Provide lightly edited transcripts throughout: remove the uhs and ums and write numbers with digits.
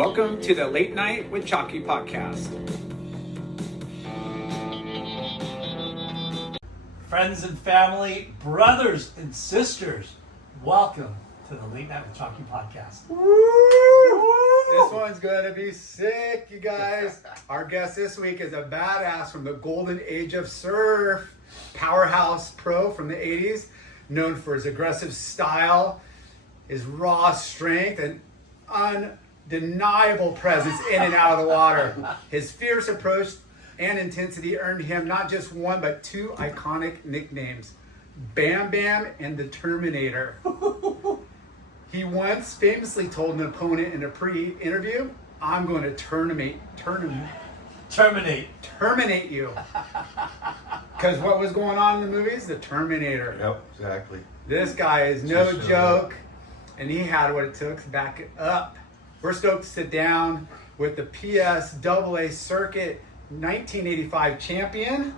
Welcome to the Late Night with Chalky podcast. Friends and family, brothers and sisters, welcome to the Late Night with Chalky podcast. This one's gonna be sick, you guys. Our guest this week is a badass from the golden age of surf, powerhouse pro from the 80s, known for his aggressive style, his raw strength, and undeniable presence in and out of the water. His fierce approach and intensity earned him not just one, but two iconic nicknames, Bam Bam and The Terminator. He once famously told an opponent in a pre-interview, "I'm going to terminate you." Because what was going on in the movies? The Terminator. Yep, exactly. This guy is no joke, and he had what it took to back it up. We're stoked to sit down with the PSAA Circuit 1985 champion.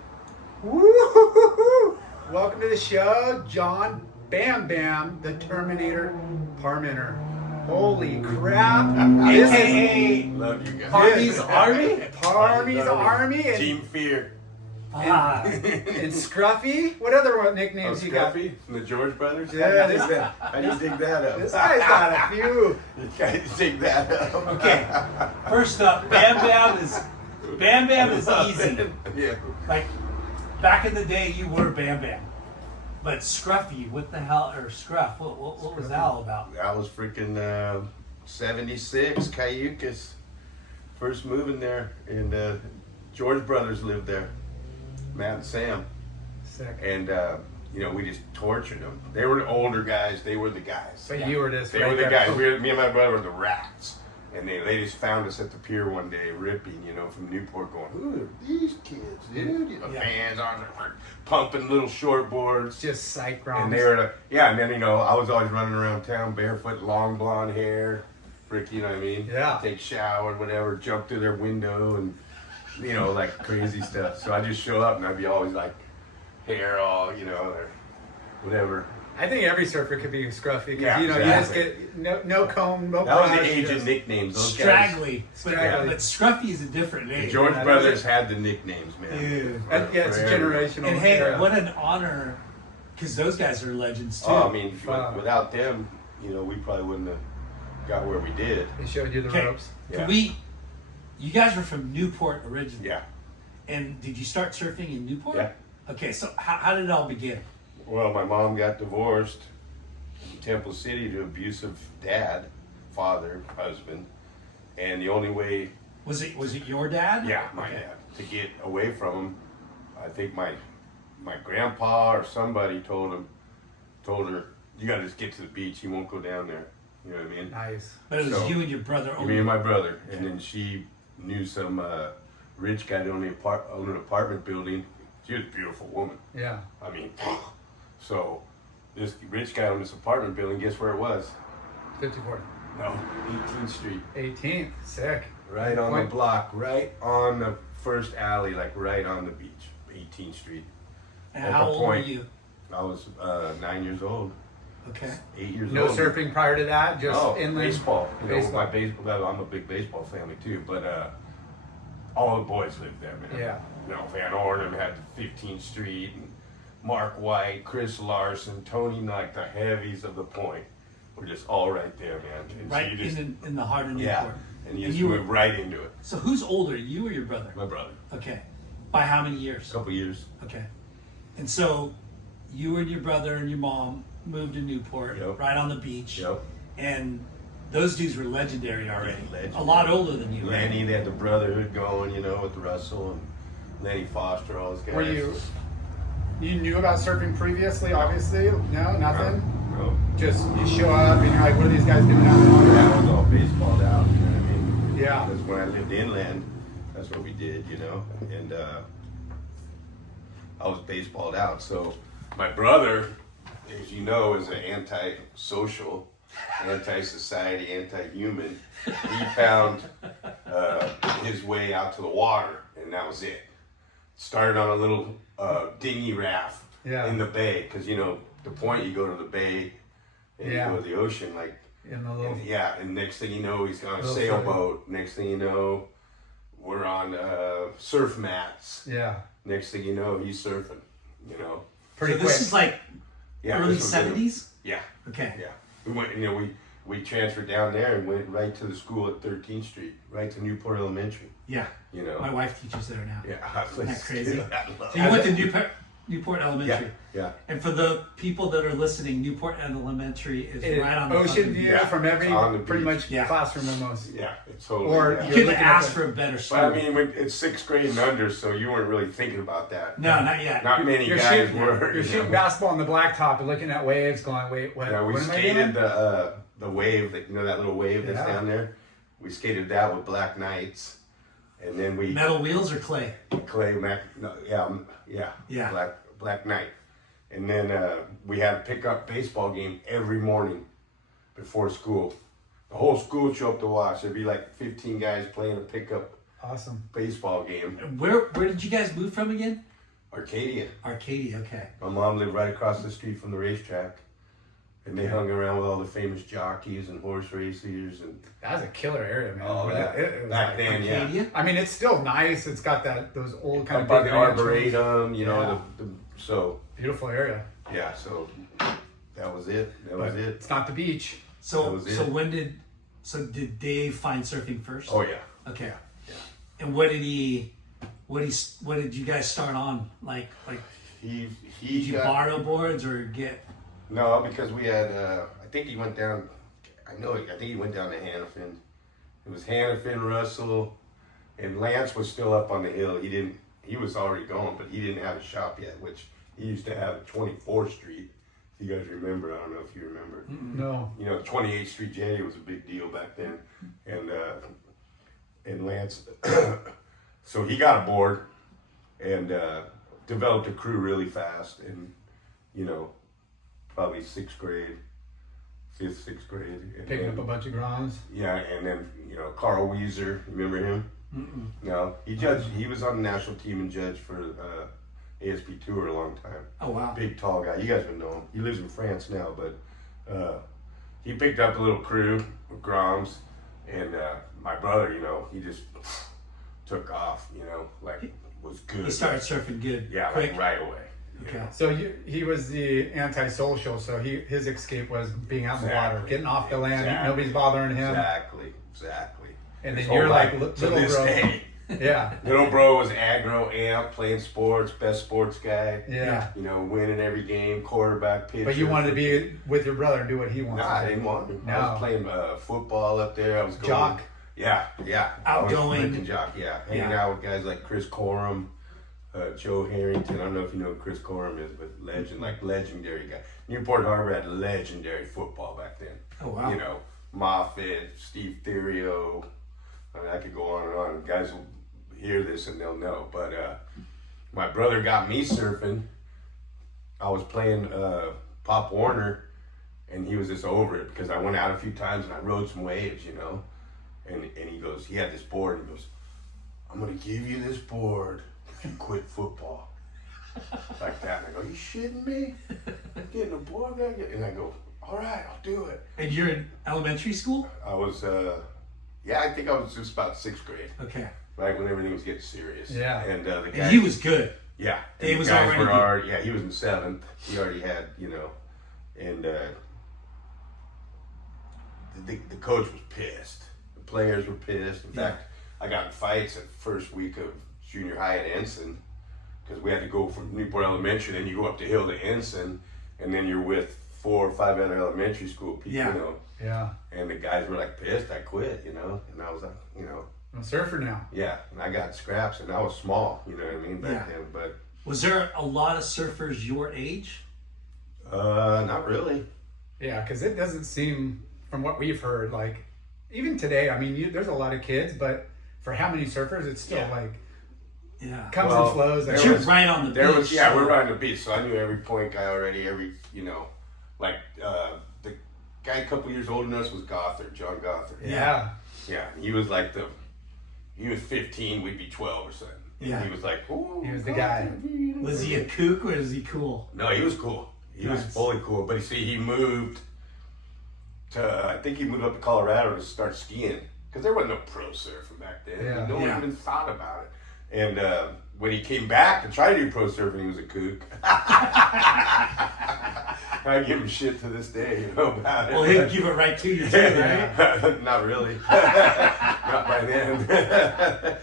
Woo-hoo-hoo-hoo. Welcome to the show, John Bam Bam, the Terminator Parmenter. Holy crap. AKA Love you guys. Parmy's Army? Parmy's Army and, Team Fear. and Scruffy. What other nicknames you got? Scruffy from the George Brothers? Yeah, How do you dig that up? This guy's got a few. You guys dig that up. Okay, first up, Bam Bam is easy. Yeah. Like, back in the day, you were Bam Bam. But Scruffy, what the hell, or Scruff, what was that all about? I was freaking 76, Cayucas. First moving there, and George Brothers lived there. Matt and Sam. Sick. And, we just tortured them. They were the older guys. They were the guys. But you were just They were the guys. Me and my brother were the rats. And they just found us at the pier one day, ripping, from Newport, going, "Who are these kids, dude?" Fans on there, pumping little shortboards. Just psych rounds. And they were, and then, I was always running around town barefoot, long blonde hair, you know what I mean? Yeah. Take shower, whatever, jump through their window, and, like crazy stuff. So I just show up, and I'd be always like, hair all, or whatever. I think every surfer could be Scruffy because Yeah, you just exactly. get no comb, no That was brush, the age of just- nicknames. Those Straggly. Straggly. But Scruffy is a different name. The George Yeah, Brothers had the nicknames, man. Dude. Yeah, it's a generational. And hey, era. what an honor, because those guys are legends too. Oh, I mean, Wow. without them, we probably wouldn't have got where we did. They showed you the Okay. ropes. Yeah. You guys were from Newport originally. Yeah. And did you start surfing in Newport? Yeah. Okay, so how did it all begin? Well, my mom got divorced in Temple City to abusive father, husband, and the only way, Was it your dad? yeah, my Okay. dad, to get away from him, I think my grandpa or somebody told her, "You gotta just get to the beach. He won't go down there." You know what I mean? Nice. But it was So, you and your brother. Me and my brother, and then she knew some rich guy that owned an apartment building. She was a beautiful woman. Yeah. I mean, so this rich guy owned this apartment building. Guess where it was? 54. No, 18th Street. 18th. Sick. Right on the Point. block, right on the first alley, like right on the beach, 18th Street. And At how the old were point. you? I was 9 years old, Okay. 8 years No old. surfing prior to that. Just Oh, inland baseball. Baseball. My baseball. I'm a big baseball family too, but all the boys lived there, man. Yeah. Van Ornum had 15th Street, and Mark White, Chris Larson, Tony, like the heavies of the point, were just all right there, man. And so Right you just, in the heart of Newport. yeah, and you And just you were- moved right into it. So who's older, you or your brother? My brother, Okay. By how many years? a couple years. Okay. And so you and your brother and your mom moved to Newport, Yep. right on the beach. Yep. And those dudes were legendary already. Legendary. A lot older than you, right? Lenny, they had the brotherhood going, with Russell and Lenny Foster, all those guys. Were you knew about surfing previously? Obviously, no, nothing. No. Just you show up and you're like, what are these guys doing out in the water? Yeah, I was all baseballed out, you know what I mean? Yeah. Because when I lived inland, that's what we did, and I was baseballed out. So my brother, as you know, is an anti-social, anti-society, anti-human. He found his way out to the water, and that was it. Started on a little dinghy raft Yeah. in the bay, because the point you go to the bay and Yeah. you go to the ocean, like In the little. And next thing you know, he's on a Little sailboat. Next thing you know, we're on surf mats. Yeah. Next thing you know, he's surfing. You know. Pretty So quick. this is like early this was in- 70s? Yeah. Okay. Yeah. We went. You know, we transferred down there and went right to the school at 13th Street, right to Newport Elementary. Yeah. You know. My wife teaches there now. Yeah. Isn't that crazy? I love So you went to Newport Elementary. Yeah. And for the people that are listening, Newport Elementary is right on the ocean fucking view beach. Yeah. from every It's on the pretty beach. much Yeah. classroom almost. Yeah. It's totally. Or yeah. You you're couldn't looking ask at for a better school. But I mean, it's 6th grade and under, so you weren't really thinking about that. No, not yet. Not many You're guys shooting, were. you're you shooting know. basketball on the blacktop and looking at waves, going, "Wait, what? Yeah, we what am I skated doing?" the wave, that that little wave that's Yeah. down there. We skated that with Black Knights, and then we Metal wheels or clay? Clay Mac. No, Yeah. Black Knight, and then we had a pickup baseball game every morning before school. The whole school would show up to watch. There'd be like 15 guys playing a pickup Awesome. baseball game. Where did you guys move from again? Arcadia. Arcadia, okay. My mom lived right across the street from the racetrack. And they hung around with all the famous jockeys and horse racers and That was a killer area, man. all that. It was Back like- then, yeah. Arcadia? I mean, it's still nice. It's got those old kind Up of by big the ranches. Arboretum, you know, Yeah. so Beautiful area. yeah, so that was it. That was But it. it's not the beach. That So was so it. when did Dave find surfing first? Oh yeah. Okay. Yeah. And what did you guys start on? Like He did you got, borrow boards or get? no, because we had I think he went down I think he went down to Hannafin. It was Hannafin, Russell, and Lance was still up on the hill. He was already gone, but he didn't have a shop yet, which he used to have at 24th Street. If you guys remember, I don't know if you remember. No. You know, 28th Street Jetty was a big deal back then, and Lance, so he got aboard and developed a crew really fast, and you know, probably 6th grade, 5th, 6th grade, and Picking then, up a bunch of grounds. yeah, and then you know Carl Weiser, remember him? No, he judged. He was on the national team and judged for ASP Tour a long time. Oh wow. Big tall guy. You guys would know him. He lives in France now, but he picked up a little crew with Groms, and my brother, you know, he just took off. You know, like was good. He started surfing good. Yeah, quick. like right away. you Okay. know. So he was the antisocial. So his escape was being out in the water, Exactly. getting off the land. Exactly. Nobody's bothering him. Exactly. And then His you're whole like life, little to this bro. day. Yeah. Little bro was aggro amp, playing sports, best sports guy. Yeah. You know, winning every game, quarterback, pitcher. But you wanted to be with your brother and do what he wants. Nah, I didn't want to. I No. was playing football up there. I was going, Jock. Yeah. I was Outgoing. freaking jock. Yeah, hanging Yeah. out with guys like Chris Corum, Joe Harrington. I don't know if you know who Chris Corum is, but legendary guy. Newport Harbor had legendary football back then. Oh wow. You know, Moffitt, Steve Therio. I mean, I could go on and on. Guys will hear this and they'll know. But my brother got me surfing. I was playing Pop Warner, and he was just over it because I went out a few times and I rode some waves, you know. And he goes, he had this board, and he goes, I'm going to give you this board if you quit football. Like that. And I go, you shitting me? Getting a board? And I go, all right, I'll do it. And you're in elementary school? I was, I think I was just about 6th grade, Okay. right when everything was getting serious. Yeah. And the guys, And he was good. yeah. And Dave the was guys already were good. yeah, he was in 7th. He already had, you know, and the coach was pissed. The players were pissed. In fact, I got in fights at first week of junior high at Ensign because we had to go from Newport Elementary, then you go up the hill to Ensign, and then you're with 4 or 5 other elementary school people, Yeah. you know. Yeah. And the guys were like pissed. I quit, you know. And I was like, you know, I'm a surfer now. yeah. And I got scraps, and I was small, you know what I mean, back Yeah. then. But Was there a lot of surfers your age? not really. Yeah, because it doesn't seem, from what we've heard, like even today. I mean, there's a lot of kids, but for how many surfers, it's still Yeah. like Yeah. comes Well, and flows. But there you're was- right on the There beach. was, yeah, so- we're right on the beach, so I knew every point guy already, you know, like the guy a couple years older than us was Gothard, John Gothard. Yeah. Yeah, he was like he was 15, we'd be 12 or something. Yeah. He was like, ooh, He was the guy. Was he a kook or is he cool? No, he was cool. He was Nice. fully cool, but you see, he moved I think he moved up to Colorado to start skiing because there wasn't no pro surfing back then. Yeah. No one even thought about it. And when he came back to try to do pro surfing, he was a kook. I give him shit to this day, you know, about it. Well, he'll give it right to you, too, right? Not really. Not by then.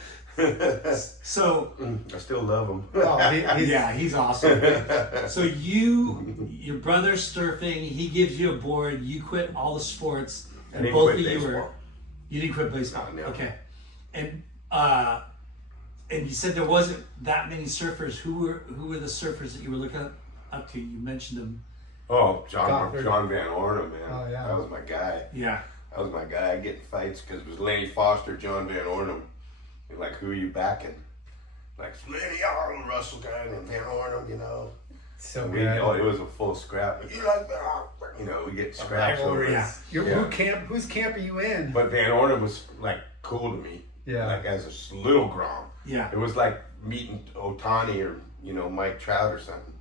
So, I still love him. Oh, yeah, he's awesome. So your brother's surfing, he gives you a board, you quit all the sports, I and didn't both quit of you were, baseball. you didn't quit baseball. No. Okay. And you said there wasn't that many surfers. Who were the surfers that you were looking up to? You mentioned them. Oh, John Gothard. Van Ornum, man. Oh, yeah. That was my guy. Yeah. That was my guy. I get in fights because it was Lenny Foster, John Van Ornum. And like, who are you backing? Like, Lenny, Russell guy, and Van Ornum, you know. So We, good. it was a full scrap. Like, you like that? You know, we get scraps over it. Rivalries. Yeah. Whose camp are you in? But Van Ornum was like cool to me. Yeah. Like as a little Grom. Yeah. It was like meeting Otani or, you know, Mike Trout or something.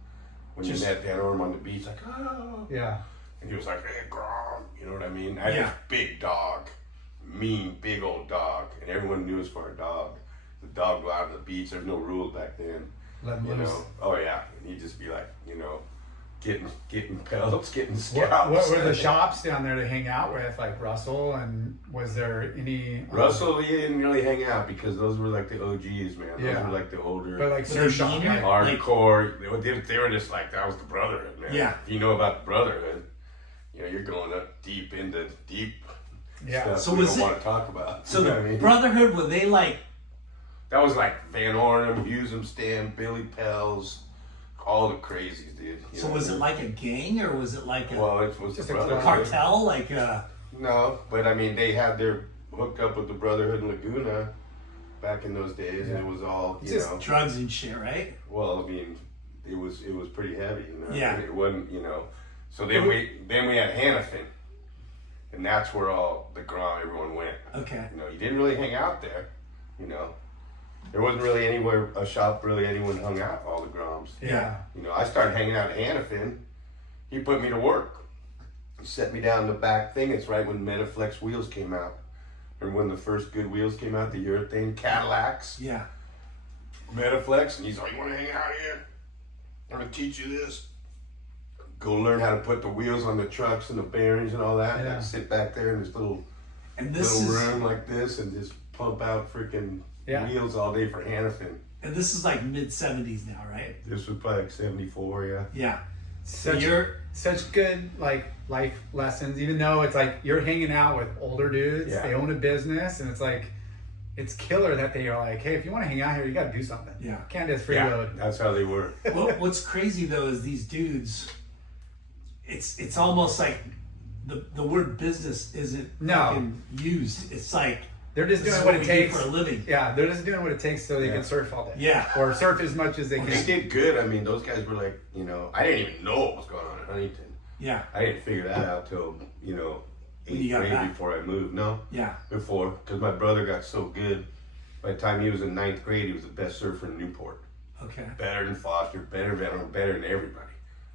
When Just- you met Van Ornum on the beach, like, oh. Yeah. And he was like, hey, Grom. You know what I mean? I had Yeah. this big dog. Mean, big old dog. And everyone knew us for a dog. The dog go out on the beach. There's no rules back then. Let 'em You loose. know? Oh, yeah. And he'd just be like, you know, getting pelts, getting What scalps. were the shops down there to hang out with, like Russell? And was there any Russell, he didn't really hang out because those were like the OGs, man. Those Yeah. were like the older, But like Was surf it shop, meaner? like, hardcore. They were just like, that was the brotherhood, man. Yeah. If you know about the brotherhood, you know, you're going up deep into deep Yeah. stuff So we was don't it- want to talk about. So You know the what I mean? Brotherhood, were they like, That was like Van Ornum, Husum Stan, Billy Pels, all the crazies, dude. You so know was what it like a gang or was it like I a mean? Well, it was Just the a club. brotherhood. cartel? Like, No, but I mean, they had their hooked up with the Brotherhood in Laguna back in those days, and it was all, you Just know. drugs and shit, right? Well, I mean, it was pretty heavy, you know. Yeah. It wasn't, you know. So then we had Hannafin, and that's where all the Grom everyone went. Okay. You know, you didn't really hang out there, you know. There wasn't really anywhere a shop really anyone hung out. All the Groms. yeah. You know, I started hanging out at Hannafin. He put me to work. He set me down the back thing. It's right when Metaflex wheels came out. Or when the first good wheels came out, the urethane Cadillacs. Yeah. Metaflex, and he's like, you want to hang out here? I'm going to teach you this. Go learn how to put the wheels on the trucks and the bearings and all that. Yeah. And sit back there in this little And this is room like this and just pump out freaking Yeah. wheels all day for Hannafin. like mid 70s now, right? This was probably like 74, yeah. Yeah. Such You're such good like life lessons, even though it's like you're hanging out with older dudes, Yeah. they own a business, and it's like it's killer that they are like, hey, if you want to hang out here, you got to do something. Yeah. Can't just Yeah, freeload. that's how they were. what's crazy though is these dudes. It's almost like the word business isn't No. fucking used. It's like They're just this doing is what we it do takes for a living. Yeah, they're just doing what it takes so they Yeah. can surf all day. Yeah. Or surf as much as they They can. did good. I mean, those guys were like, you know, I didn't even know what was going on in Huntington. Yeah. I didn't figure that out till, you know, When you eighth got grade back. before I moved. No, Yeah. before, because my brother got so good. By the time he was in ninth grade, he was the best surfer in Newport. Okay. Better than Foster, better than Veteran, better than everybody.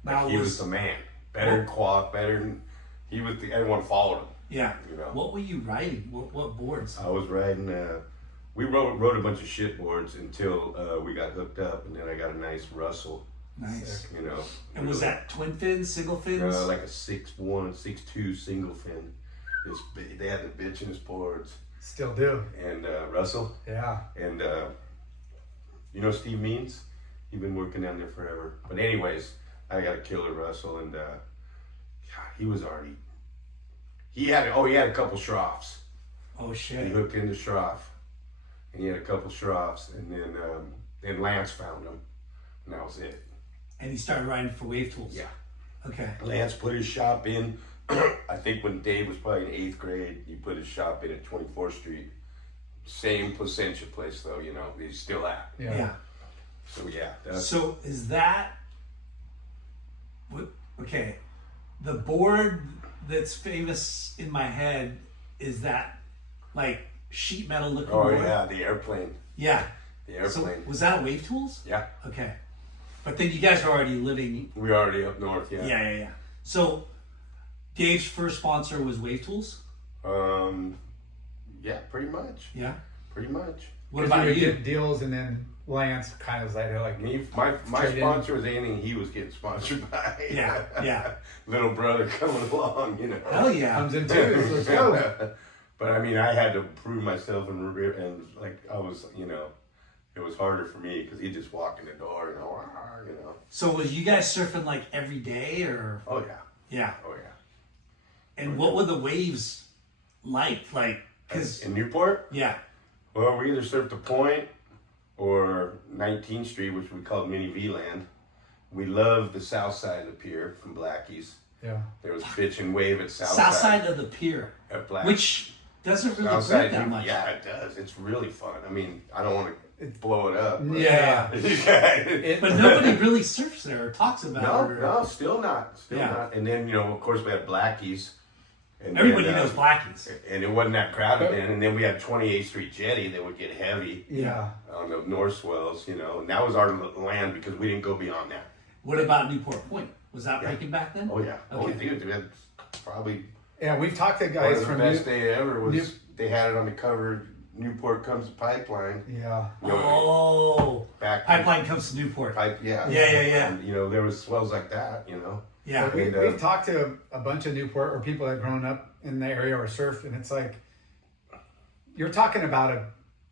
Like, Now he was was- the man. Better than Quack, better than, he was the, everyone followed him. Yeah. You know. What were you riding? What boards? I was riding, we rode a bunch of shit boards until we got hooked up, and then I got a nice Russell, Nice. you know. And was that twin fins, single fins? Like a 6'1", 6'2" single fin. They had the bitch in his boards. Still do. And Russell, Yeah. and you know Steve Means? He's been working down there forever. But anyways, I got a killer Russell, and God, he was already, he had a couple Schroffs. Oh He shit. hooked into Schroff, and he had a couple Schroffs, and then Lance found him, and that was it. And he started riding for wave tools. Yeah. Okay. Lance put his shop in. I think when Dave was probably in 8th grade, he put his shop in at 24th Street. Same Placentia place though, you know, he's still at. Yeah. Yeah. So yeah, that's, So is that what? Okay, the board that's famous in my head is that like sheet metal looking oh board. yeah, the airplane. Yeah. The So airplane. was that a wave tools? Yeah. Okay. But then you guys are already living. We already up north, yeah. Yeah. So Dave's first sponsor was Wave Tools. Yeah, pretty much. Yeah. Pretty much. What about would you? get deals, and then Lance kind of was like Me, my Trade in. sponsor was anything he was getting sponsored by. Yeah. Little brother coming along, you know. Hell yeah. comes in too. Let's go. But I mean, I had to prove myself, and like I was, you know, it was harder for me because he'd just walk in the door, you know. So was you guys surfing like every day or? Oh yeah, Yeah. oh yeah. And what were the waves like? Like, cause In Newport, yeah. well, we either surfed the Point or 19th Street, which we called Mini V Land. We loved the south side of the pier from Blackie's. Yeah. There was pitch and wave at South side of the pier, at Black. which doesn't really South break side, that much. yeah, it does. It's really fun. I mean, I don't want to blow it up. But Yeah. But nobody really surfs there or talks about No, it. Or, no, still not. Yeah. Not. And then, you know, of course, we had Blackie's. And Everybody then, knows Blackies. And it wasn't that crowded then. And then we had 28th Street Jetty that would get heavy Yeah. on the North Swells, you know. And that was our land because we didn't go beyond that. What about Newport Point? Was that breaking back then? Oh, yeah. Oh, Okay. dude, we had probably Yeah, we've talked to one guys of the from best day ever was New- they had it on the cover, Newport Comes the Pipeline. Yeah. You know, Oh, back pipeline comes to Newport. yeah. Yeah. And, you know, there was swells like that, you know. Yeah. But And, we've talked to a bunch of Newport or people that have grown up in the area or surfed, and it's like you're talking about a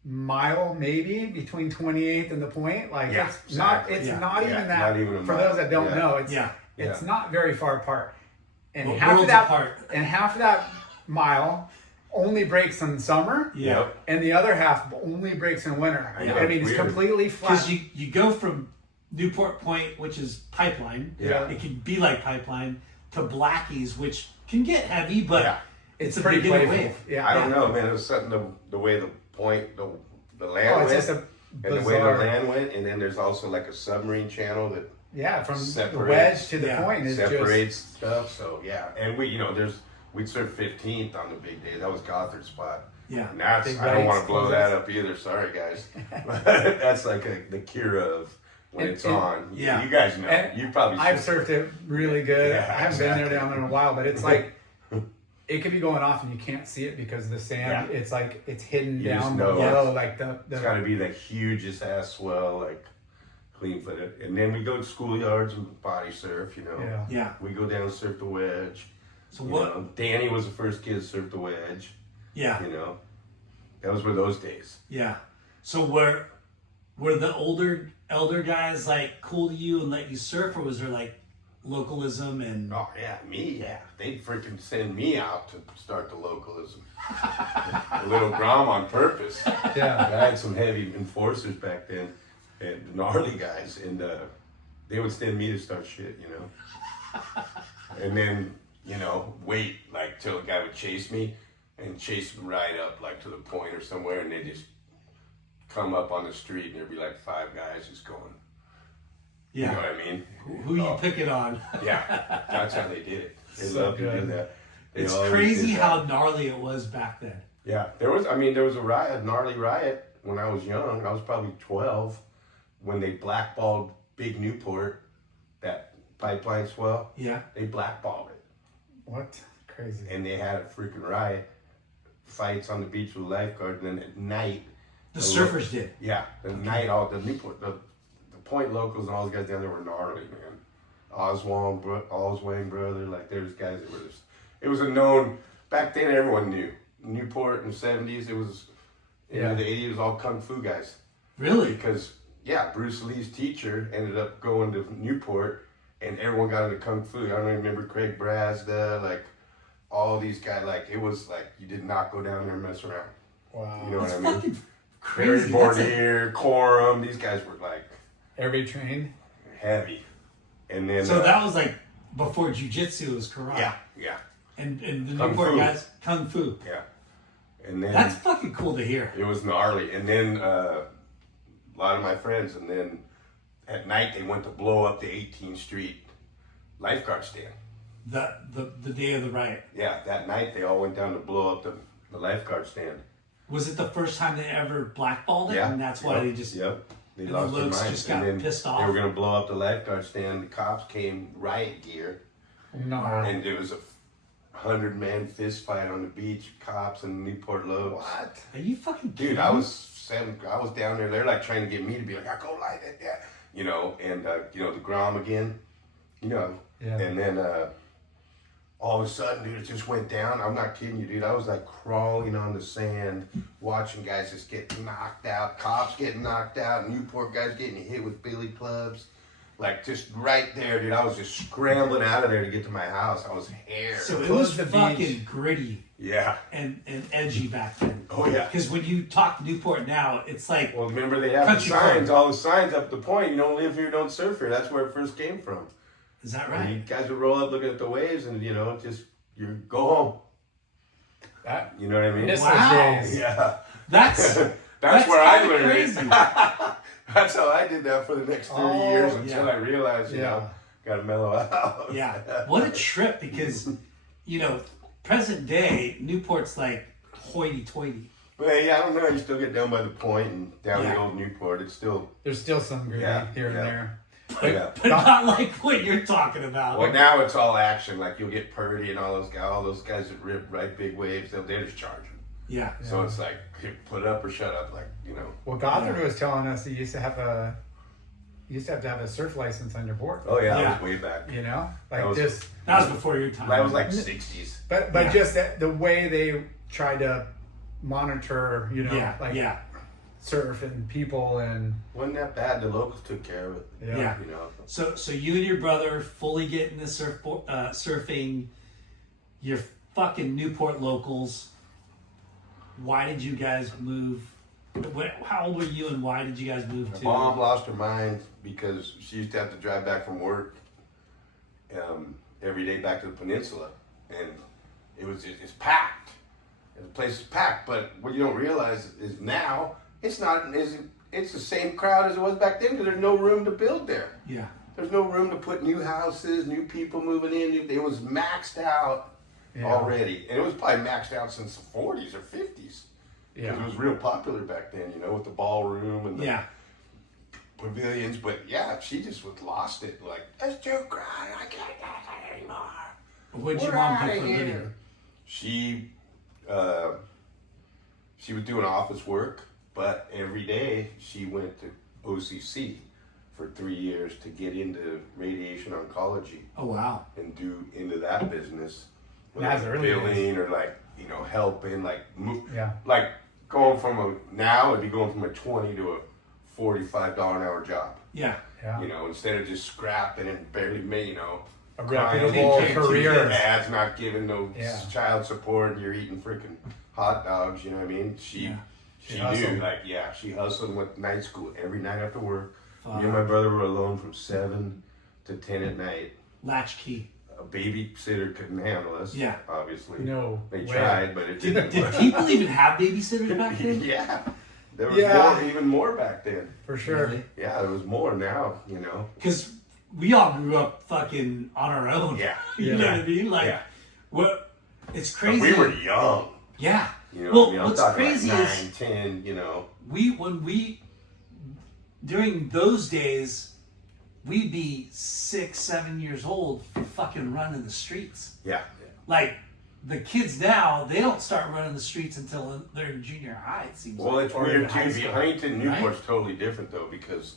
mile maybe between 28th and the Point. Like Yeah, it's not exactly. it's Yeah. not even Yeah, that not even a for mile. those that don't Yeah. know, it's Yeah. it's Yeah. not very far apart. And Well, half of worlds that apart. and half of that mile only breaks in summer. Yeah. Yep. And the other half only breaks in winter. I know, I mean, it's it's weird. completely flat. Because you go from Newport Point, which is pipeline. Yeah. It can be like pipeline to Blackies, which can get heavy, but Yeah. it's a pretty beginner playful. wave. Yeah. I don't know, man. It was something the way the Point, the land Oh, it's went, just a and the way the bizarre. land went, and then there's also like a submarine channel that Yeah, from the separates- wedge to the yeah, Point is separates stuff. So yeah, and we, you know, we'd surf 15th on the big day. That was Gothard's spot. Yeah. And that's, Big I don't want waves, to blow close that it. up either. Sorry, guys. But that's like the Kira of when And- it's and- on. yeah. You guys know. And You probably I've surfed. surfed it really good. Yeah, I haven't been there exactly. down in a while, but it's like it could be going off and you can't see it because the sand. Yeah. It's like it's hidden You just down know. below, like the It's got to be the hugest ass swell, like clean footed. And then we go to schoolyards and body surf, you know. yeah. Yeah. We go down and surf the wedge. So You what? know, Danny was the first kid to surf the wedge, Yeah. you know. Those were those days. Yeah. So were the elder guys like cool to you and let you surf, or was there like localism and Oh, yeah, me, yeah. They'd freaking send me out to start the localism. A little Grom on purpose. Yeah. I had some heavy enforcers back then, and gnarly guys, and they would send me to start shit, you know. And then, you know, wait like till a guy would chase me and chase me right up like to the Point or somewhere, and they just come up on the street and there'd be like 5 guys just going. You know yeah? what I mean? Who you Oh, picking on? yeah, that's how they did it. They So loved to do good. that. They It's always crazy did that. how gnarly it was back then. Yeah, there was a riot, gnarly riot when I was young. I was probably 12 when they blackballed Big Newport, that pipeline swell. Yeah. They blackballed it, What? Crazy. and they had a freaking riot, fights on the beach with lifeguards, and then at night, The The surfers did. yeah, the night all the Newport, the Point locals and all those guys down there were gnarly, man. Oswald brother, like there's guys that were just, it was a known, back then everyone knew. Newport in the 70s, it was, Yeah. in the 80s, it was all Kung Fu guys. Really? Because, yeah, Bruce Lee's teacher ended up going to Newport and everyone got into Kung Fu. I don't remember Craig Brasda, like all these guys, like it was like you did not go down there and mess around. Wow. You know what It's I mean? fucking Barry crazy. That's a- Bordier, Coram, these guys were like Every train. heavy. And then So that was like before jiu-jitsu was karate. yeah, And the Kung Newport Fu. guys, Kung Fu. yeah. And then That's fucking cool to hear. it was gnarly. And then a lot of my friends, and then at night they went to blow up the 18th Street lifeguard stand. The day of the riot. Yeah, that night they all went down to blow up the lifeguard stand. Was it the first time they ever blackballed it? Yeah, And that's why yep, they just yep. They and lost the their Lokes minds. just And got then pissed They off? were gonna blow up the lifeguard stand. The cops came, riot gear, No. and it was 100-man fist fight on the beach, cops and Newport Lopes. What? Are you fucking kidding Dude, me? I was down there. They're like trying to get me to be like, I go like that, you know, and the Grom again, you know, Yeah. and then all of a sudden, dude, it just went down. I'm not kidding you, dude. I was like crawling on the sand, watching guys just get knocked out, cops getting knocked out, Newport guys getting hit with billy clubs. Like just right there, dude. I was just scrambling out of there to get to my house. I was hair. So it Close was the fucking beach. gritty Yeah. and edgy back then. Oh yeah. Because when you talk Newport now, it's like, Well, remember they have Country the signs, club. all the signs up the point. You don't live here, don't surf here. That's where it first came from. is that And you right? guys would roll up looking at the waves, and just you go home. That, You know what I mean? miss Wow. those days. Yeah. That's That's where I kinda learned crazy. it. That's how I did that for the next 30 Oh, years until yeah. I realized, got to mellow out. Yeah. What a trip, because, present day, Newport's like hoity-toity. Well, yeah, I don't know. You still get down by the point and down Yeah. the old Newport. It's still, There's still some gritty here and yeah. there. yeah. But not like what you're talking about. Well, now it's all action. Like you'll get Purdy and all those guys that rip right big waves. They just charge them. Yeah. So it's like, hey, put up or shut up. Like Well, Gothard was telling us that you used to have to have a surf license on your board. Oh yeah, Yeah. that was way back. Like That was- just, That was before your time. That was like 60s. but Yeah. just the way they tried to monitor, yeah. like yeah. surf and people and Wasn't that bad? The locals took care of it. Yeah. You know. So you and your brother fully get into surfing. You're fucking Newport locals. Why did you guys move? How old were you, and why did you guys move My to? mom lost her mind because she used to have to drive back from work every day back to the peninsula, and it's packed. And the place is packed, but what you don't realize is now it's the same crowd as it was back then because there's no room to build there. Yeah. There's no room to put new houses, new people moving in. It was maxed out already, and it was probably maxed out since the 40s or 50s. Because it was real popular back then, with the ballroom and the pavilions. But yeah, she just lost it. Like, it's too crowded. I can't do it anymore. What did your We're mom do outta for a here. living? She was doing office work, but every day she went to OCC for 3 years to get into radiation oncology Oh wow. and do into that business. That's early days. billing or helping, Yeah. like going from now it'd be going from a $20 to a $45 an hour job. Yeah. Yeah. Instead of just scrapping and barely made, A crying, reputable taking career. Dad's not giving no Yeah. child support and you're eating freaking hot dogs, you know what I mean? She She knew, hustled. she hustled with night school every night after work. Fuck. Me and my brother were alone from 7 to 10 at night. Latchkey. A babysitter couldn't handle us. Yeah. Obviously. No They way. tried, but it Did didn't work. people even have babysitters back then? Yeah. There was Yeah. even more back then. For sure. Really? Yeah, there was more now, Because we all grew up fucking on our own. Yeah. You know what I mean? Like, Yeah. what? It's But crazy. we were young. Yeah. Well, I'm what's talking crazy like is 9, 10, during those days, we'd be 6, 7 years old fucking running the streets. Yeah. Like, the kids now, they don't start running the streets until they're in junior high, it seems Well, like. it's or in weird high too. school. Huntington, Newport's totally different though because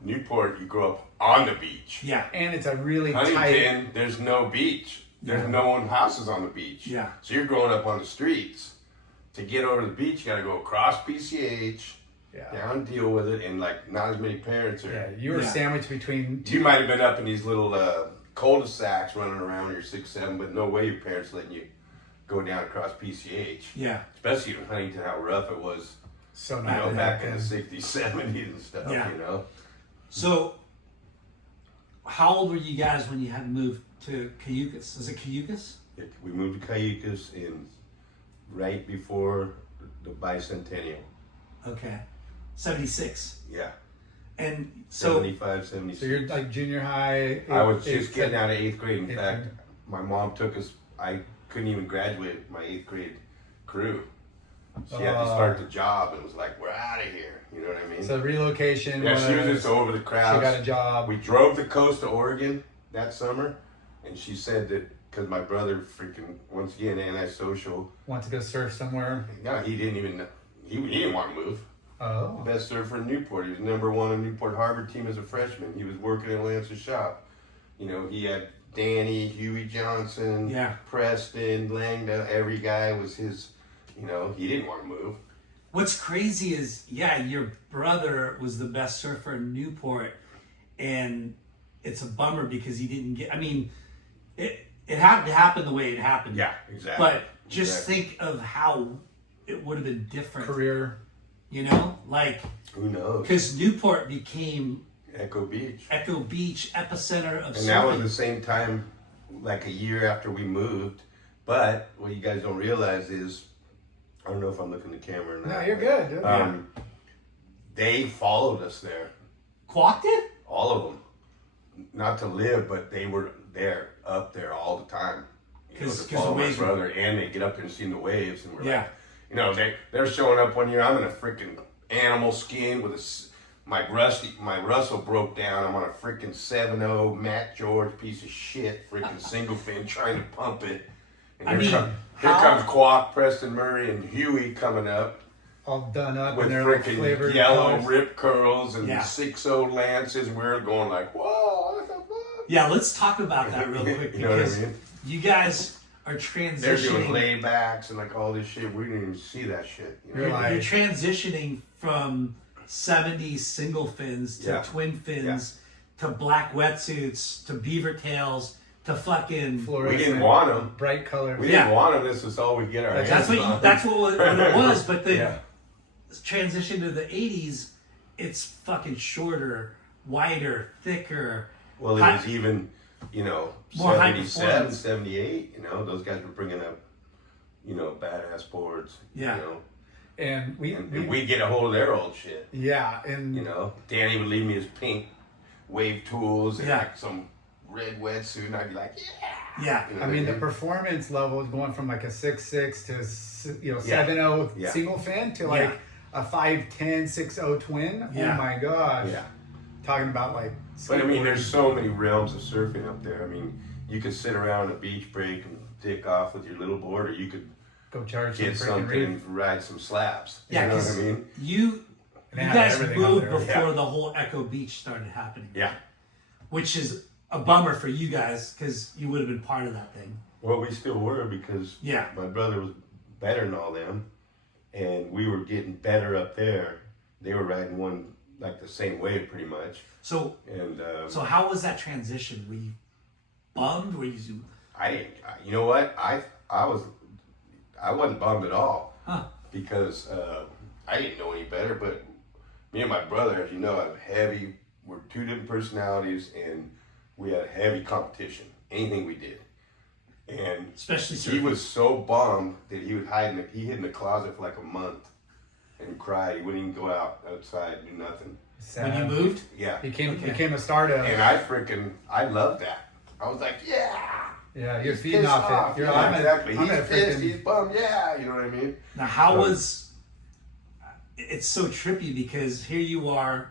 Newport, you grow up on the beach. Yeah. And it's a really tight. Huntington, there's no beach. There's no one houses on the beach. Yeah. So you're growing up on the streets. To get over to the beach, you got to go across PCH, Yeah. down, deal with it, and not as many parents are. Yeah. You were Yeah. sandwiched between You might have been up in these little cul-de-sacs running around when you're 6, 7, but no way your parents letting you go down across PCH. Yeah. Especially in Huntington, how rough it was, so not back in the 60s, 70s and stuff, Yeah. So, How old were you guys when you had moved to Cayucas? Is it Cayucas? we moved to Cayucas right before the bicentennial. Okay. 76. Yeah. And so 75, 76. So you're like junior high. I was eighth, just getting seventh. out of 8th grade. In Eighth fact, grade. my mom took us, I couldn't even graduate my 8th grade crew. She had to start the job and was like, we're out of here. You know what I mean? So relocation. yeah, she was just over the crowd. She got a job. We drove the coast to Oregon that summer, and she said that because my brother freaking, once again, antisocial. Want to go surf somewhere? No, he didn't even, he didn't want to move. Oh. The best surfer in Newport. He was #1 on Newport Harbor team as a freshman. He was working in Lance's shop. You know, he had Danny, Huey Johnson, Yeah. Preston, Langda. Every guy was his, you know, he didn't want to move. What's crazy is, yeah, your brother was the best surfer in Newport, and it's a bummer because he didn't get. I mean, it had to happen the way it happened. Yeah, exactly. But just think of how it would have been different. Career. You know, like Who knows? because Newport became Echo Beach. Echo Beach, epicenter of And that was surfing. the same time, like a year after we moved. But what you guys don't realize is, I don't know if I'm looking at the camera or not. No, you're good. Dude. They followed us there. Quack did? All of them. Not to live, but they were there, up there all the time. You know, 'Cause to follow the my waves- brother, and they get up there and see the waves, and we're Yeah. like, you know, they're showing up one year. I'm in a freaking animal skin with my Russell broke down. I'm on a freaking 7.0 Matt George piece of shit, freaking single fin, trying to pump it. And I mean, here how- comes Quack, Preston Murray, and Huey coming up All done up with in their like, freaking flavored yellow colors. rip curls and Yeah. 6.0 lances. We're going like, whoa, what the fuck? Yeah, let's talk about that real quick You know what I because mean? you guys are They're doing transitioning. laybacks and like all this shit. We didn't even see that shit. You know? You're like- You're transitioning from 70s single fins to Yeah. twin fins to black wetsuits to beaver tails to fucking. We Fluorescent, didn't want them. bright colors. We Yeah. didn't want them. This is all we get our hands That's what on. what it was. But the Yeah. transition to the 80s, it's fucking shorter, wider, thicker. Well, it High- was even, you know, More high 77, performance. 78, you know, those guys were bringing up, you know, badass boards. Yeah. You know, And we get a hold of their old shit. yeah, and You know, Danny would leave me his pink wave tools and Yeah. like some red wetsuit, and I'd be like, yeah. Yeah. You know I what mean the performance level is going from like a 6.6 to 7.0 Yeah. single fin to like Yeah. a 5.10 6.0 twin. Yeah. Oh my gosh. Yeah. Talking about like. But I mean, skateboarding. there's so many realms of surfing up there. I mean, you could sit around a beach break and dick off with your little board, or you could Go charge some get freaking something reef. and ride some slabs. Yeah, You know what I 'cause mean? you They you had guys everything up moved there. before Yeah. the whole Echo Beach started happening. Yeah. Which is a bummer for you guys because you would have been part of that thing. Well, we still were because Yeah. my brother was better than all them, and we were getting better up there. They were riding one like the same wave pretty much, So and so how was that transition? Were you bummed? Were you you know what, I wasn't bummed at all huh? because I didn't know any better. But me and my brother, as you know, we're two different personalities, and we had heavy competition. Anything we did, and Especially he surfing. was so bummed that he would he hid in the closet for like a month and cried. He wouldn't even go outside, do nothing. When you Sad. moved? Yeah. Became a stardom. And I loved that. I was like, yeah. Yeah, you're He's feeding pissed off it. You're Yeah, exactly. I'm He's gonna pissed. freaking- He's bummed. Yeah. You know what I mean? Now how So- was it's so trippy because here you are,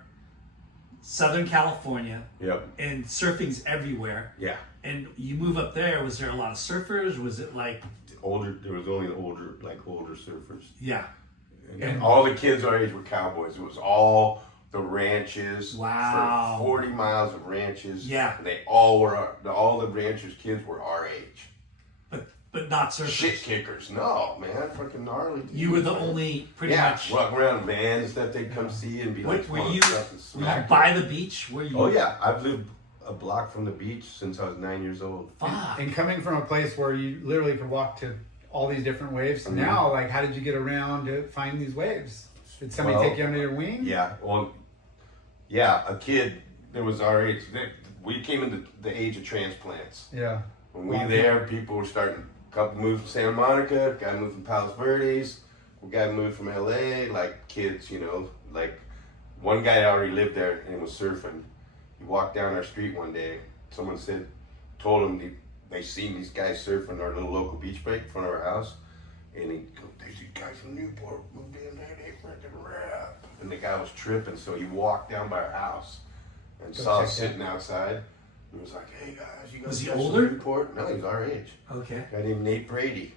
Southern California, Yep. and surfing's everywhere. Yeah. And you move up there, was there a lot of surfers? Was it like There was only older surfers. yeah. And all the kids our age were cowboys. It was all the ranches. Wow. For 40 miles of ranches. Yeah. And they all the ranchers' kids were our age. But not surfers. Shit kickers. No, man. Freaking gnarly. You were the man. only pretty Yeah, much walk around in vans and stuff. They'd come see and be like, were "Come on, you stuff and smack by the beach? Were you Oh yeah, I've lived a block from the beach since I was 9 years old. fuck. And coming from a place where you literally could walk to all these different waves, Mm-hmm. now, like, how did you get around to find these waves? Did somebody Well, take you under your wing? Yeah, well, yeah, a kid that was our age. We came into the age of transplants. Yeah. When we Wow. there, people were starting. A couple moved from Santa Monica, guy moved from Palos Verdes, a guy moved from LA. Like kids, you know, like one guy already lived there and was surfing. He walked down our street one day. Someone told him they seen these guys surfing our little local beach break in front of our house, and he goes, "There's these guys from Newport moved in there. They freaking rap." And the guy was tripping, so he walked down by our house and Go saw check us that. sitting outside. He was like, "Hey guys, you guys Was he got some older? Newport?" No, he's our age. Okay. A guy named Nate Brady,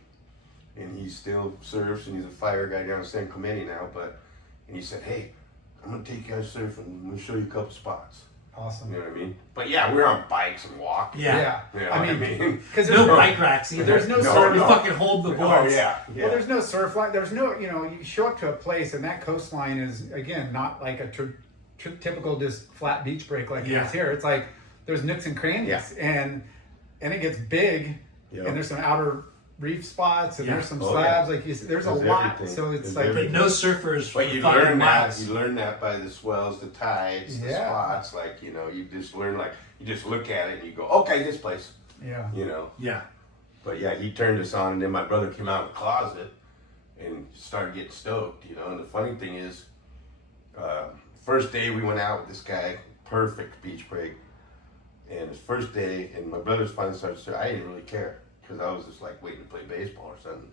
and he still surfs, and he's a fire guy down in San Clemente now. And he said, "Hey, I'm gonna take you guys surfing. I'm gonna show you a couple spots." Awesome. You know what I mean? But yeah, we're on bikes and walking. Yeah. You know I what mean, because No bike racks either. There's no You surf. fucking hold the Oh boards. yeah. Well, there's no surf line. There's no, you show up to a place and that coastline is, again, not like a typical just flat beach break like it is here. It's like there's nooks and crannies and it gets big and there's some outer reef spots and there's some slabs. Like there's a lot. Everything. So it's There's like, But no surfers for But you 5 learn miles. that. You learn that by the swells, the tides, the Yeah. spots. Like you just learn. Like you just look at it and you go, "Okay, this place." yeah. Yeah. But yeah, he turned us on, and then my brother came out of the closet and started getting stoked. And the funny thing is, first day we went out with this guy, perfect beach break, and his first day, and my brother's finally started to surf. I didn't really care because I was just like waiting to play baseball or something.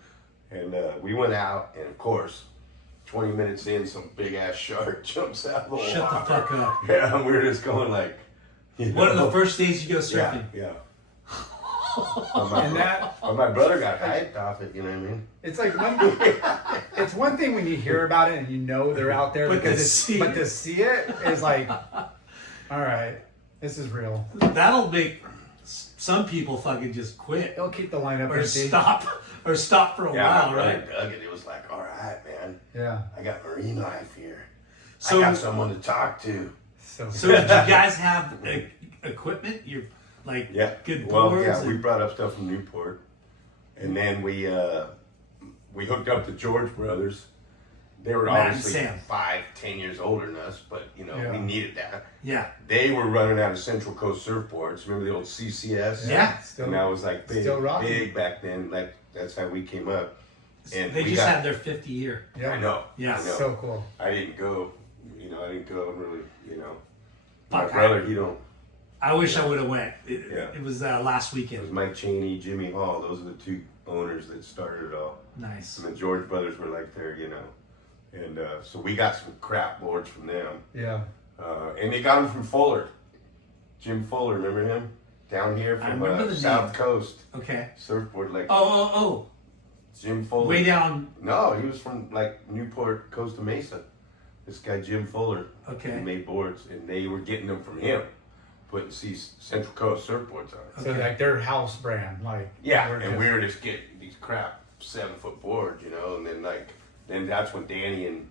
And we went out, and of course, 20 minutes in, some big ass shark jumps out of the water. Shut the fuck up. Yeah, and we were just going like, One of the first days you go surfing. Yeah. And that, But my brother got hyped off it, you know what I mean? it's like it's one thing when you hear about it and you know they're out there, But because to to see see it is like, all right, this is real. That'll make some people fucking just quit It'll keep the lineup or empty. stop for a Yeah, while, my brother right? dug it. It was like, all right, man, Yeah. I got marine life here. So- I got someone to talk to. So So did you guys have equipment? You're like good Well, boards. yeah, we and- brought up stuff from Newport, and then we hooked up the George brothers. They were Matt and obviously Sam. 5-10 years older than us, but Yeah. we needed that. Yeah. They were running out of Central Coast surfboards. Remember the old CCS? Yeah. And that was like big, Still rocking. big back then. Like that's how we came up. And They we just got- had their 50 year. yeah. I know. Yeah. I know. So cool. I didn't go. I didn't go and really. My Fuck, brother, he don't. I wish I would have went. Yeah. It was last It was weekend. Mike Cheney, Jimmy Hall. Those are the two owners that started it all. Nice. And the George brothers were like there, And so we got some crap boards from them. Yeah. And they got them from Fuller. Jim Fuller, remember him? Down here I from remember the South name. Coast. Okay. Surfboard, like Oh. Jim Fuller. Way down. No, he was from like Newport, Costa Mesa. This guy, Jim Fuller. Okay. He made boards, and they were getting them from him. Putting Central Coast surfboards on. So Okay. like their house brand, like Yeah, we're and just- we were just getting these crap 7-foot boards, and then that's when Danny and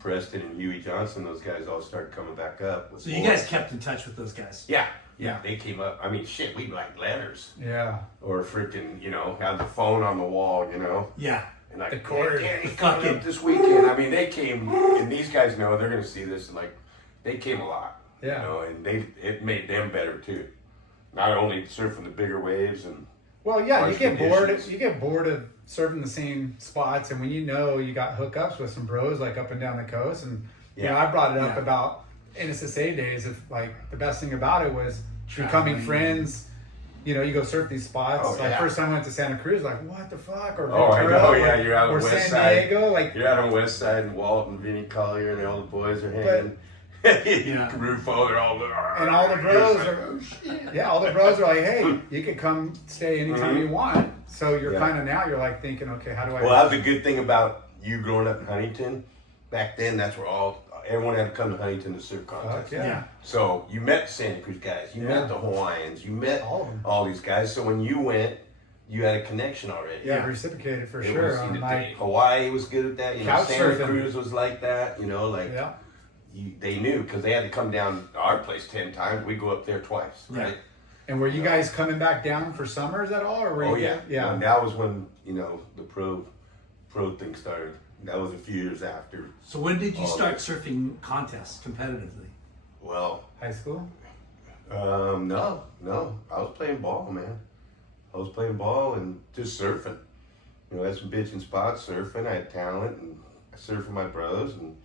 Preston and Huey Johnson, those guys all started coming back up. With So you boards. guys kept in touch with those guys. Yeah, Yeah. they came up. I mean, shit, we'd like letters Yeah. or freaking, have the phone on the wall, Yeah. and like The cord. "Hey, Danny's coming Fucking- up this weekend. I mean, they came, and these guys know they're gonna see this, and like they came a lot. Yeah. And it made them better too. Not only surfing the bigger waves and Well, yeah, you Harsh get bored. conditions. You get bored of surfing the same spots, and when you got hookups with some bros like up and down the coast, and I brought it up Yeah. about NSSA days. Of like the best thing about it was becoming Traveling. friends. You go surf these spots. Oh, Like yeah. first time I went to Santa Cruz, like what the fuck, or Oh, I Ventura, know, or, yeah, you're out on or the west San side. Diego, like you're out on West Side, and Walt and Vinny Collier and all the boys are hanging. Yeah. Rufo, they're all and all the bros like, are "Oh, shit." yeah, all the bros are like, hey, you could come stay anytime you want. So you're Yeah. kind of now you're like thinking, okay, how do I? Well, that was a good thing about you growing up in Huntington. Back then, that's where everyone had to come to Huntington to surf contests. yeah. Yeah. So you met the Santa Cruz guys, you Yeah. met the Hawaiians, you met All of 'em. all these guys. So when you went, you had a connection already. Yeah, reciprocated for It sure. was On either like, Hawaii was good at that. Couch Santa surfing. Cruz was like that. yeah, They knew because they had to come down to our place 10 times. We go up there twice, Yeah. right? and were you guys coming back down for summers at all, or were Oh you? yeah, yeah. And that was when the pro thing started. That was a few years after. So when did you Oh, start surfing contests competitively? Well, High school. no, I was playing ball, man. I was playing ball and just surfing. I had some bitching spots surfing. I had talent and I surfed with my bros, and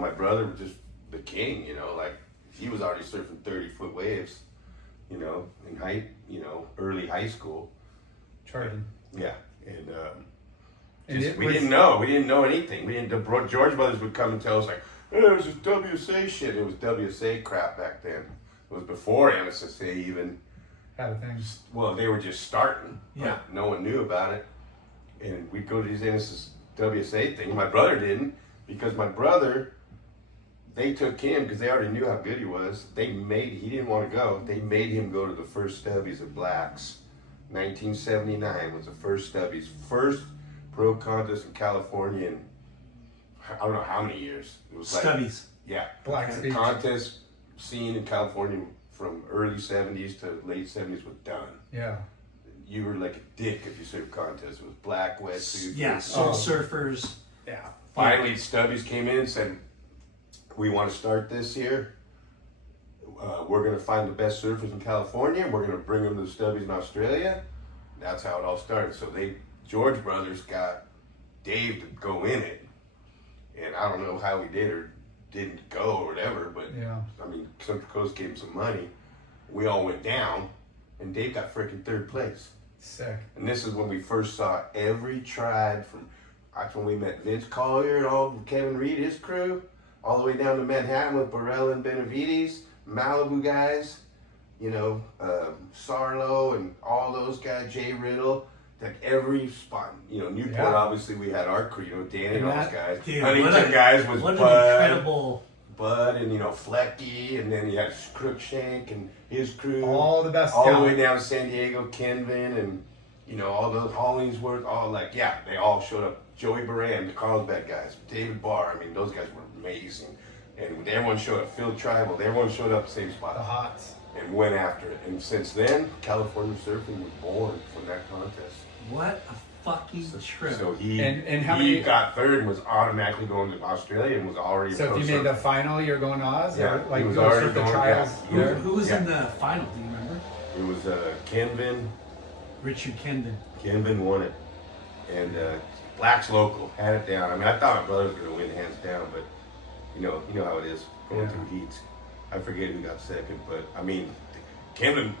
my brother was just the king. Like he was already surfing 30-foot waves. In height, early high school. Charging. Yeah, and And just, it we was- didn't know. We didn't know anything. The George brothers would come and tell us like, "Hey, there's this WSA shit." It was WSA crap back then. It was before MSSA even. Had a thing. Well, they were just starting. Yeah. Like, no one knew about it. And we'd go to these NSWSA things. My brother didn't, because my brother, they took him because they already knew how good he was. He didn't want to go. They made him go to the first Stubbies of Blacks. 1979 was the first Stubbies. First pro contest in California in, I don't know how many years. It was like, Stubbies. yeah. Blacks The Beach. contest scene in California from early 70s to late 70s was done. Yeah. You were like a dick if you surfed contest. It was black wetsuit. Yeah, soul surfers. Yeah. Finally, Stubbies came in and said, "We want to start this here. We're going to find the best surfers in California. We're going to bring them to the Stubbies in Australia." That's how it all started. So George Brothers got Dave to go in it, and I don't know how he did or didn't go or whatever. But Yeah. I mean, Central Coast gave him some money. We all went down, and Dave got freaking third place. Sick. And this is when we first saw every tribe from. That's when we met Vince Collier and all Kevin Reed, his crew, all the way down to Manhattan with Borrell and Benavides, Malibu guys, Sarlo and all those guys, Jay Riddle, like every spot. Newport, Yeah. obviously we had our crew, Danny and all those guys. Dude, Huntington guys was what Bud, an incredible. Bud and Flecky, and then you had Crookshank and his crew. All the best All the talent. way down to San Diego, Kenvin and all those Hollingsworth, they all showed up. Joey Baran, the Carlsbad guys, David Barr, I mean, those guys were amazing. And everyone showed up, Phil Tribal, everyone showed up the same spot. The Hots. And went after it. And since then, California surfing was born from that contest. What a fucking trip. So he And how he many- got third and was automatically going to Australia and was already So pro if you made the surfer. final, you're going to Oz? Yeah, Or, like, he was you go already surf the going, trials yeah. there? Who was Yeah. in the final? Do you remember? It was Kenvin. Richard Kendon. Kenvin won it. And Black's local had it down. I mean, I thought my brother was going to win hands down, but you know how it is going Yeah. through heats. I forget who got second, but I mean, Kenvin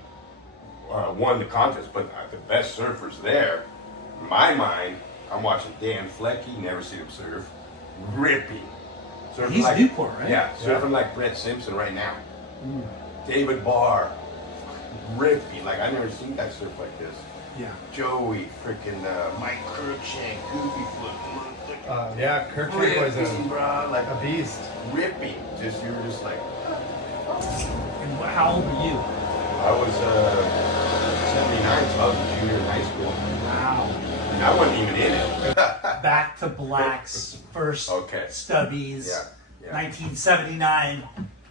won the contest, but the best surfers there, in my mind, I'm watching Dan Flecky, never seen him surf, ripping. Surfing He's Newport, right? Yeah, surfing like Brett Simpson right now. David Barr, ripping. Like, I've never seen guys surf like this. Yeah. Joey, freaking Mike Crookshank, Goofy Foot, Yeah, Kirk Trick was ripping, bro, like a beast. ripping. You were just like, And how old were you? I was 79, so I was a junior in high school. Wow. And I wasn't even in it. Back to Black's first Okay. Stubbies. Yeah. 1979.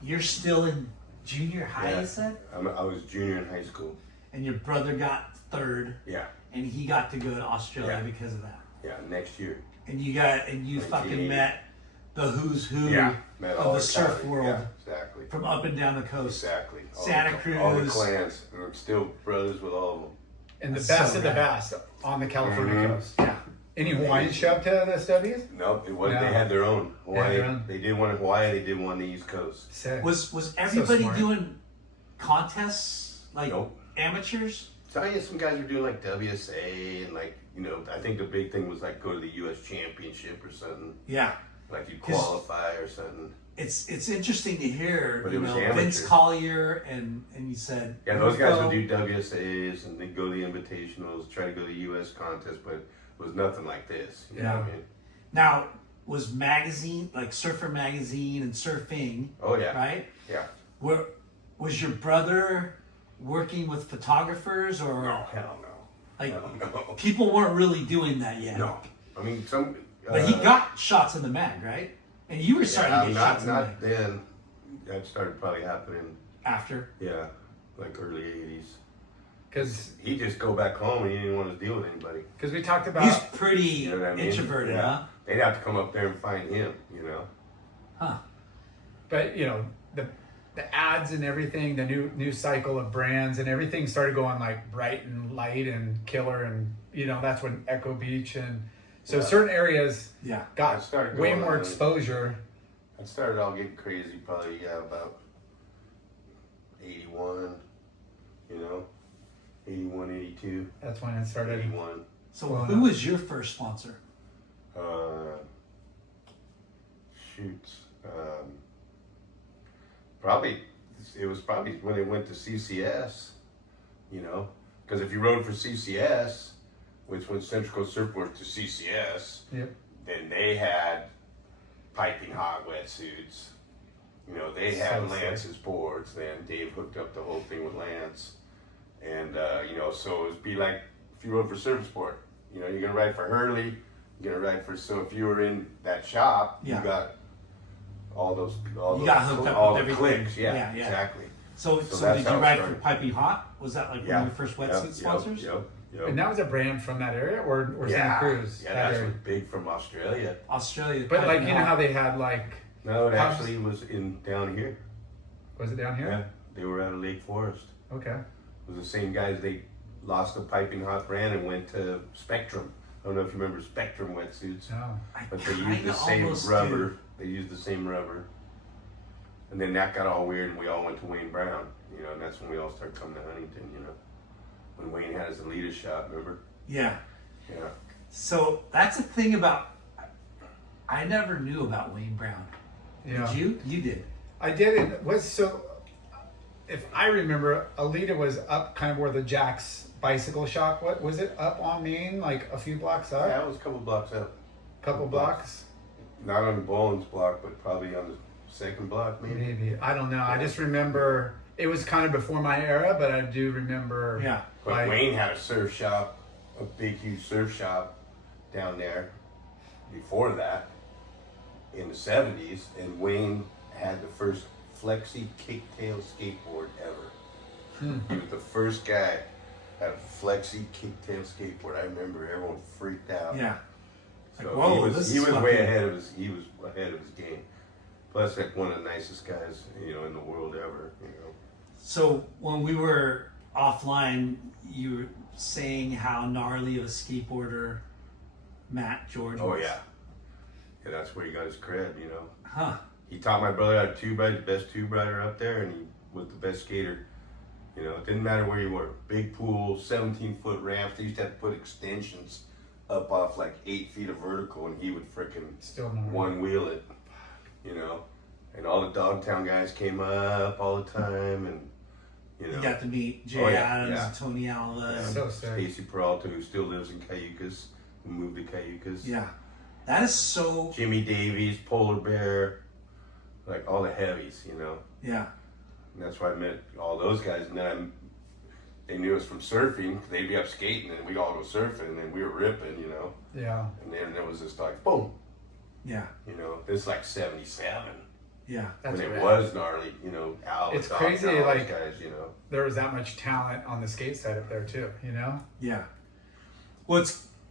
You're still in junior high, Yeah. you said? I was junior in high school. And your brother got third, Yeah, and he got to go to Australia Yeah. because of that. yeah, next year. And you fucking 1980. met the who's who Met of all the the surf colleagues. world Yeah, exactly. from up and down the coast. Exactly. Santa All the Cruz. clans. We're still brothers with all of them. And the That's best so of the rad. best on the California Mhm. coast. Yeah. Any Hawaiian show up to the Stubbies? Nope, it wasn't. No. They had their own. They had Hawaii. their own. They did one in Hawaii. They did one on the East Coast. Sick. Was everybody smart. doing contests like Nope. amateurs? So yeah, some guys were doing like WSA and like I think the big thing was like go to the U.S. Championship or something. Yeah. Like you 'Cause- qualify or something. It's interesting to hear, But you it was know, amateur. Vince Collier and you said Yeah, those guys Rufo. would do WSAs and they'd go to the invitationals, try to go to the U.S. contest, but it was nothing like this. You know what I mean? Now, was magazine like Surfer Magazine and Surfing, Oh yeah. right? Yeah. Was your brother working with photographers or No, hell no. like Hell no. people weren't really doing that yet? No. I mean some. But he got shots in the mag, right? And you were starting to get not shots in the mag then. That started probably happening. after. Yeah, like early '80s. Because He'd just go back home and he didn't want to deal with anybody. we talked about He's pretty You know what I mean? introverted, Yeah. huh? They'd have to come up there and find him. Huh. But the ads and everything, the new cycle of brands and everything started going like Bright and Light and Killer and that's when Echo Beach and so Yeah. certain areas Yeah. got That started way going more on. exposure. It started all getting crazy probably about 81. 81, 82, That's when it started. 81. So Well, who was your first sponsor? Shoots. Probably it was probably when it went to CCS, you know, because if you rode for CCS, which went Central Coast Surfboard to CCS, Yep. then they had piping hot wetsuits. You know, they had So Lance's boards. Then Dave hooked up the whole thing with Lance, and you know, so it'd be like if you rode for Surf Sport, you know, you're gonna ride for Hurley, you're gonna ride for. So if you were in that shop, Yeah. you got all those, You got hooked up all with the everything. clicks. Yeah, Yeah, yeah. exactly. So So did that's you how it ride for started. Piping Hot? Was that like one of your first wetsuit sponsors? Yep. And that was a brand from that area, or Santa Cruz. Yeah, that that's area. was big from Australia. Australia. But like Piping you know Hot. how they had like, No, it How- actually was in down here. was it down here? Yeah, they were out of Lake Forest. Okay. It was the same guys. They lost the Piping Hot brand and went to Spectrum. I don't know if you remember Spectrum wetsuits, No. I but they used kinda the same almost rubber. do. They used the same rubber. And then that got all weird, and we all went to Wayne Brown. You know, and that's when we all started coming to Huntington. You know, when Wayne had his Adidas shop. Remember? Yeah. Yeah. So that's the thing about. I never knew about Wayne Brown. Yeah. Did you? You did. I did it. Was so. If I remember, Alita was up kind of where the Jack's bicycle shop. What was it? Up on Main, like a few blocks up. Yeah, it was a couple blocks up. Couple blocks. Not on Bowen's block, but probably on the second block, maybe. Maybe, I don't know. I just remember it was kind of before my era, but I do remember. Yeah. But Like- Wayne had a surf shop, a big, huge surf shop down there before that in the 70s, and Wayne had the first flexi kicktail skateboard ever. He was the first guy that had a flexi kicktail skateboard. I remember everyone freaked out. Yeah. So Like, whoa, he this was is way fucking- ahead of his game. Plus, like one of the nicest guys, you know, in the world ever. You know. So when we were offline, you were saying how gnarly of a skateboarder Matt George Oh was. yeah, yeah. That's where he got his cred. You know. Huh. He taught my brother how to tube ride, the best tube rider up there, and he was the best skater. You know, it didn't matter where you were. Big pool, 17-foot ramps. They used to have to put extensions up off like 8 feet of vertical, and he would frickin' Still not. one wheel it. You know, and all the Dogtown guys came up all the time, and you know, You got to meet Jay Oh, yeah, Adams, yeah. and Tony Alva. and- So sick. Stacy Peralta, who still lives in Cayucas, who moved to Cayucas. Yeah. That is so. Jimmy Davies, Polar Bear, like all the heavies, you know. Yeah. And that's why I met all those guys. And then they knew us from surfing. They'd be up skating, and we all go surfing, and then we were ripping, you know. Yeah. And then there was just like, boom, Yeah. you know. This is like 77. Yeah. That's when it rad. was gnarly, you know. Al, It's Doc, crazy, all those like- guys, you know. There was that much talent on the skate side up there too. You know. Yeah. Well,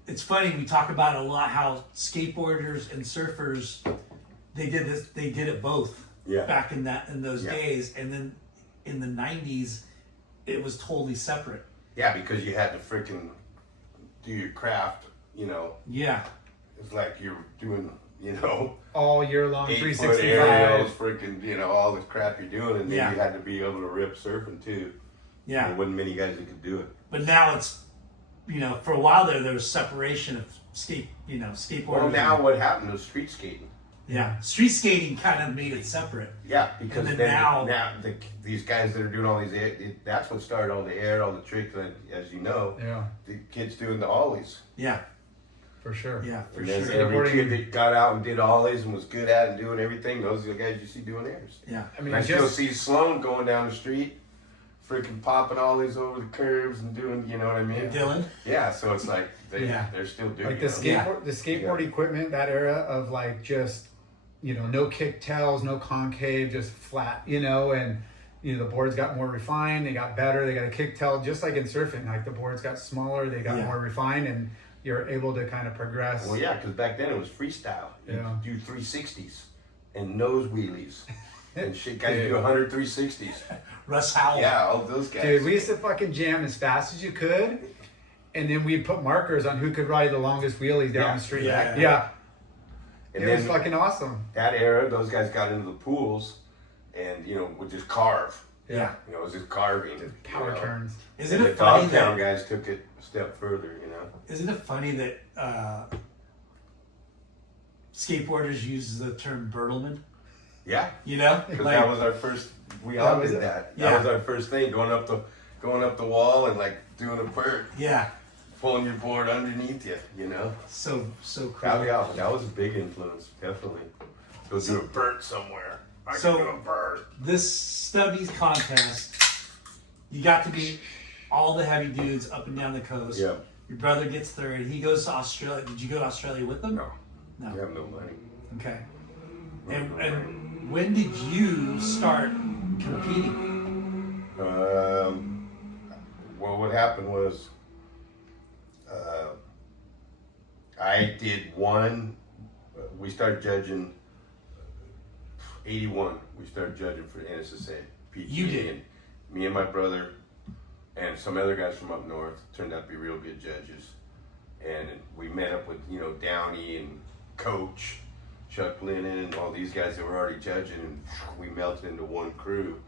it's funny, we talk about it a lot how skateboarders and surfers they did it both Yeah. back in those Yeah. days, and then in the 90s it was totally separate. Yeah, because you had to freaking do your craft, you know. Yeah. It's like you're doing, you know, All year long, 8-foot 365. aerials, freaking, you know, all the crap you're doing, and then Yeah. you had to be able to rip surfing too. Yeah. There wasn't many guys that could do it. But now it's, for a while there was separation of skateboarders. Well, now what happened was street skating. Yeah. Street skating kind of made it separate. Yeah, because then then now- these guys that are doing all these, that's what started all the air, all the tricks, and as you know, Yeah, the kids doing the ollies. Yeah. for sure. Yeah, for And then sure. every Skateboarding- kid that got out and did ollies and was good at it and doing everything, those are the guys you see doing airs. Yeah. I mean, And I still just see Sloan going down the street, freaking popping ollies over the curves and doing, you know what I mean? Dylan? Yeah, so it's like Yeah. they're still doing like the it. Yeah. skateboard equipment, that era of like just no kick tails, no concave, just flat, and the boards got more refined, they got better, they got a kick tail, just like in surfing, like the boards got smaller, they got Yeah. more refined, and you're able to kind of progress. Well, yeah, because back then it was freestyle. You Yeah. do 360s and nose wheelies and shit. Guys Dude. do 100 360s. Russ Howell. Yeah, all those guys. Dude, we used to fucking jam as fast as you could, and then we'd put markers on who could ride the longest wheelies down Yeah. the street. Yeah. Yeah. And It was then fucking awesome. that era, those guys got into the pools and, would just carve. Yeah. It was just carving. Just power you know. turns. Isn't And it the funny Dogtown that guys took it a step further, isn't it funny that skateboarders use the term Bertleman? Yeah. You know, Because like that was our first. We all was did it? that. Yeah. That was our first thing, going up the wall and like doing a vert, yeah, pulling your board underneath you. You know. so cool. That was a big influence, definitely. Go do a vert somewhere. I So- can do a vert. This Stubbies contest, you got to meet all the heavy dudes up and down the coast. Yeah. Your brother gets third. He goes to Australia. Did you go to Australia with them? No. No. You have no money. Okay. And when did you start competing? Well, what happened was, I did one. We started judging. 81. We started judging for the NSSA. PTA. You did? And me and my brother, and some other guys from up north turned out to be real good judges. And we met up with Downey and Coach, Chuck Lennon, and all these guys that were already judging, and we melted into one crew.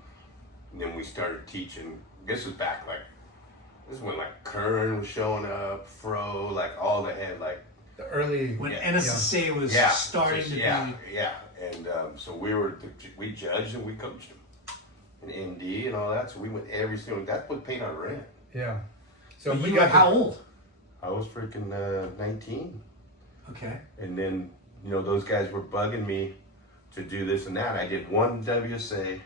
And then we started teaching. This was back this is when Kern was showing up, Fro, all the head The early. When Yeah. NSSA was yeah, starting to yeah, be. yeah. And so we judged and we coached them, and ND and all that. So we went every single. That's what paid our rent. Yeah. So But we you were got how old? I was freaking 19, Okay. and then those guys were bugging me to do this and that. I did one WSA.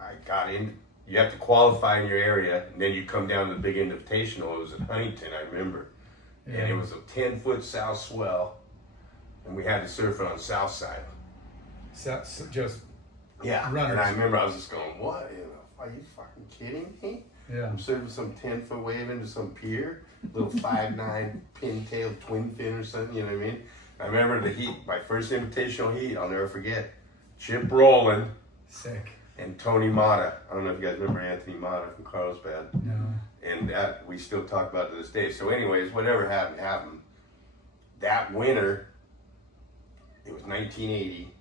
I got in. You have to qualify in your area, and then you come down to the big invitational. It was at Huntington, I remember, and it was a 10-foot south swell, and we had to surf it on the south side. So just Yeah, runners. and I remember I was just going, "What? Are you fucking kidding me? yeah. I'm surfing some 10-foot wave into some pier, little 5'9" pintail twin fin or something." You know what I mean? I remember the heat, my first invitational heat. I'll never forget. Chip Rowland Sick. and Tony Mata. I don't know if you guys remember Anthony Mata from Carlsbad. No. And that we still talk about to this day. So, anyways, whatever happened. That winter, it was 1980.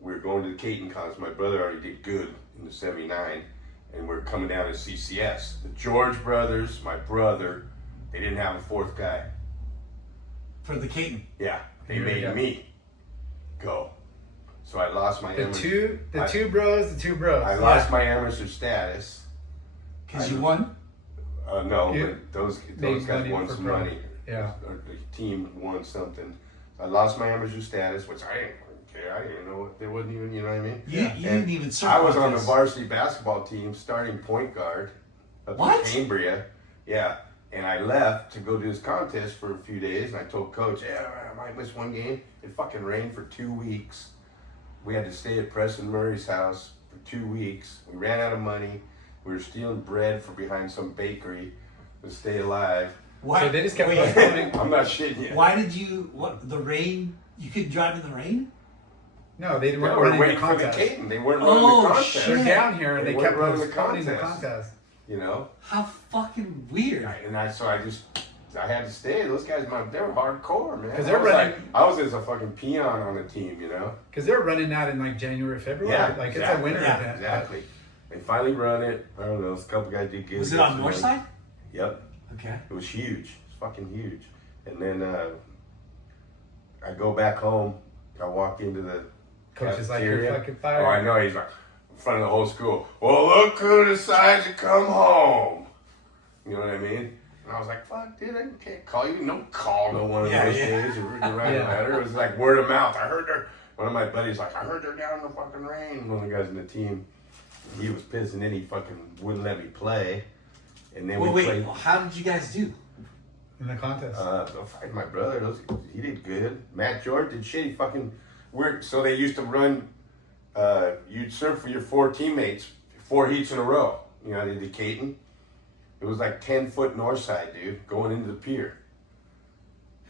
We were going to the Caton Cons. My brother already did good in the 79, and we're coming down to CCS. The George brothers, my brother, they didn't have a fourth guy. For the Caton. Yeah, they Here we made go. me go. So I lost my The amateur. two bros. I lost my amateur status. Because you won? No, You but those made guys money won for some pro. money. Yeah. Or the team won something. I lost my amateur status, which I didn't care. I didn't even know what, there wasn't even, you know what I mean? You didn't even surf. I was on the this. varsity basketball team starting point guard up What? in Cambria. Yeah. And I left to go do this contest for a few days, and I told Coach, "Yeah, I might miss one game." It fucking rained for 2 weeks. We had to stay at Preston Murray's house for 2 weeks. We ran out of money. We were stealing bread from behind some bakery to stay alive. Why, So they just kept wait, postponing. I'm not shitting you. Why did you, the rain? You couldn't drive in the rain? No, they They weren't were running the waiting for the contest. Caton. They weren't Oh, running the contest. shit. They're down here and They they weren't kept running the postponing the contest. contest. You know? How fucking weird. I had to stay. Those guys, they were hardcore, man. 'Cause they're I was running- I was as a fucking peon on the team, you know? Because they're running that in January, February. Like exactly. it's a winter Yeah, event. Exactly. They finally run it. I don't know. A couple guys did good. Was it got on some north money. side? Yep. Okay. It was huge. It's fucking huge. And then I go back home. I walk into the Coach is like, cafeteria. "You're fucking fired." Oh, I know. He's like, in front of the whole school. "Well, look who decides to come home." You know what I mean? And I was like, "Fuck, dude, I can't call you. No call no one of Yeah, those yeah. days. Or write a Yeah. letter." It was like word of mouth. I heard her. One of my buddies like, "I heard they're down in the fucking rain." One of the guys in the team, he was pissed, and then he fucking wouldn't let me play. And then Well, we wait, played. how did you guys do? In the contest. My brother, he did good. Matt George did shit. He fucking so they used to run. You'd serve for your 4 teammates 4 heats in a row. You know, they did Caton. It was like 10-foot north side, dude, going into the pier.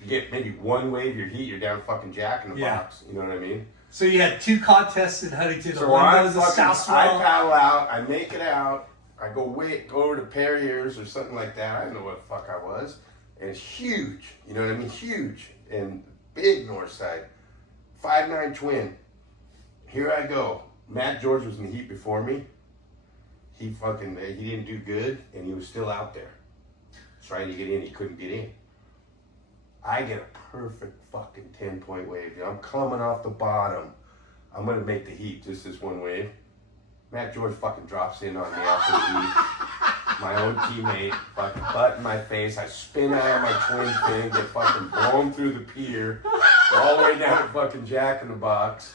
You get maybe one wave your heat, you're down fucking Jack in the Yeah. box. You know what I mean? So you had 2 contests in Huntington. So one I was the fucking, South I Swell. paddle out, I make it out, I go over to Perrier's or something like that. I didn't know what the fuck I was. And it's huge, you know what I mean? Huge and big north side. 5'9" twin. Here I go. Matt George was in the heat before me. He didn't do good, and he was still out there trying to get in. He couldn't get in. I get a perfect fucking 10-point wave. Dude. I'm coming off the bottom. I'm gonna make the heat just this one wave. Matt George fucking drops in on me after the heat. My own teammate, fucking butt in my face. I spin out of my twin fin, get fucking blown through the pier, go all the way down to fucking Jack in the Box.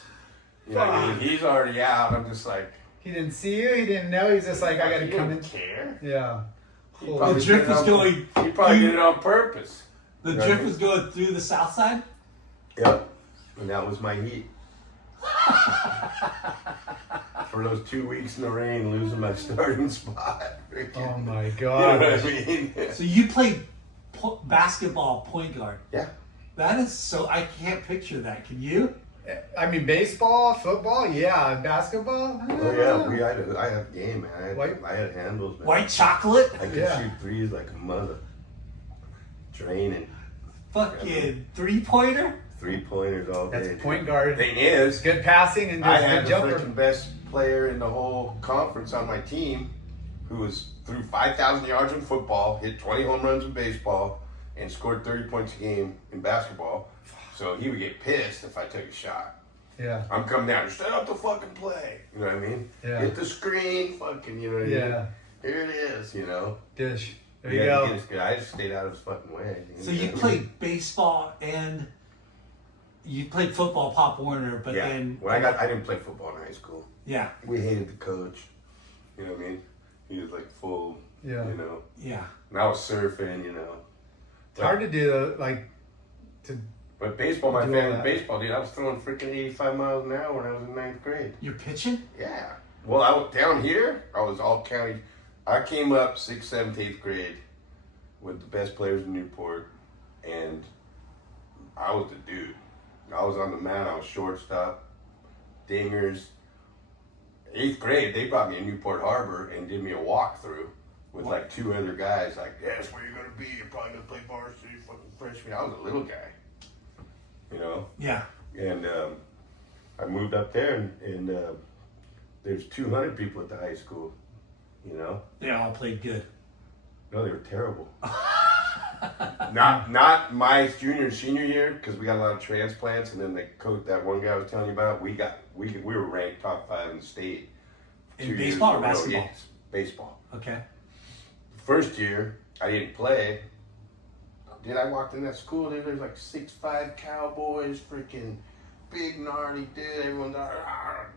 You know what I mean? He's already out. I'm just like. He didn't see you. He didn't know. He's just like, I gotta come in. Care. Yeah. The drift was going. He probably did it on purpose. The drift was going through the south side. Yep. And that was my heat. For those 2 weeks in the rain, losing my starting spot. Oh my You know god. what I mean? So you played basketball point guard. Yeah. That is so. I can't picture that. Can you? I mean, baseball, football, yeah. Basketball? Oh yeah, I had game, man. White- I had handles, man. White chocolate. I could Yeah. shoot threes like a mother. Draining. Fucking 3-pointer. 3-pointers all day. That's point guard. Thing is, Good passing and I just had good the jumper. freaking best player in the whole conference on my team, who was threw 5,000 yards in football, hit 20 home runs in baseball, and scored 30 points a game in basketball. So he would get pissed if I took a shot. Yeah. I'm coming down, set up the fucking play. You know what I mean? Yeah. Hit the screen, fucking, you know what I mean? Yeah. Here it is, you know? Dish. There Yeah, you go. he gets good. I just stayed out of his fucking way. So you played baseball and you played football, Pop Warner, but Yeah. then When I didn't play football in high school. yeah, We hated the coach. You know what I mean? He was like full, Yeah. you know. yeah. And I was surfing, you know. It's hard to do, like, to. But baseball, my Do all family that. baseball, dude, I was throwing freaking 85 miles an hour when I was in 9th grade. You're pitching. Yeah. Well, I was down here. I was all county. I came up 6th, 7th, 8th grade with the best players in Newport, and I was the dude. I was on the mound. I was shortstop, dingers. 8th grade, they brought me to Newport Harbor and did me a walkthrough with like 2 other guys. Like, yeah, that's where you're gonna be. You're probably gonna play varsity, fucking freshman. I was a little guy, you know. Yeah. And I moved up there, and there's 200 people at the high school, you know. They all played good. No, they were terrible. not my junior and senior year, because we got a lot of transplants, and then the coach, that one guy I was telling you about, we were ranked top 5 in the state. In 2 years baseball or in a row. basketball? Yes, baseball. Okay. First year, I didn't play. Dude, I walked in that school, dude, there's like 6'5" cowboys, freaking big gnarly dude. Everyone's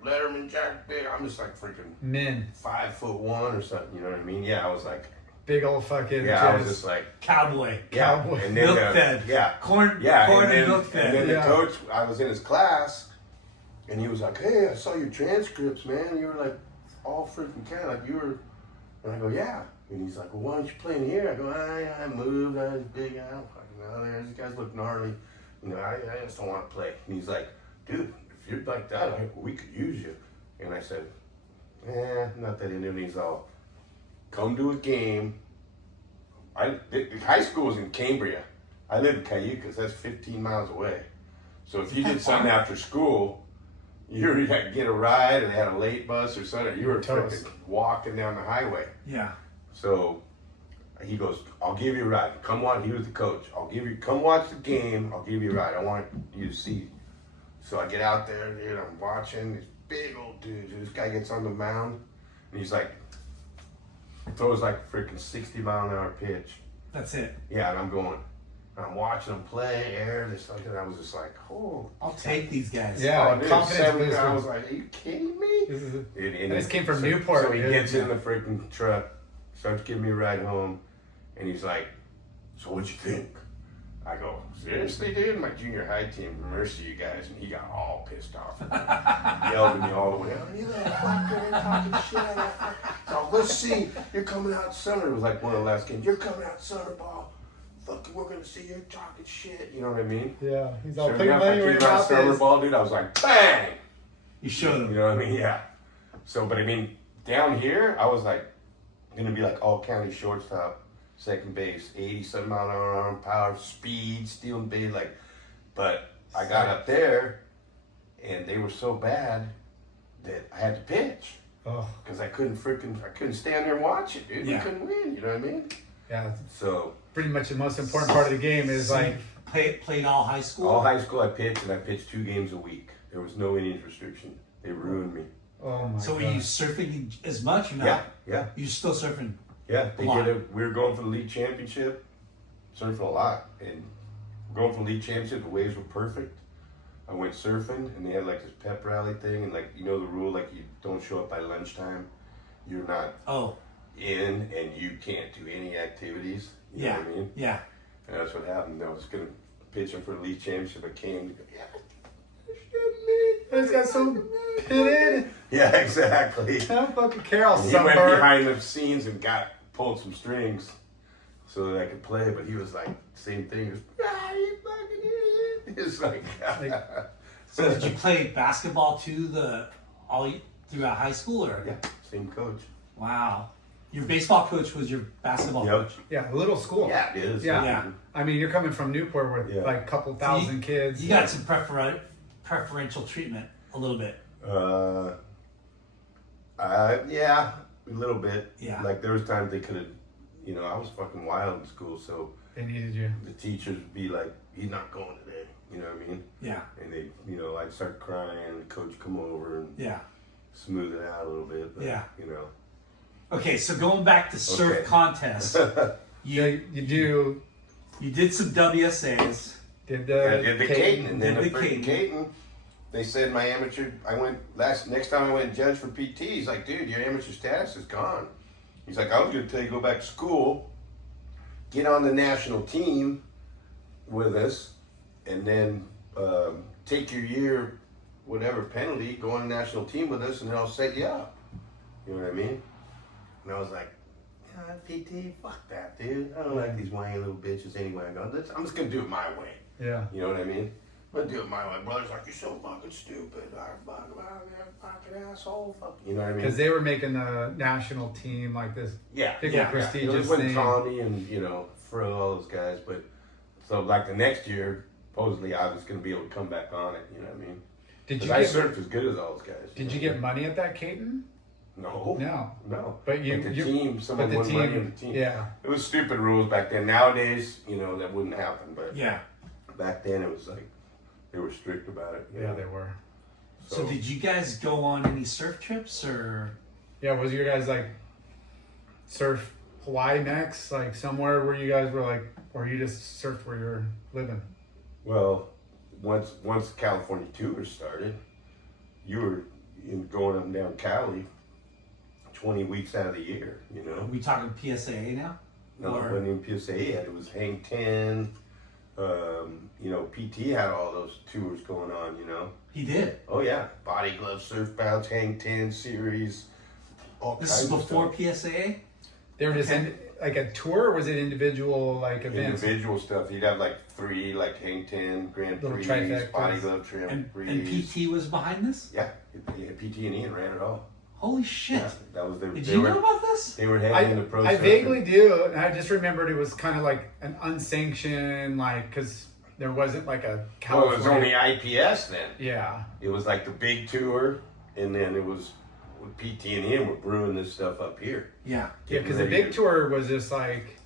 Letterman, Jack, big. I'm just like freaking Men. 5'1" or something. You know what I mean? Yeah, I was like, Big old fucking. yeah, I was just like, Cowboy. yeah. Cowboy. And then Milk fed. yeah, Corn. yeah. Corn and and then, milk fed. and then Yeah. the coach, I was in his class, and he was like, "Hey, I saw your transcripts, man. You were like all freaking kind, like you were." And I go, "Yeah." And he's like, "Well, why don't you play in here?" I go, "I moved. I was big. I don't fucking know. These guys look gnarly. You know, I just don't want to play." And he's like, "Dude, if you're like that, we could use you." And I said, not that into it." And he's all, "Come to a game." The high school was in Cambria. I live in Cayucas. That's 15 miles away. So if you did something after school, you were to get a ride, or they had a late bus or something, you were Toast. freaking walking down the highway. Yeah. So he goes, "I'll give you a ride. Come on." He was the coach. Come watch the game. I'll give you a ride. I want you to see." So I get out there, dude. I'm watching this big old dude. This guy gets on the mound, and he's like, throws like freaking 60-mile-an-hour pitch. That's it. Yeah, and I'm going. And I'm watching them play, air, this, and I was just like, "Oh, I'll take these guys. Yeah. oh, dude, confidence 7 booster. I was like, "Are you kidding me?" This is a, And this came from so, Newport, So he dude. gets in the freaking truck, starts giving me a ride home, and he's like, "So what'd you think?" I go, "Seriously, dude? My junior high team, mercy you guys." And he got all pissed off. Yelled at me all the way. "Oh, you little fucker, talking shit." So let's see. You're coming out summer. It was like one of the last games. "You're coming out summer ball. Fucking, we're gonna see you talking shit." You know what I mean? yeah. He's all Sure putting enough, money I where your came out mouth summer is. ball, dude. I was like, bang. You showed You them. know what I mean? Yeah. So, but I mean, down here, I was like, gonna be like all county shortstop, second base, 87 mile an hour arm power, speed, stealing base, like. But I got up there, and they were so bad that I had to pitch Oh, because I couldn't stand there and watch it, dude. Yeah. We couldn't win. You know what I mean? yeah. So Pretty much the most important part of the game is like. Played all high school. all high school, I pitched, and I pitched 2 games a week There was no innings restriction. They ruined me. Oh my So god. were you surfing as much or not? Yeah. You still surfing? Yeah, they A lot. did it. We were going for the league championship, surfing a lot, and going for the league championship. The waves were perfect. I went surfing, and they had like this pep rally thing, and like the rule, like you don't show up by lunchtime, you're not Oh, in, and you can't do any activities. You know what I mean? Yeah. And that's what happened. I was gonna pitch him for the league championship. I came. It's got so pitted. Yeah, exactly. I don't fucking care. I'll And he went sunburn. behind the scenes and pulled some strings so that I could play, but he was like, same thing. He was, you fucking idiot. It's like, So did you play basketball too throughout high school or? yeah, same coach. Wow. Your baseball coach was your basketball Yep. coach. Yeah, a little school. Yeah, it is. Yeah. Yeah. I mean, you're coming from Newport with Yeah. like a couple thousand kids. You got some preferential treatment a little bit. Yeah, a little bit. Yeah. Like there was times they could have, I was fucking wild in school, so They needed you. the teachers would be like, he's not going today. You know what I mean? Yeah. And they, I'd start crying, the coach would come over and Yeah. smooth it out a little bit. But, Yeah. You know. Okay, so going back to surf Okay. contests, Yeah, you you did some WSAs. did I did the Caton, and then Did the the freaking Caton. They said my amateur. Next time I went and judged for PT. He's like, dude, your amateur status is gone. He's like, I was gonna tell you go back to school, get on the national team with us, and then take your year, whatever penalty, go on the national team with us, and then I'll set you up. You know what I mean? And I was like, PT, fuck that, dude. I don't like these whiny little bitches anyway. I'm just gonna do it my way. Yeah. You know what I mean? I'm gonna do it my way. Brother's like, you're so fucking stupid. Fucking asshole. Fuck. You know what I mean? Because they were making the national team like this Yeah. big Yeah. It prestigious was when thing. Tommy and, Fro, all those guys. But so like the next year, supposedly I was gonna be able to come back on it. You know what I mean? Did you Because I get surfed as good as all those guys. Did you get money at that Caton? No. No. But But the team, someone the won team, money on the team. yeah. It was stupid rules back then. Nowadays, that wouldn't happen. But Yeah. back then it was like they were strict about it. you Yeah, know? they were. So did you guys go on any surf trips or? Yeah, was your guys like surf Hawaii next? Like somewhere where you guys were like, or you just surfed where you're living? Well, once California tours started, you were going up and down Cali 20 weeks out of the year, Are we talking PSAA now? No, Or- it wasn't even PSAA yet. It was Hang 10. PT had all those tours going on, He did. Oh, yeah. Body Glove, Surf Bouts, Hang 10 series. All This kinds is of before stuff. PSAA? They were just like a tour, or was it individual like events? Individual stuff. You'd have like 3, like Hang 10, Grand Little Prix, trifectas. Body Glove, Trim And Breeze. PT was behind this? Yeah, PT and Ian ran it all. Holy shit. Yeah, that was their. Did they you were, know about this? They were heading in the pro. I surfing. vaguely do, and I just remembered it was kind of like an unsanctioned, like, because there wasn't like a Well, it was only California. IPS then. Yeah, It was like the big tour, and then it was PT and Ian were brewing this stuff up here. Yeah. yeah, because the Ready big to- tour was just like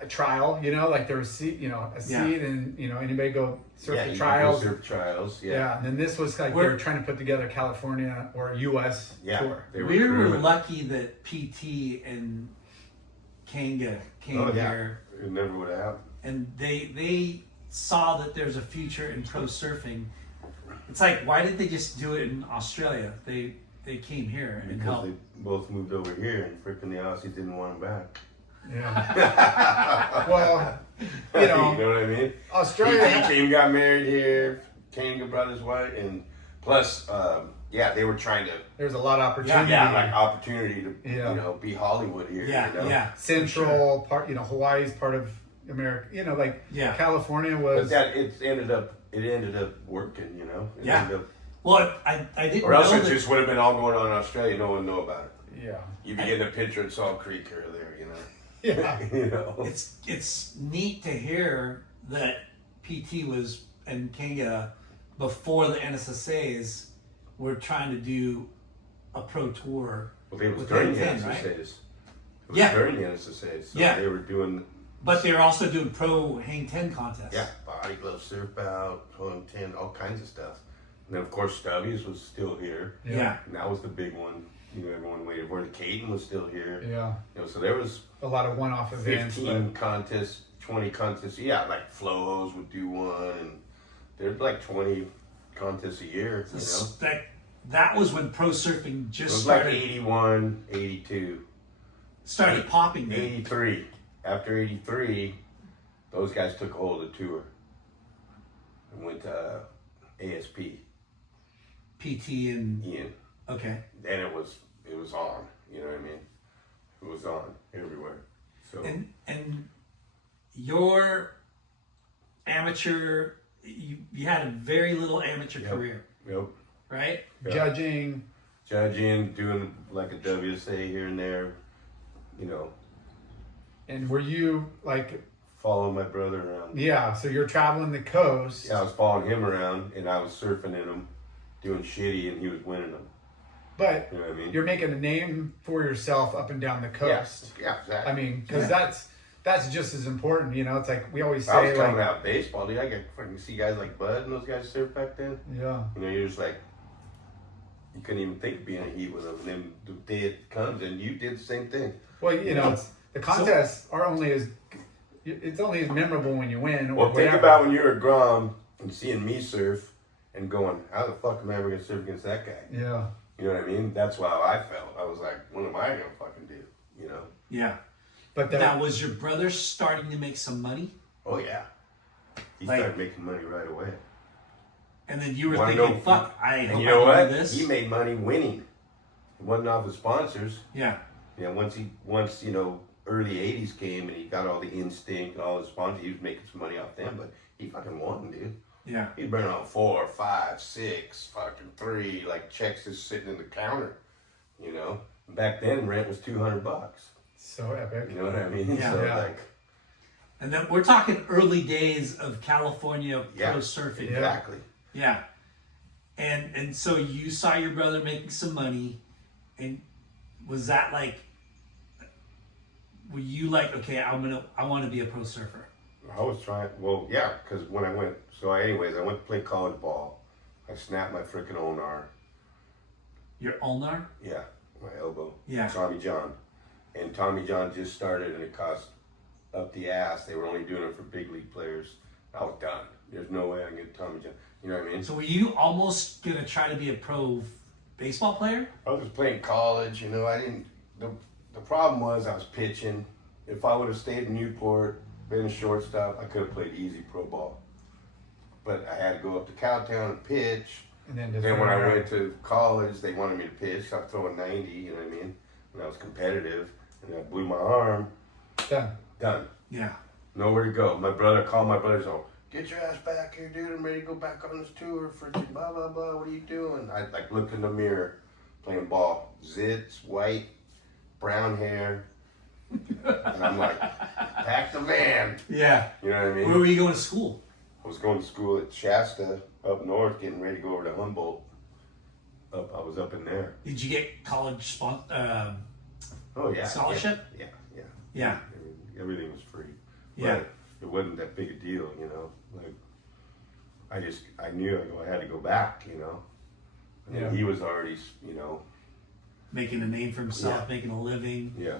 a trial, like there was seat, a Yeah. seat, and anybody go surf Yeah, the you trials. could go surf trials. Yeah. Yeah, And then this was like We're- they were trying to put together California or a U.S. yeah. tour. They We were crewing. lucky that PT and Kanga came Oh yeah, here, it never would have happened. and they saw that there's a future in pro surfing. It's like, why didn't they just do it in Australia? They came here and Because helped. they both moved over here, and freaking the Aussies didn't want them back. Yeah. Well, You know what I mean? Australia. PT came, got married here. Kanga brought his wife, and plus, they were trying to. There's a lot of opportunity. Yeah, like opportunity to, Yeah. be Hollywood here. Yeah, yeah. Central part, Hawaii's part of America. Like Yeah. California But was. that it ended up working. It Yeah. ended up, Well, I didn't or else know it that. just would have been all going on in Australia. No one know about it. Yeah. You'd be getting a picture at Salt Creek or there. Yeah. It's neat to hear that PT was and Kanga before the NSSAs were trying to do a pro tour. Well, it was With during the Hang 10, NSSAs. right? It was Yeah. during the NSSAs. So Yeah. they were doing But they were also doing pro Hang 10 contests. body glove, surf out, hung 10, all kinds of stuff. And then of course Stubby's was still here. Yeah. And that was the big one. You know, everyone waited for. The Caden was still here. Yeah. You know, so there was A lot of one-off events. 15 contests, 20 contests. Yeah, like Flow Hose would do one, and there's like 20 contests a year. You know, That was when pro surfing it just was like started 81, 82, started popping. Then. 83. After 83, those guys took hold of the tour and went to ASP. PT and Ian. okay. Then it was on. You know what I mean? It was on everywhere. So And your amateur, you had a very little amateur career, Yep. right? Judging. Judging, doing like a WSA here and there. You know, And were you like, following my brother around. yeah, so you're traveling the coast. Yeah, I was following him around, and I was surfing in them, doing shitty, and he was winning them. But You know what I mean? you're making a name for yourself up and down the coast. Yeah, exactly. I mean, because that's just as important, you know. It's like we always I say, was like, coming out baseball, dude. I got fucking see guys like Bud and those guys surf back then. yeah, You know, you're just like, you couldn't even think of being in a heat with them. And then the day it comes, and you did the same thing. well, you know, the contests are only as it's only as memorable when you win. Or Well, think whatever. about when you're at Grom and seeing me surf and going, how the fuck am I ever gonna surf against that guy? Yeah, You know what I mean? That's how I felt. I was like, what am I gonna fucking do? You know? Yeah. but Now, was your brother starting to make some money? Oh yeah. He Like- started making money right away. And then you were Wanna thinking, know- fuck, I And hope you know I can what? do this. He made money winning. It wasn't off his sponsors. Yeah. You know, once you know, early '80s came and he got all the Instinct, all his sponsors, he was making some money off them, but he fucking won, dude. Yeah. He'd burn on 4, 5, 6, fucking 3, like checks just sitting in the counter. You know? Back then rent was $200. so epic. You know what I mean? Yeah. So Yeah. like, And then we're talking early days of California Yeah. pro surfing. Yeah. exactly. Yeah. And so you saw your brother making some money, and was that like, were you like, okay, I want to be a pro surfer? I was trying, well, yeah, because when I went, anyways, I went to play college ball. I snapped my freaking ulnar. Your ulnar? Yeah, my elbow. Yeah. Tommy John. And Tommy John just started and it cost up the ass. They were only doing it for big league players. I was done. There's no way I can get Tommy John. You know what I mean? So were you almost gonna try to be a pro baseball player? I was just playing college, you know, I didn't, the problem was I was pitching. If I would have stayed in Newport, been a shortstop, I could have played easy pro ball. But I had to go up to Cowtown and pitch. And then, just Then when run I around. went to college, they wanted me to pitch. So I was throwing 90, you know what I mean? And I was competitive. And I blew my arm. Done. Done. Yeah. Nowhere to go. My brother called my brother, so, get your ass back here, dude. I'm ready to go back on this tour for blah, blah, blah. What are you doing? I like looked in the mirror, playing ball. Zits, white, brown hair. And I'm like, pack the van. Yeah. You know what I mean? Where were you going to school? I was going to school at Shasta up north, getting ready to go over to Humboldt. I was up in there. Did you get college Oh yeah. scholarship? Yeah. Yeah. Everything was free. Yeah. But it wasn't that big a deal, you know. Like I knew I had to go back, you know. And then Yeah. he was already, you know. Making a name for himself, Yeah. making a living. Yeah.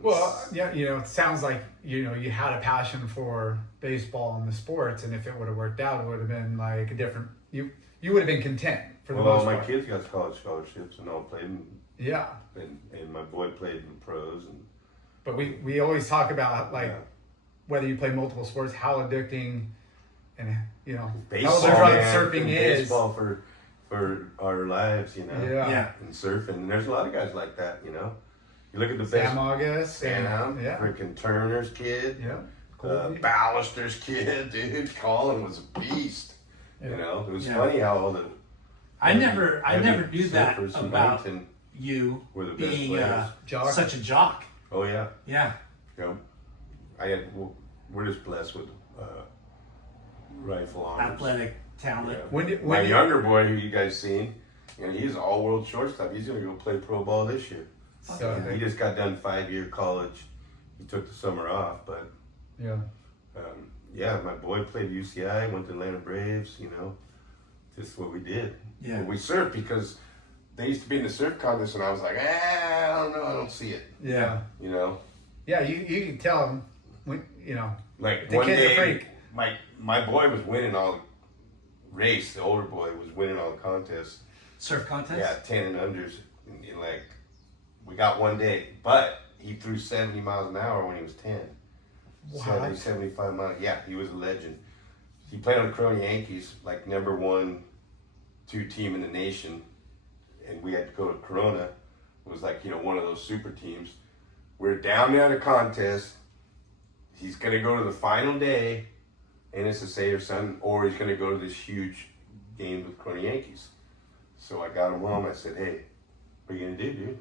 Well, yeah, you know, it sounds like, you know, you had a passion for baseball and the sports, and if it would have worked out, it would have been like a different. You would have been content for the Well, all most my part. kids got college scholarships and all played, Yeah, and my boy played in the pros and. but we always talk about like Yeah. whether you play multiple sports, how addicting, and you know Baseball, how the drug man, surfing and is. baseball for our lives, you know. Yeah. Yeah. And surfing, and there's a lot of guys like that, you know. You look at the Sam best. August. Sam, and, yeah. freaking Turner's kid, Yeah. Ballister's kid, dude. Colin was a beast. Yeah. You know, it was Yeah. funny how all the. I never heavy knew that surfers in about Huntington you were the best being players. Jock. such a jock. Oh yeah, Yeah. you know, we're just blessed with rifle arms. Athletic talent. Yeah. When did- My when did- younger boy, who you guys seen, you know, he's an all-world shortstop. He's gonna go play pro ball this year. So He just got done 5-year college. He took the summer off, but yeah. yeah, my boy played UCI, went to Atlanta Braves. You know, just what we did. Yeah. But we surfed because they used to be in the surf contest, and I was like, I don't know, I don't see it. Yeah. You know, Yeah, you can tell them, when, you know, like the one kid's a day, freak. my boy was winning all the race. The older boy was winning all the contests. Surf contest? Yeah, 10 and unders. And like, we got one day, but he threw 70 miles an hour when he was 10. What? 70, 75 miles. Yeah, he was a legend. He played on the Corona Yankees, like number 1, 2 team in the nation. And we had to go to Corona. It was like, you know, one of those super teams. We're down there in a contest. He's going to go to the final day, NSSA or something, or he's going to go to this huge game with Corona Yankees. So I got him home. I said, hey, what are you going to do, dude?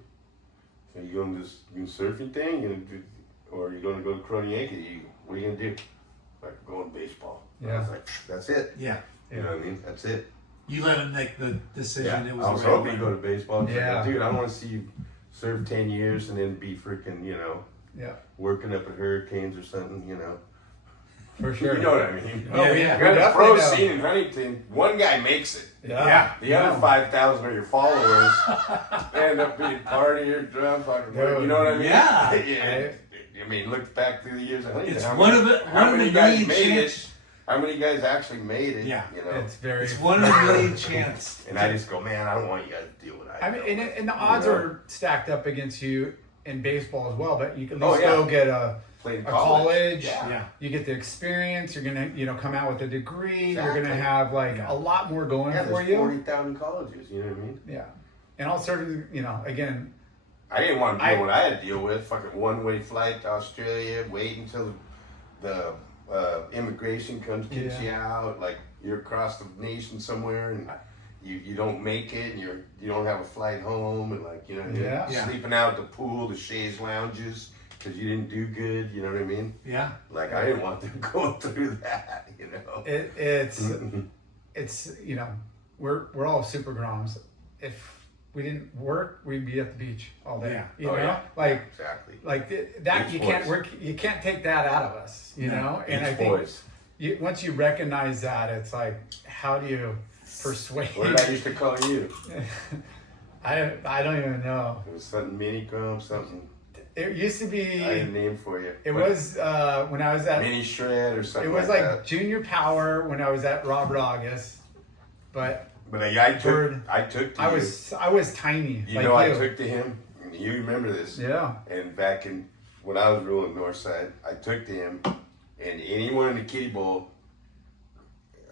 So you going to this surfing thing? You gonna do, or are you going to go to Corona Yankees? What are you going to do? Like, go on baseball. Yeah. I was like, that's it. Yeah. You know what I mean? That's it. You let him make the decision. Yeah, It was I was already hoping to go to baseball. Yeah. Like, dude, I want to see you serve 10 years and then be freaking, you know, Yeah, working up at Hurricanes or something, you know. for sure. You know what I mean? Oh, Yeah, we- yeah. we You're in the definitely pro know. scene in Huntington. One guy makes it. Yeah. The other 5,000 are your followers. End up being partier, drunk, fucking. You know what I mean? Yeah. Yeah. I mean, look back through the years of Huntington. It's how one many- of the how one of many the guys million made chance. it? How many guys actually made it? Yeah. You know. It's very. It's one in a million chance. And I just go, man, I don't want you guys to deal with that. I mean, and the odds are stacked up against you in baseball as well. But you can at Oh, least yeah. go get a Played in college. Yeah. Yeah. You get the experience. You're gonna, come out with a degree. You're Exactly. gonna have like Yeah. a lot more going Yeah, for there's you. 40,000 colleges. You know what I mean? Yeah, and all serving. Again, I didn't want to I- deal what I had to deal with. Fucking one-way flight to Australia, wait until the immigration comes, kicks you out. Like you're across the nation somewhere, and you don't make it, and you don't have a flight home, and like you're Yeah. Yeah. sleeping out at the pool, the chaise lounges, because you didn't do good. You know what I mean? Yeah. Like I didn't want them going through that. You know? it's we're all super groms. If we didn't work, we'd be at the beach all day. Yeah. You Oh, know, yeah. like Exactly. that Beach you can't boys. work. You can't take that out of us. You No. know, and Beach I think boys. once you recognize that, it's like, how do you persuade? What did I used to call you? I don't even know. It was something mini crumb, something. It used to be. I had a name for you. It But was when I was at. mini shred or It something. was like like that. junior power when I was at Robert August, but But I took. Bird. I took. To I you. was tiny. You like know, you. I took to him. You remember this? Yeah. And back in when I was ruling Northside, I took to him, and anyone in the kiddie bowl,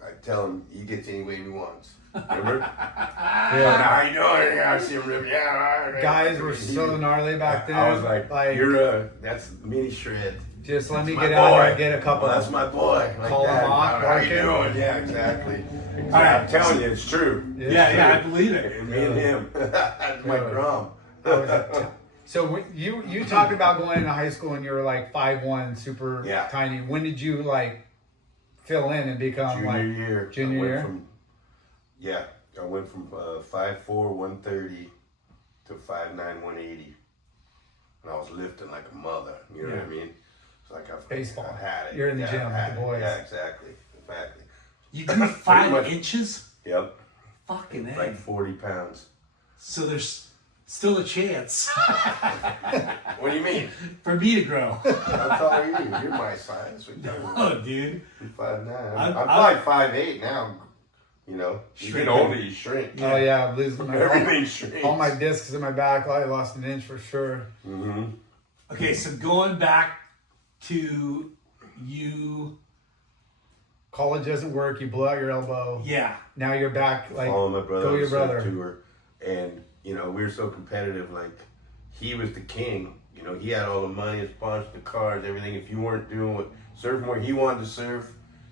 I tell him he gets any way he wants. Remember? Yeah. How you doing? Yeah, I see him rip. Yeah, all right. Guys were so gnarly back then. I was like, you're that's mini shred. just let me My get out there boy. and get a couple. Well, that's my boy. Like Call that. him off, How you barking. doing? Yeah, exactly. right. I'm telling you, it's true. Yeah, I believe it. And me and him. That's my Yeah. grom. So when you talked about going into high school and you were like 5'1", super Yeah. tiny. When did you like fill in and become Junior like year. junior I went year? From, yeah, I went from 5'4", 130 to 5'9", 180. And I was lifting like a mother. You know what I mean? It's like Baseball. I had it. You're in the Yeah, gym I with had the it. boys. Yeah, exactly. You grew 5 much. inches? Yep. Fucking A. Like 40 pounds. So there's still a chance What do you mean? for me to grow. How tall are you? You're my size. What you doing? Oh, dude. I'm 5'9". I'm- I'm probably 5'8" now. You know, you get Shrinking. older, you shrink. Oh yeah, I'm losing my Everything shrinks. all my discs in my back. I lost an inch for sure. Mm-hmm. Okay, so going back to you, College doesn't work. You blow out your elbow. yeah. Now you're back. Like Following my brother go on your the surf brother. tour, and you know we were so competitive. Like he was the king. You know he had all the money, his sponsored the cars, everything. If you weren't doing what surfing where he wanted to surf,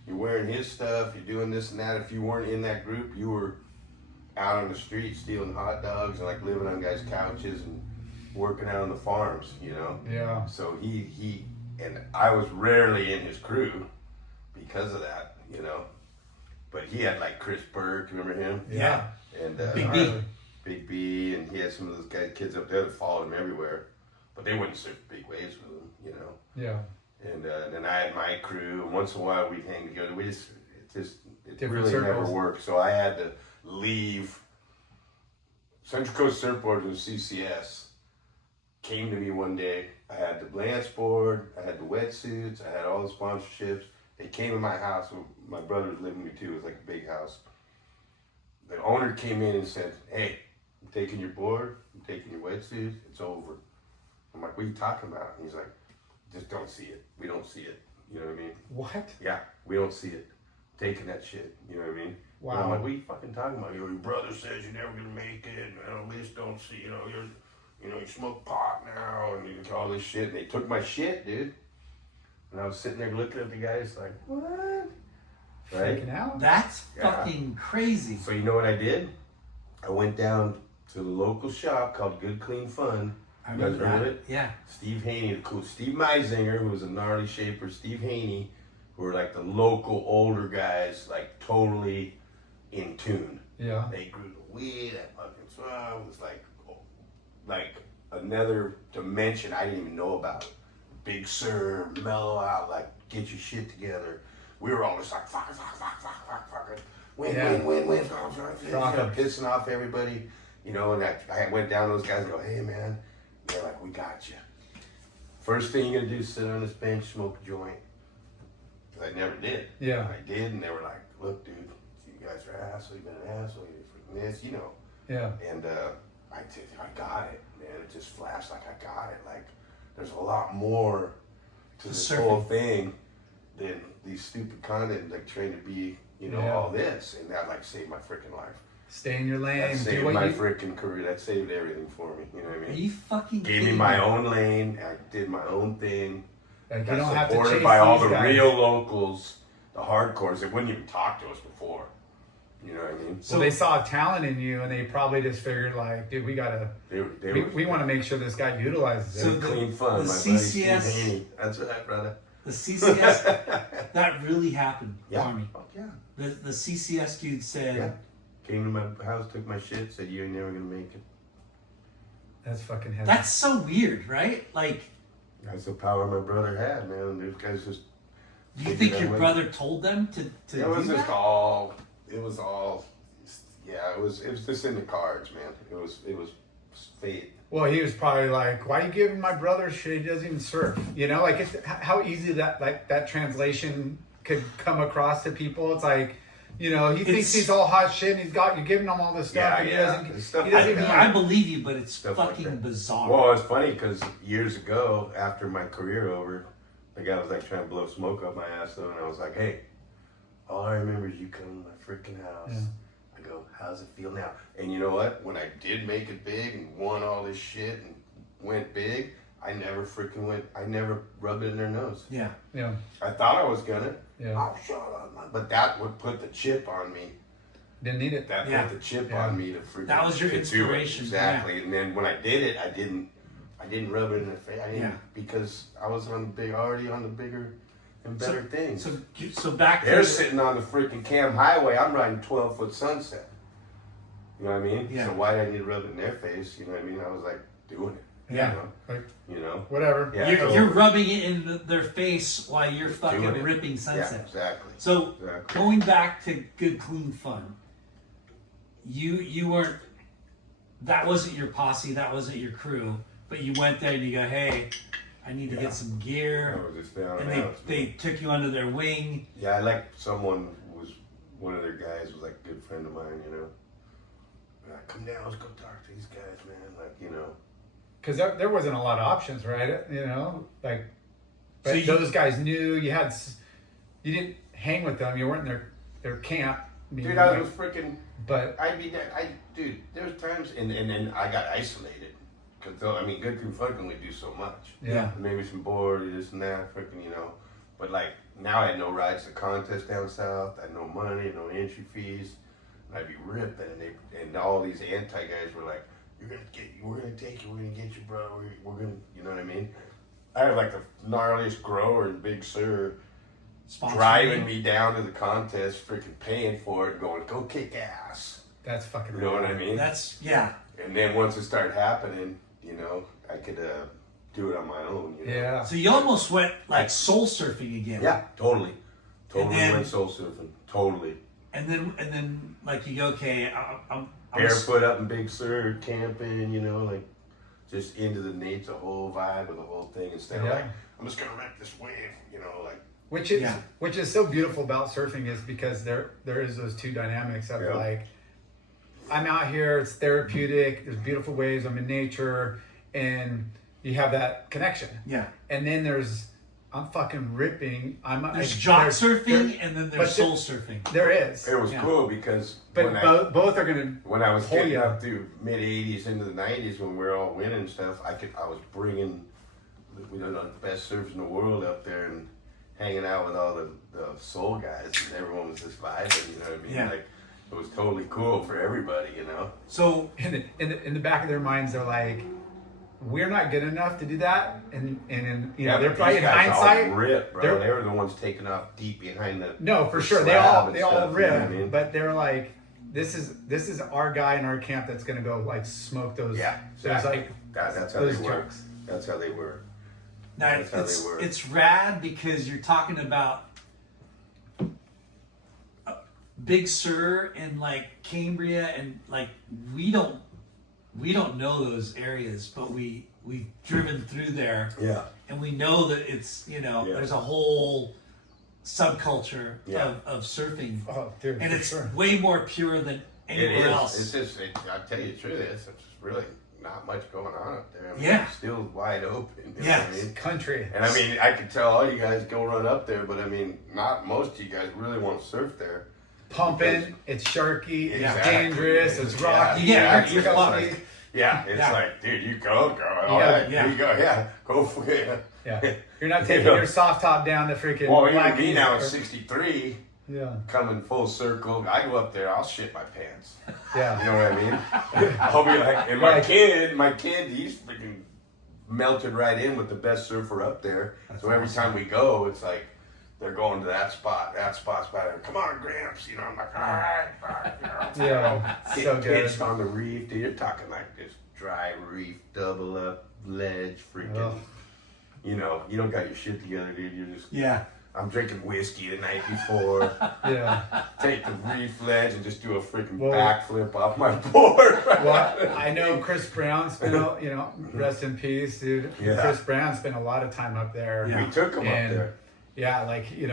you're wearing his stuff. You're doing this and that. If you weren't in that group, you were out on the street stealing hot dogs and like living on guys' couches and working out on the farms. You know. Yeah. So he and I was rarely in his crew because of that, you know. But he had like Chris Burke, remember him? Yeah. And Big B. Big B, and he had some of those kids up there that followed him everywhere. But they wouldn't surf big waves with him, you know. Yeah. And then I had my crew, and once in a while we'd hang together. It different really never circles. worked. So I had to leave. Central Coast Surfboards and CCS came to me one day. I had the Lance board, I had the wetsuits, I had all the sponsorships. They came to my house. My brother was living with me too. It was like a big house. The owner came in and said, "Hey, I'm taking your board, I'm taking your wetsuit, it's over." I'm like, "What are you talking about?" And he's like, "Just don't see it. We don't see it." You know what I mean? What? Yeah, we don't see it. Taking that shit. You know what I mean? Wow. And I'm like, "What are you fucking talking about? Your brother says you're never gonna make it. And we just don't see. You smoke pot now, and all this shit." And they took my shit, dude. And I was sitting there looking at the guys like, "What?" Right? Freaking out. That's Yeah. fucking crazy. So you know what I did? I went down to the local shop called Good Clean Fun. I You guys remember heard of that. it? Yeah. Steve Haney, the cool Steve Meisinger, who was a gnarly shaper, Steve Haney, who were like the local older guys, like totally in tune. Yeah. They grew the weed, that fucking swamp was like another dimension I didn't even know about. Big Sur, mellow out, like get your shit together. We were all just like fuck, win, Yeah. win, pissing off everybody, and I went down to those guys and go, "Hey man," they're like, "We got you. First thing you're gonna do is sit on this bench, smoke a joint." Because I never did. Yeah. I did, and they were like, "Look, dude, you guys are assholes. You've been an asshole. You're freaking this, Yeah. And I got it, man. It just flashed like I got it. Like there's a lot more to this Surfing. whole thing than these stupid content, like trying to be, Yeah. all this, and that like saved my freaking life. Stay in your lane. That Do saved what my you. freaking career. That saved everything for me. You know what I Are mean? you fucking Gave me kidding my own lane. I did my own thing. Like, you Got don't have to supported chase by all these the guys. real locals, the hardcores. They wouldn't even talk to us before. You know what I mean? So they saw talent in you, and they probably just figured, like, dude, we gotta. We want to make sure this guy utilizes So it. clean fun. the My buddy Steve CCS Haney. That's right, brother. The CCS, that really happened, Yeah. Army. Fuck yeah. The CCS dude said, Yeah. Came to my house, took my shit, said, "You ain't never gonna make it." That's fucking heavy. that's so weird, right? Like, That's the power my brother had, man. These guys just. do you figured think that your way. brother told them to It do was that? just all. It was all. Yeah, it was just in the cards, man. It was fate. Well, he was probably like, "Why are you giving my brother shit? He doesn't even surf." Like it's how easy that translation could come across to people. It's like, he thinks It's- he's all hot shit, and you're giving him all this stuff, Yeah, and yeah. he Stuff doesn't like even. that. I believe you, but it's Stuff like fucking that. bizarre. Well, it's funny because years ago, after my career over, the guy was like trying to blow smoke up my ass though, and I was like, "Hey, all I remember is you coming to my freaking house." Yeah. I go, "How's it feel now?" And you know what? When I did make it big and won all this shit and went big, I never rubbed it in their nose. Yeah. Yeah, I thought I was gonna. yeah. Oh, shut up, man. But that would put the chip on me. Didn't need it. That Yeah. put the chip Yeah. on me to freaking. That was your to do it. inspiration, Exactly. And then when I did it, I didn't rub it in the face. I didn't Yeah. because I was already on the bigger and better things. So back They're to sitting on the freaking Cam Highway. I'm riding 12-foot Sunset. You know what I mean? Yeah. So why did I need to rub it in their face? You know what I mean? I was like doing it. Yeah. You know? Whatever. Yeah. you're rubbing it in their face while you're fucking Doing it. ripping Yeah, Sunset. exactly. So Exactly. going back to Good Clean Fun, you weren't. That wasn't your posse. That wasn't your crew. But you went there and you go, "Hey, I need to Yeah. get some I gear," was just down and and out. they took you under their wing. Yeah, I like someone who was one of their guys was like a good friend of mine, Like, come down, let's go talk to these guys, man. Because there wasn't a lot of options, right? Like, but So you- those guys knew you you didn't hang with them. You weren't in their camp. Dude, I was freaking. But I'd be there. Dude, there was times, and then I got isolated. Because, Good Crew Fun can only do so much. yeah, Maybe some board, this and that, freaking, But, like, now I had no rides to contests down south. I had no money, no entry fees. And I'd be ripping, and all these anti-guys were like, we're gonna take you, we're gonna get you, bro. We're gonna, you know what I mean? I had, like, the gnarliest grower in Big Sur Sponsoring driving you. me down to the contest, freaking paying for it, going, go kick ass. that's fucking. You know what I mean? That's yeah. And then once it started happening, I could do it on my own. Yeah. So you almost went like soul surfing again. Yeah, totally. Totally And then- went soul surfing. Totally. And then like you go, okay, I'm Barefoot up in Big Sur, camping, you know, like just into the nature, the whole vibe of the whole thing instead of Yeah. like, I'm just gonna wreck this wave, you know, like. Which is Yeah. which is so beautiful about surfing is because there is those two dynamics of Yeah. like I'm out here, it's therapeutic, there's beautiful waves, I'm in nature, and you have that connection. Yeah. And then I'm fucking ripping. There's jock there's- surfing there- and then but there's soul surfing. There is. It was Yeah. cool because But both are gonna when I was pull getting you. up through mid '80s into the '90s when we were all winning and stuff, I was bringing the best surfers in the world up there and hanging out with all the soul guys, and everyone was just vibing. You know what I mean? Yeah. Like it was totally cool for everybody. You know? So in the back of their minds, they're like, we're not good enough to do that, and you know they're but probably these in guys hindsight. all ripped, bro. they're- They were the ones taking off deep behind the. No, for the sure. They slab all and they all stuff, you rip, know what I mean? but they're like, this is our guy in our camp that's gonna go like smoke those. Yeah, Those exactly. like That's how those they were. jokes. That's how they were. now That's how they were. it's rad because you're talking about Big Sur and like Cambria and like we don't know those areas, but we've driven through there Yeah. and we know that it's Yeah. there's a whole subculture Yeah. of surfing, Oh, dude, and for it's sure. way more pure than It anywhere is. else. It's just, I'll tell you the truth, it's just really not much going on up there. I mean, Yeah. It's still wide open. You know Yeah. what I mean? country. And I mean, I could tell all you guys go run up there, but I mean, not most of you guys really want to surf there. Pumping, it's sharky, it's Exactly. dangerous, it's rocky. Yeah, it's you're cuffy. fucked. Yeah, it's Yeah. like, dude, you go, all Yeah. right, Yeah. there you go, yeah, go for it. Yeah, you're not taking You know. your soft top down to freaking. Well, even Black me East now or- at 63, Yeah, coming full circle, I go up there, I'll shit my pants. yeah. You know what I mean? I'll be like, and my Right. kid, he's freaking melted right in with the best surfer up there. So every time we go, it's like they're going to that spot's better. Come on, Gramps. You know, I'm like, all right, you know. Yeah, so Get good. pitched on the reef, dude. You're talking like this dry reef, double up ledge, freaking. Ugh. You know, you don't got your shit together, dude. You're just. Yeah. I'm drinking whiskey the night before. Yeah. Take the reef ledge and just do a freaking Well- backflip off my board. Well, I know Chris Brown spent, rest in peace, dude. Yeah. Chris Brown spent a lot of time up there. Yeah. We took him up And- there. Yeah, like, and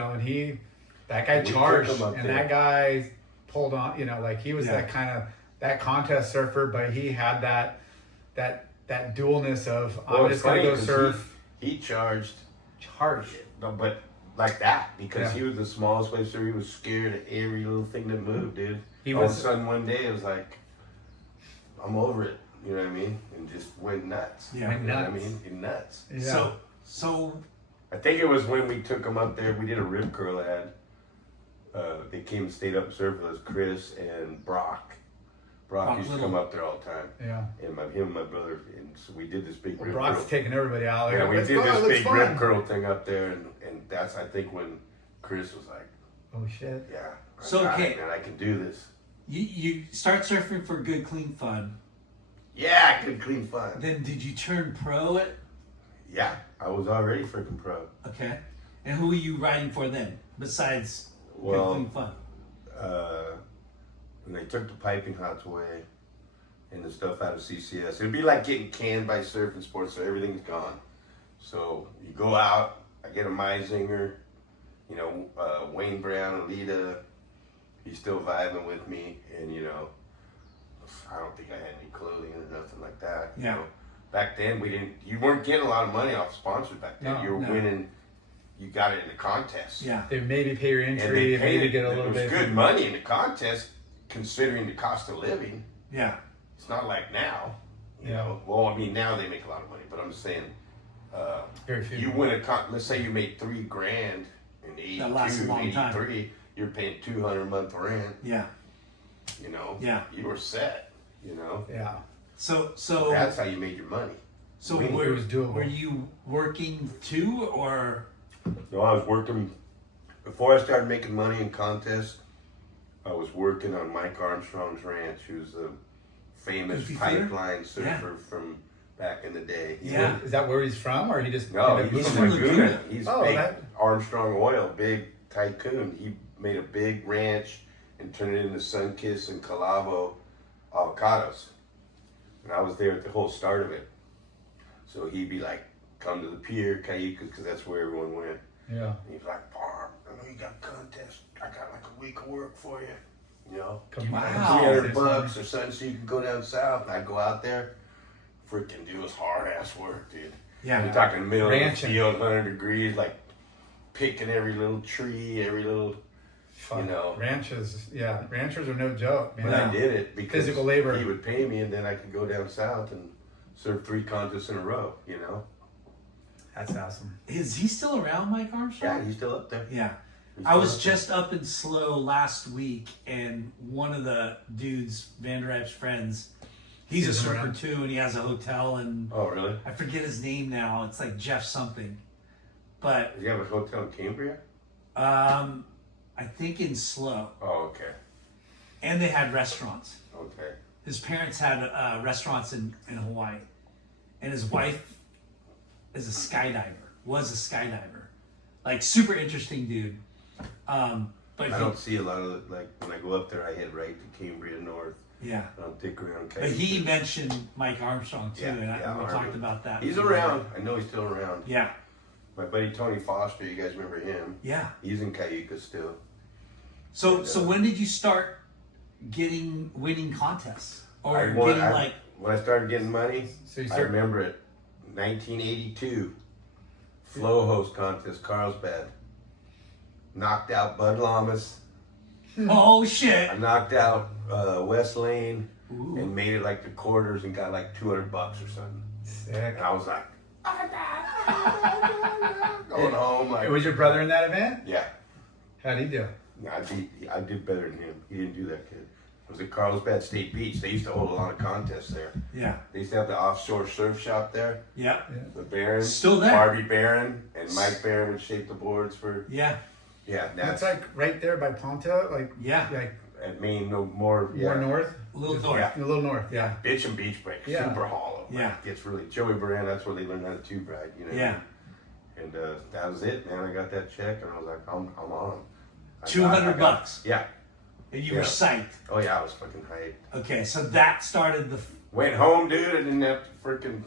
that guy We took charged, him up and there. that guy pulled on, like he was Yeah. that kind of, that contest surfer, but he had that dualness of, Well, I'm it's just going to funny go 'cause surf, He charged, charge. but like that because Yeah. he was the smallest wave surfer. He was scared of every little thing that moved, dude. He All of a was- sudden one day it was like, I'm over it. You know what I mean? And just went nuts. Yeah. You know what I Nuts. mean? He nuts. Yeah. So I think it was when we took him up there. We did a rip curl ad. They came and stayed up and surfed with us, Chris and Brock. Brock Brock used to Little. come up there all the time. Yeah. And him and my brother. And so we did this big Well, rip Brock's curl. taking everybody out. Like, Yeah, we let's did go, this it looks big fun. rip curl thing up there, and that's I think when Chris was like, Oh, shit. "Yeah, I So, got okay. it, man, I can do this." you start surfing for good, clean fun. Yeah, good clean fun. Then did you turn pro at Yeah, I was already freaking pro. okay? And who were you riding for then? Besides Well, good, clean fun. When they took the piping hots away and the stuff out of CCS, it'd be like getting canned by Surfing Sports, so everything's gone. So you go out, I get a Meisinger, Wayne Brown, Alita, he's still vibing with me, and I don't think I had any clothing or nothing like that. Yeah. Back then you weren't getting a lot of money off sponsors back then. No, you were no. winning, you got it in the contest. Yeah. They maybe pay your And entry, they paid maybe it. get a It little was bit. good money in the contest, considering the cost of living. Yeah. It's not like now. You Yeah. know. Well, I mean, now they make a lot of money, but I'm just saying, Very few. you win let's say you made $3,000 in That lasts a 82, long time. 83, you're paying $200 a month rent. Yeah. Yeah. You were set. Yeah. So That's how you made your money. so it were, was doable. were you working too or No, I was working before I started making money in contests. I was working on Mike Armstrong's ranch, who's a famous Goofy Theater? pipeline surfer from back in the day. Yeah. Is that where he's from, or he just? No, ended up he's moving? from from Laguna. Laguna. He's Oh, big that- Armstrong Oil, big tycoon. He made a big ranch in and turn it into Sunkiss and Calavo avocados. And I was there at the whole start of it. So he'd be like, come to the pier, Cayucas, because that's where everyone went. Yeah. And he's like, Parm, I know you got a contest. I got like a week of work for you. You know, Come give me on. Wow. like $300 or something so you can go down south. And I'd go out there, freaking do this hard ass work, dude. Yeah. We're talking the middle Ranching. of the field, 100 degrees, like picking every little tree, every little, Fuck. you know. Ranchers are no joke, man. But I did it because Physical labor. he would pay me, and then I could go down south and serve 3 contests in a row, you know. That's awesome. Is he still around, Mike Armstrong? Yeah, he's still up there. Yeah. He's I still was up there. just up in Slow last week, and one of the dudes, Van Der Rijp's friends, he's a He's surfer around. too, and he has a hotel, and Oh, really? I forget his name now. It's like Jeff something. But Does he have a hotel in Cambria? I think in Slow. Oh, okay. And they had restaurants. Okay. His parents had restaurants in Hawaii. And his wife is a skydiver, was a skydiver. Like, super interesting dude. But I don't see a lot of, like, when I go up there, I head right to Cambria North. yeah. I don't dick around. But he mentioned Mike Armstrong too, Yeah, and we Army. talked about that. He's around. I know he's still around. Yeah, My buddy Tony Foster, you guys remember him? yeah. He's in Cayucas still. So when did you start winning contests or I getting won- like? When I started getting money, So you I start- remember it. 1982, flow host contest, Carlsbad. Knocked out Bud Lamas. Oh shit! I knocked out West Lane Ooh. and made it like the quarters and got like $200 or something. Sick. And I was like, going home. Like, Was your brother in that event? yeah. How'd he do? I did better than him. He didn't do that, kid. It was at Carlsbad State Beach. They used to hold a lot of contests there. Yeah, They used to have the offshore surf shop there. yeah, The Baron, Still there. Barbie Barron, and Mike Barron would shape the boards for. yeah, Yeah, That's that's like right there by Ponta, like yeah. at Maine. No more. Yeah. more north. A little Just- north. A little north. Yeah. Bitch and Beach Break, Yeah. super hollow. Like, Yeah. it's really Joey Baran. That's where they learned how to tube ride. You know. Yeah. And that was it, man. I got that check, and I was like, I'm on. I got- $200. Yeah. And you were Yeah. psyched. Oh yeah, I was fucking hyped. Okay, so that started the. Went home, dude. I didn't have to freaking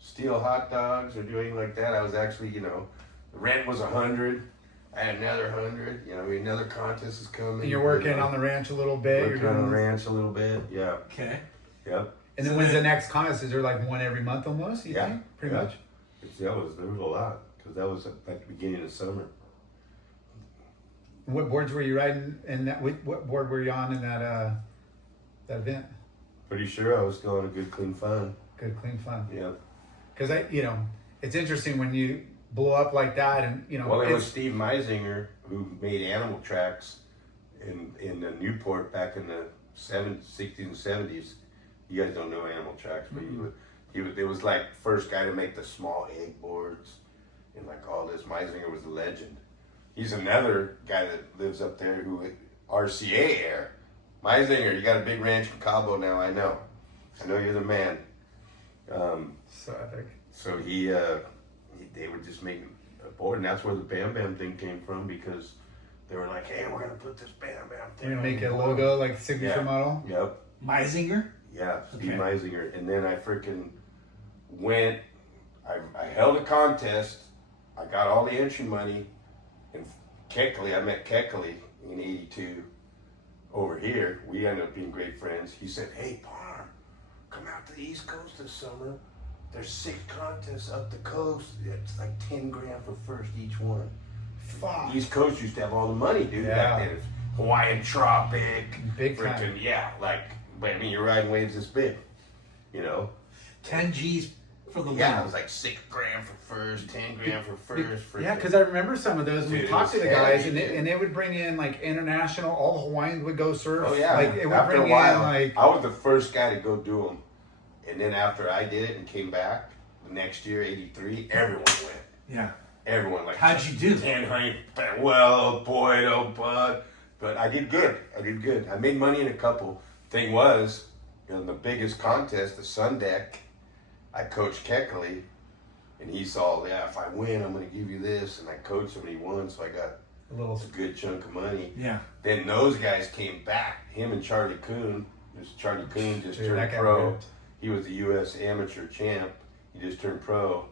steal hot dogs or do anything like that. I was actually, the rent was 100. I had another 100. Another contest is coming. And you're working on the ranch a little bit. Working on the ranch a little bit. Yeah. Okay. Yep. And then when's the next contest? Is there like one every month almost? You Yeah. think? Pretty Yeah. much. There was a lot because that was at the beginning of summer. What boards were you riding? And what board were you on in that event? Pretty sure I was going to good clean fun. Good, clean fun. Yeah. Because it's interesting when you blow up like that, and Well, it was it's, Steve Meisinger who made animal tracks in Newport back in the 60s and 70s. You guys don't know animal tracks, but it was like first guy to make the small egg boards and like all this. Meisinger was a legend. He's another guy that lives up there who RCA Air. Meisinger, you got a big ranch in Cabo now. I know you're the man. so epic. So they were just making a board, and that's where the Bam Bam thing came from, because they were like, "Hey, we're gonna put this Bam Bam thing." You're gonna on make the a board." logo like signature Yeah. model. Yep. Meisinger? Yeah, Steve Okay. Meisinger. And then I freaking went. I held a contest. I got all the entry money. And Keckley, I met Keckley in '82 over here. We ended up being great friends. He said, "Hey, Parm, come out to the East Coast this summer. There's 6 contests up the coast. It's like 10 grand for first each one." Fuck. East Coast used to have all the money, dude. Yeah. Back then, it's Hawaiian Tropic, Big time. freaking but I mean, you're riding waves this big, 10 G's for the win. Yeah, it was like 6 grand for first, 10 grand for first. Yeah, because I remember some of those when we Dude, it talked to was the guys, heavy, and dude. they would bring in like international. All the Hawaiians would go surf. Oh yeah, like it would after bring a while, in like I was the first guy to go do them, and then after I did it and came back the next year, '83, everyone went. Yeah. Everyone like. How'd you do? 10, honey, well, boy, oh, bud. But I did good. I made money in a couple. Thing was, in the biggest contest, the Sun Deck, I coached Keckley, and he saw, if I win, I'm going to give you this. And I coached him, and he won, so I got A little. a good chunk of money. Yeah. Then those guys came back. Him and Charlie Coon. Charlie Coon just Dude, turned that guy pro. ripped. He was the U.S. amateur champ. He just turned pro.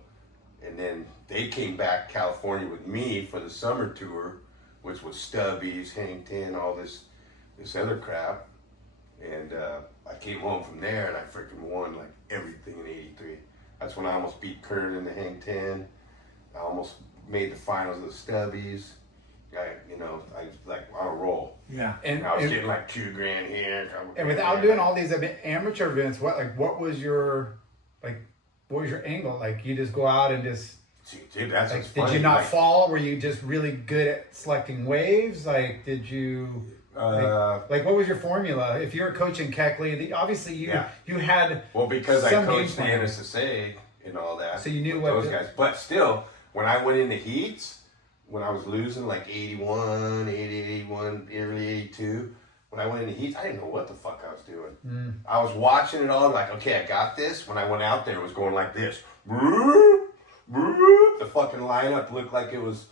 And then they came back to California with me for the summer tour, which was Stubbies, Hang 10, all this other crap. And I came home from there and I freaking won like everything in '83. That's when I almost beat Kern in the Hang 10. I almost made the finals of the Stubbies. I was like on a roll. Yeah. And I was getting like $2,000 here. And without doing all these amateur events, what was your angle? Like you just go out and just. Dude, that's what's Did funny. you not fall? Were you just really good at selecting waves? Like, did you? What was your formula? If you were coaching Keckley, obviously you had. Well, because I some coached the game plan. NSSA and all that. So you knew with what those guys. But still, when I went into heats, when I was losing like 81, 80, 81, early 82, when I went into heats, I didn't know what the fuck I was doing. I was watching it all like, okay, I got this. When I went out there, it was going like this. The fucking lineup looked like it was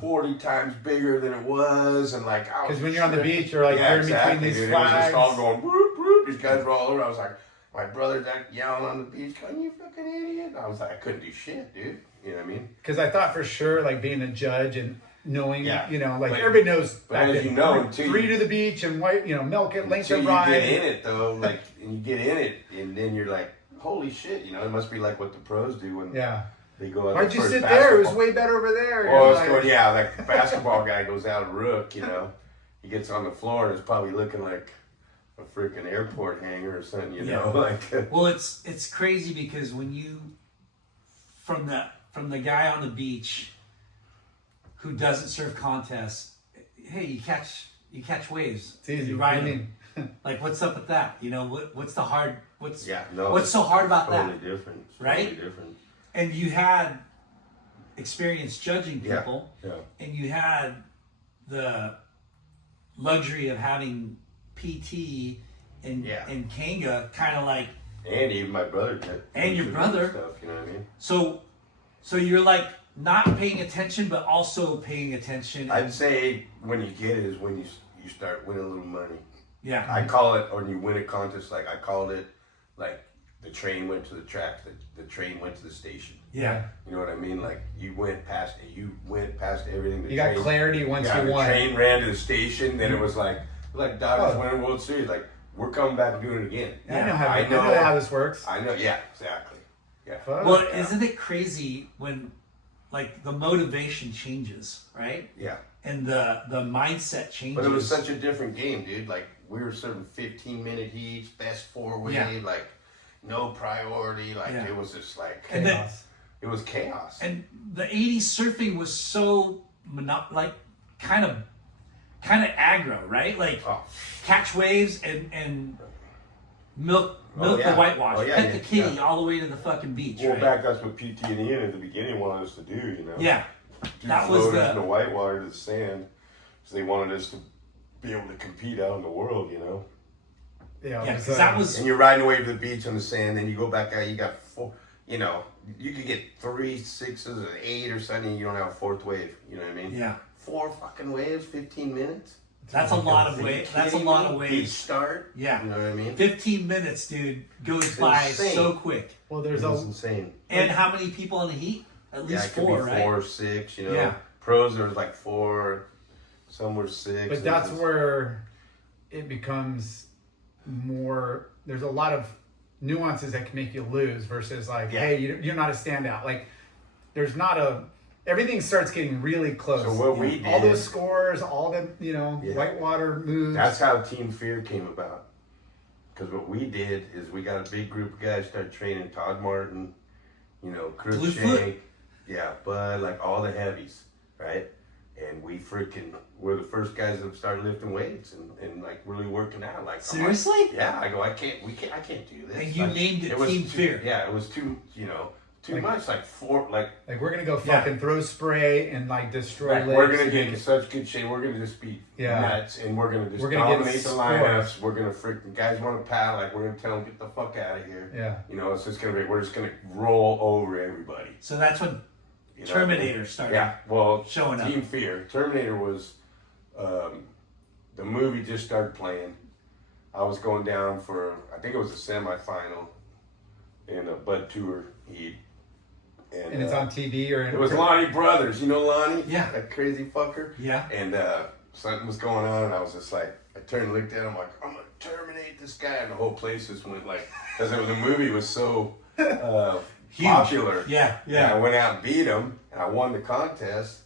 40 times bigger than it was, and like because when you're on the beach, you're like you're in between these dude. flags. It was just all going whoop whoop. These guys were all over. I was like, my brother's like yelling on the beach, "Come you fucking idiot!" And I was like, I couldn't do shit, dude. You know what I mean? Because I thought for sure, like being a judge and knowing, Yeah. like But- everybody knows. but back as then, you know, until three you- to the beach and white, milk it, length Until of you ride. get in it though, like, and you get in it, and then you're like, holy shit, it must be like what the pros do when they go out. Why'd the you first sit there? It was basketball. way better over there. Well, You're it's like- going, like the basketball guy goes out of rook, he gets on the floor and it's probably looking like a freaking airport hangar or something, like. Well, it's crazy because when you from the guy on the beach who doesn't serve contests, hey, you catch waves. It's easy. You ride I them. mean, Like, what's up with that? What's the hard? What's it's so hard about totally that? different. It's Right? Totally different. And you had experience judging Yeah. people, Yeah. and you had the luxury of having PT and Kanga kind of like. And even my brother did. And your brother. Stuff, you know what I mean? So you're like not paying attention, but also paying attention. I'd say when you get it is when you start winning a little money. Yeah. I call it, or you win a contest, like I called it, like the train went to the track, the train went to the station. Yeah. You know what I mean? Like you went past everything. you got clarity once you the won. train ran to the station, then it was like Dodgers winning World Series. Like we're coming back and doing it again. I know how this works. I know, yeah, exactly. Yeah. Fuck. Well, isn't it crazy when like the motivation changes, right? Yeah. And the mindset changes. But it was such a different game, dude. Like we were serving 15-minute heats, best four-way, like no priority. Like it was just like And then- Chaos. it was chaos. And the 80s surfing was so kind of aggro, right? Like catch waves and milk the whitewash, pet the kitty all the way to the fucking beach. Well, right? back that's what PT and Ian at the beginning wanted us to do, Yeah. Do That was floaters the- in the whitewater to the sand. So they wanted us to be able to compete out in the world, Yeah, Yeah, because that was And you're riding away to the beach on the sand, then you go back out, you got four, you could get 3, 6s, or 8 or something, and you don't have a fourth wave, you know what I mean? yeah. 4 fucking waves, 15 minutes? That's a lot of Are you waves. That's a kidding lot me? of Each waves. start? Yeah. You know what I mean? 15 minutes, dude, goes It's by insane. so quick. Well, It there's was a insane. And how many people in the heat? At least it could 4, be right? 4 or 6, Yeah. Pros, there was like 4, some were 6. But that's where it becomes more. There's a lot of nuances that can make you lose versus like, hey, you're not a standout. Like, there's not a. Everything starts getting really close. So what we all did- those scores, all the whitewater moves. That's how Team Fear came about. Because what we did is we got a big group of guys started training Todd Martin, Chris Bluefoot. Shank, Bud, like all the heavies, right? And we're the first guys that started lifting weights and like really working out. Like Seriously? I go, I can't do this. And you named it was Team too- Fear. Yeah, it was too much. Like 4, like Like, we're gonna go fucking throw spray and like destroy. we're lakes gonna get in and- such good shape. We're gonna just be nuts, and we're gonna just We're gonna get dominate the scored. lineups. We're gonna freaking guys want to paddle. Like we're gonna tell them get the fuck out of here. Yeah. It's just gonna be. We're just gonna roll over everybody. So that's when You know Terminator started. Yeah, well, showing up. Team Fear. Terminator was the movie just started playing. I was going down for, I think it was a semifinal in a Bud Tour heat. And it's on TV or it was Lonnie Brothers. You know Lonnie? Yeah. That crazy fucker? Yeah. And something was going on, and I was just like, I turned and looked at him like, I'm going to terminate this guy. And the whole place just went like, because the movie was so popular. Yeah, And yeah. I went out and beat him, and I won the contest.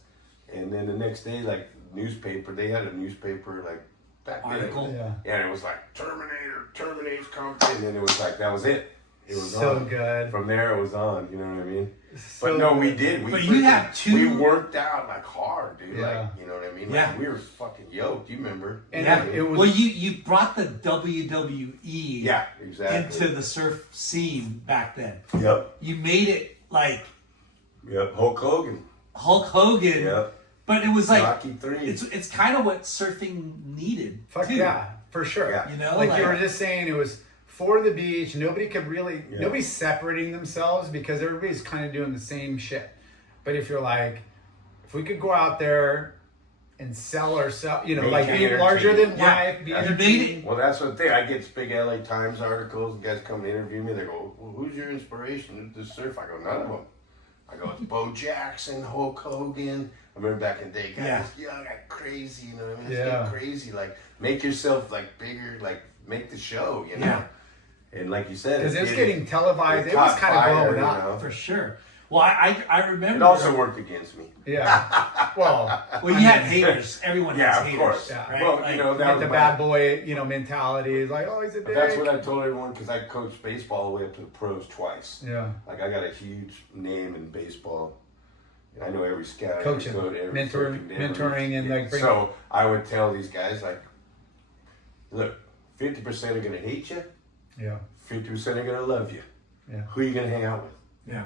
And then the next day, like, newspaper, they had a newspaper, like, back then. Article. Yeah. And it was like, Terminator's coming. And then it was like, that was it. It was So on. good. From there, it was on. You know what I mean? So But no, we good. did. But you have two- We worked out like hard, dude. Yeah. Like, you know what I mean? Like, Yeah. we were fucking yoked. You remember? And Yeah. it was Well, you brought the WWE Yeah, exactly. into the surf scene back then. Yep. You made it like Yep. Hulk Hogan. Hulk Hogan, Yep. but it was like Rocky 3. it's kind of what surfing needed. fuck too. yeah, for sure. Yeah. You know, like you were just saying, it was for the beach. Nobody could really, Yeah. nobody's separating themselves because everybody's kind of doing the same shit. But if you're like, if we could go out there and sell ourselves, you know, Make like it being larger than Yeah. life, being You made entertaining. Well, that's the thing. I get big LA Times articles. And guys come to interview me. They go, well, "Who's your inspiration to surf?" I go, "None of them." I go, "It's Bo Jackson, Hulk Hogan." I remember back in the day, guys, got crazy. You know what I mean? Just Yeah. get crazy. Like, make yourself like bigger. Like, make the show. You know. Yeah. And like you said, Because it was getting televised. It was caught kind of fire, blowing you up. know? For sure. Well, I remember. It also worked against me. Yeah. Well, Well, you had haters. Everyone Yeah, has of haters. course. Yeah. Right? Well, Like, you know, that get was the my- bad boy, you know, mentality. Like, oh, he's a But dick. that's what I told everyone because I coached baseball all the way up to the pros twice. Yeah. Like I got a huge name in baseball. I know every scout, Coaching, every coach, every mentoring, fucking every- mentoring, and like bring. So I would tell these guys like, look, 50% are gonna hate you, Yeah. 50% are gonna love you. Yeah. Who are you gonna hang out with? Yeah.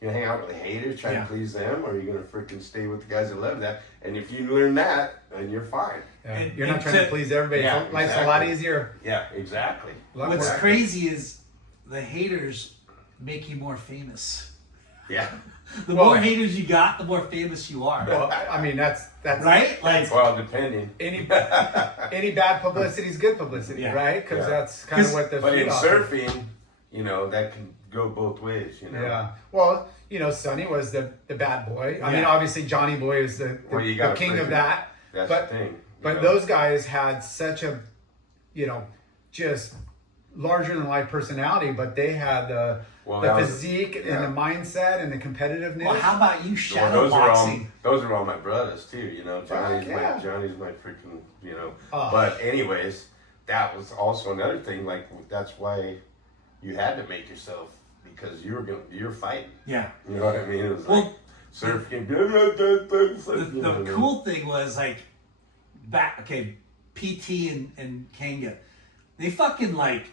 You gonna hang out with the haters, try Yeah. to please them, or are you gonna freaking stay with the guys that love that? And if you learn that, then you're fine. Yeah. And- You're not and trying to- to please everybody. Yeah, Life's a lot exactly. easier. Yeah, exactly. Lot What's more- crazy is the haters make you more famous. Yeah. The Well- more haters you got, the more famous you are. Well, I mean, that's Right? Like, Well, depending. any bad publicity is good publicity, Yeah. right? Because Yeah. that's kind of what the But in feed off. surfing, you know, that can go both ways, you know. Yeah. Well, you know, Sonny was the bad boy. I mean, Yeah. obviously Johnny Boy is the Well, you gotta king of freaking- that. That's But- the thing. you But know. those guys had such a, you know, just larger than life personality. But they had the Well, that was- physique yeah. and the mindset and the competitiveness. well, how about you Well, shadow boxing? those are all my brothers too. You know, Johnny's yeah. my freaking, you know. Oh. But anyways, that was also another thing. Like that's why you had to make yourself because you're fighting. Yeah. You know what I mean? It was Well, like surfing. The cool thing was like PT and Kanga, they fucking like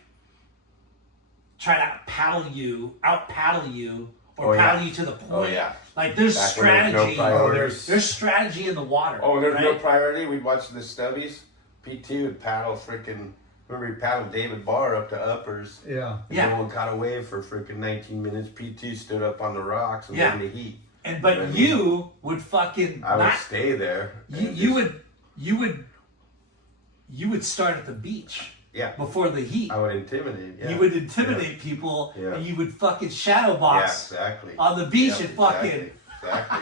try to out paddle you or Oh, yeah. paddle you to the point. Oh, yeah. Like there's Back when there was no strategy. priorities. There's strategy in the water. Oh, and there's no right? priority. We'd watch the stubbies. PT would paddle freaking. Remember he paddled David Barr up to uppers. Yeah. Yeah. No one caught away for freaking 19 minutes. PT stood up on the rocks and Yeah. won the heat. But Right. you would fucking I would not, stay there. and you would start at the beach Yeah. before the heat. I would intimidate. Yeah. You would intimidate people Yeah. and you would fucking shadow Yeah, box exactly. on the beach Yeah, and fucking Exactly.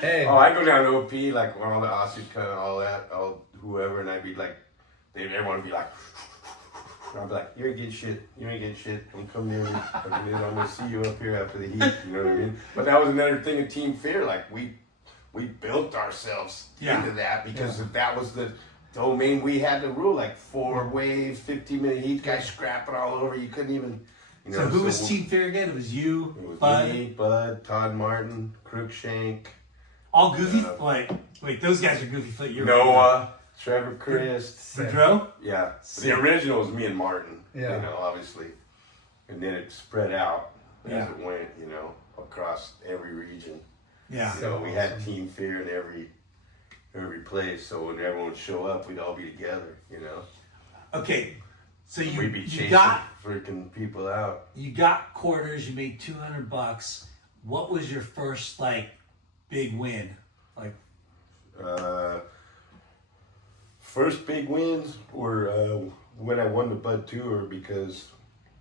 Hey. Oh, I go down to OP like when all the Aussies come, all that, all whoever, and I'd be like, everyone would be like, I'd be like, you ain't getting shit. You ain't getting shit. I'm coming in. I'm gonna see you up here after the heat. You know what I mean? But that was another thing of Team Fear. Like we built ourselves Yeah. into that because if that was the domain we had to rule. Like 4 waves, 15-minute heat, guys scrapping all over. You couldn't even. You know, So who was Team Fear again? It was you, It was Bud, me, Bud, Todd Martin, Crookshank, all goofy. Wait, those guys are goofy foot. You're Noah, Trevor Christ. Pedro. Yeah, Sick. the original was me and Martin. Yeah. You know, obviously, and then it spread out Yeah. as it went. You know, across every region. Yeah. You know, we had awesome. Team Fear in every place. So when everyone would show up, we'd all be together. You know, Okay. So we'd be you chasing got freaking people out. quarters. You made $200. what was your first like big win? Like, First big wins were when I won the Bud Tour, because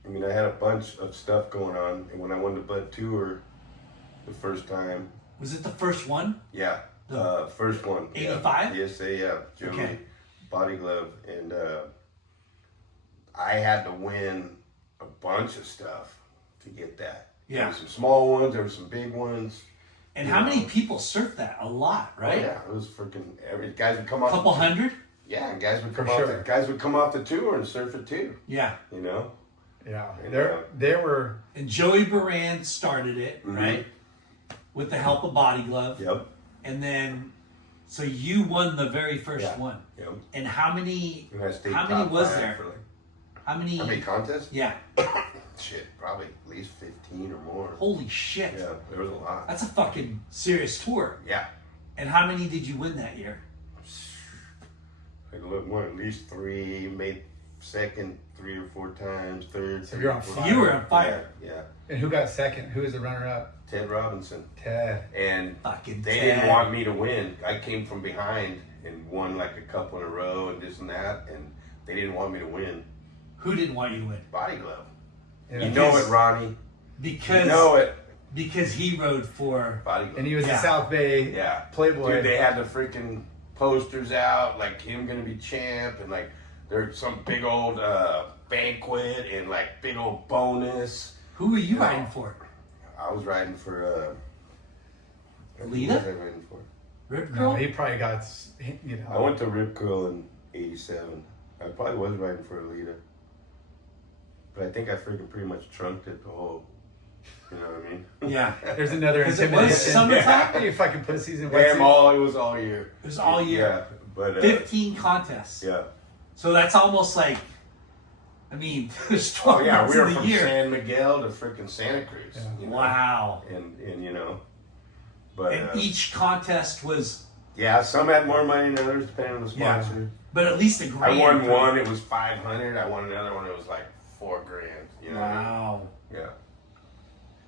I mean I had a bunch of stuff going on, and when I won the Bud Tour the first time, was it the first one? yeah, first one, 85? PSAA, yeah, Joey, Okay. Body Glove, and I had to win a bunch of stuff to get that. There Yeah. were some small ones, there were some big ones. And how many people surf that? A lot, right? Oh, yeah, it was freaking guys would come off. Couple hundred? Yeah, and guys would come For off. sure. Guys would come off the tour and surf it too. Yeah. You know. Yeah, And, they were. And Joey Baran started it, Mhm. right? With the help of Body Glove. Yep. And then, so you won the very first Yeah. one. Yep. And how many? And I stayed How many top was five there? For like, How many? how many contests? Yeah. Shit, probably at least 15 or more. Holy shit. Yeah, there was a lot. That's a fucking serious tour. Yeah. And how many did you win that year? I won at least 3, made second 3 or 4 times, third. So you're on 3 or 4 fire. You were on fire. Yeah. And who got second? Who was the runner-up? Ted Robinson. Ted. And Fucking they Ted. didn't want me to win. I came from behind and won like a couple in a row and this and that, and they didn't want me to win. Who didn't want you to win? Body Glove. Yeah. You know it, Ronnie. Because You know it. because he rode for Body Glove. And he was Yeah. the South Bay Yeah. Playboy. Dude, they had the freaking posters out, like him gonna be champ, and like there's some big old banquet and like big old bonus. who were you No. riding for? I was riding for who Lita? was I riding for? Rip No, Curl? he probably got, you know. I went to Rip Curl in '87. I probably was riding for Alita. But I think I freaking pretty much trunked it the whole, you know what I mean? Yeah. There's another 'Cause it was intimidation. summertime? You fucking pussies and Damn, wetsuits. it was all year. It was all year. Yeah, but 15 contests. yeah. So that's almost like, I mean, there's 12 Oh yeah, months we were in the from year. San Miguel to freaking Santa Cruz. Yeah. You know? Wow. And you know, but And each contest was, yeah, some had more money than others depending on the Yeah. sponsor. but at least a I grand. won for- one, it was 500. I won another one, it was like $4,000. You know what I mean? Wow. Yeah.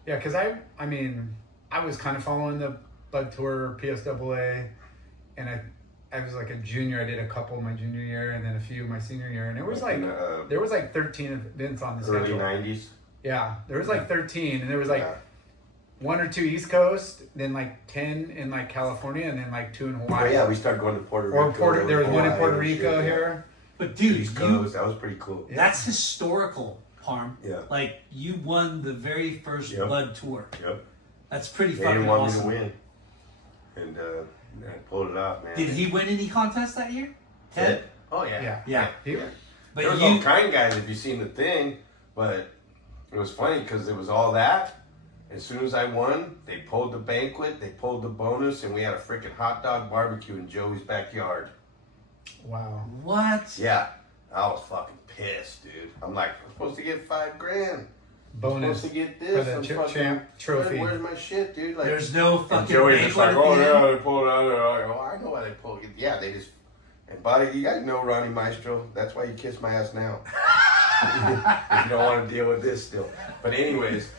Yeah, because I mean, I was kind of following the Bud Tour, PSAA, and I was like a junior. I did a couple my junior year, and then a few my senior year, and it was like in, there was like 13 events on the early schedule. '90s. Yeah, there was like 13, and there was like Yeah. 1 or 2 East Coast, then like 10 in like California, and then like 2 in Oh Hawaii. yeah, we started going to Puerto Rico. There was one in Hawaii Puerto and Rico shit, yeah. here. But dude, East you, Coast, that was pretty cool. that's historical, Parm. Yeah. Like, you won the very first Yep. Bud Tour. Yep. That's pretty They fucking didn't want awesome. me to win. And I pulled it off, man. Did he win any contest that year? Ted? Oh yeah. Yeah. Yeah. He- But There was you, all kind of guys if you seen the thing, but it was funny because it was all that. As soon as I won, they pulled the banquet, they pulled the bonus, and we had a freaking hot dog barbecue in Joey's backyard. Wow. what? Yeah, I was fucking pissed, dude. I'm like, I'm supposed to get $5,000. I'm Bonus supposed to get for this. the I'm champ fucking, trophy. Where's my shit, dude? Like, There's no and fucking Joey's just like, banquet oh at the yeah, end? they pulled it out. I go, I know why they pulled it. Yeah, they just. And buddy, you guys know Ronnie Maestro. That's why you kiss my ass now. If you don't want to deal with this still. But anyways,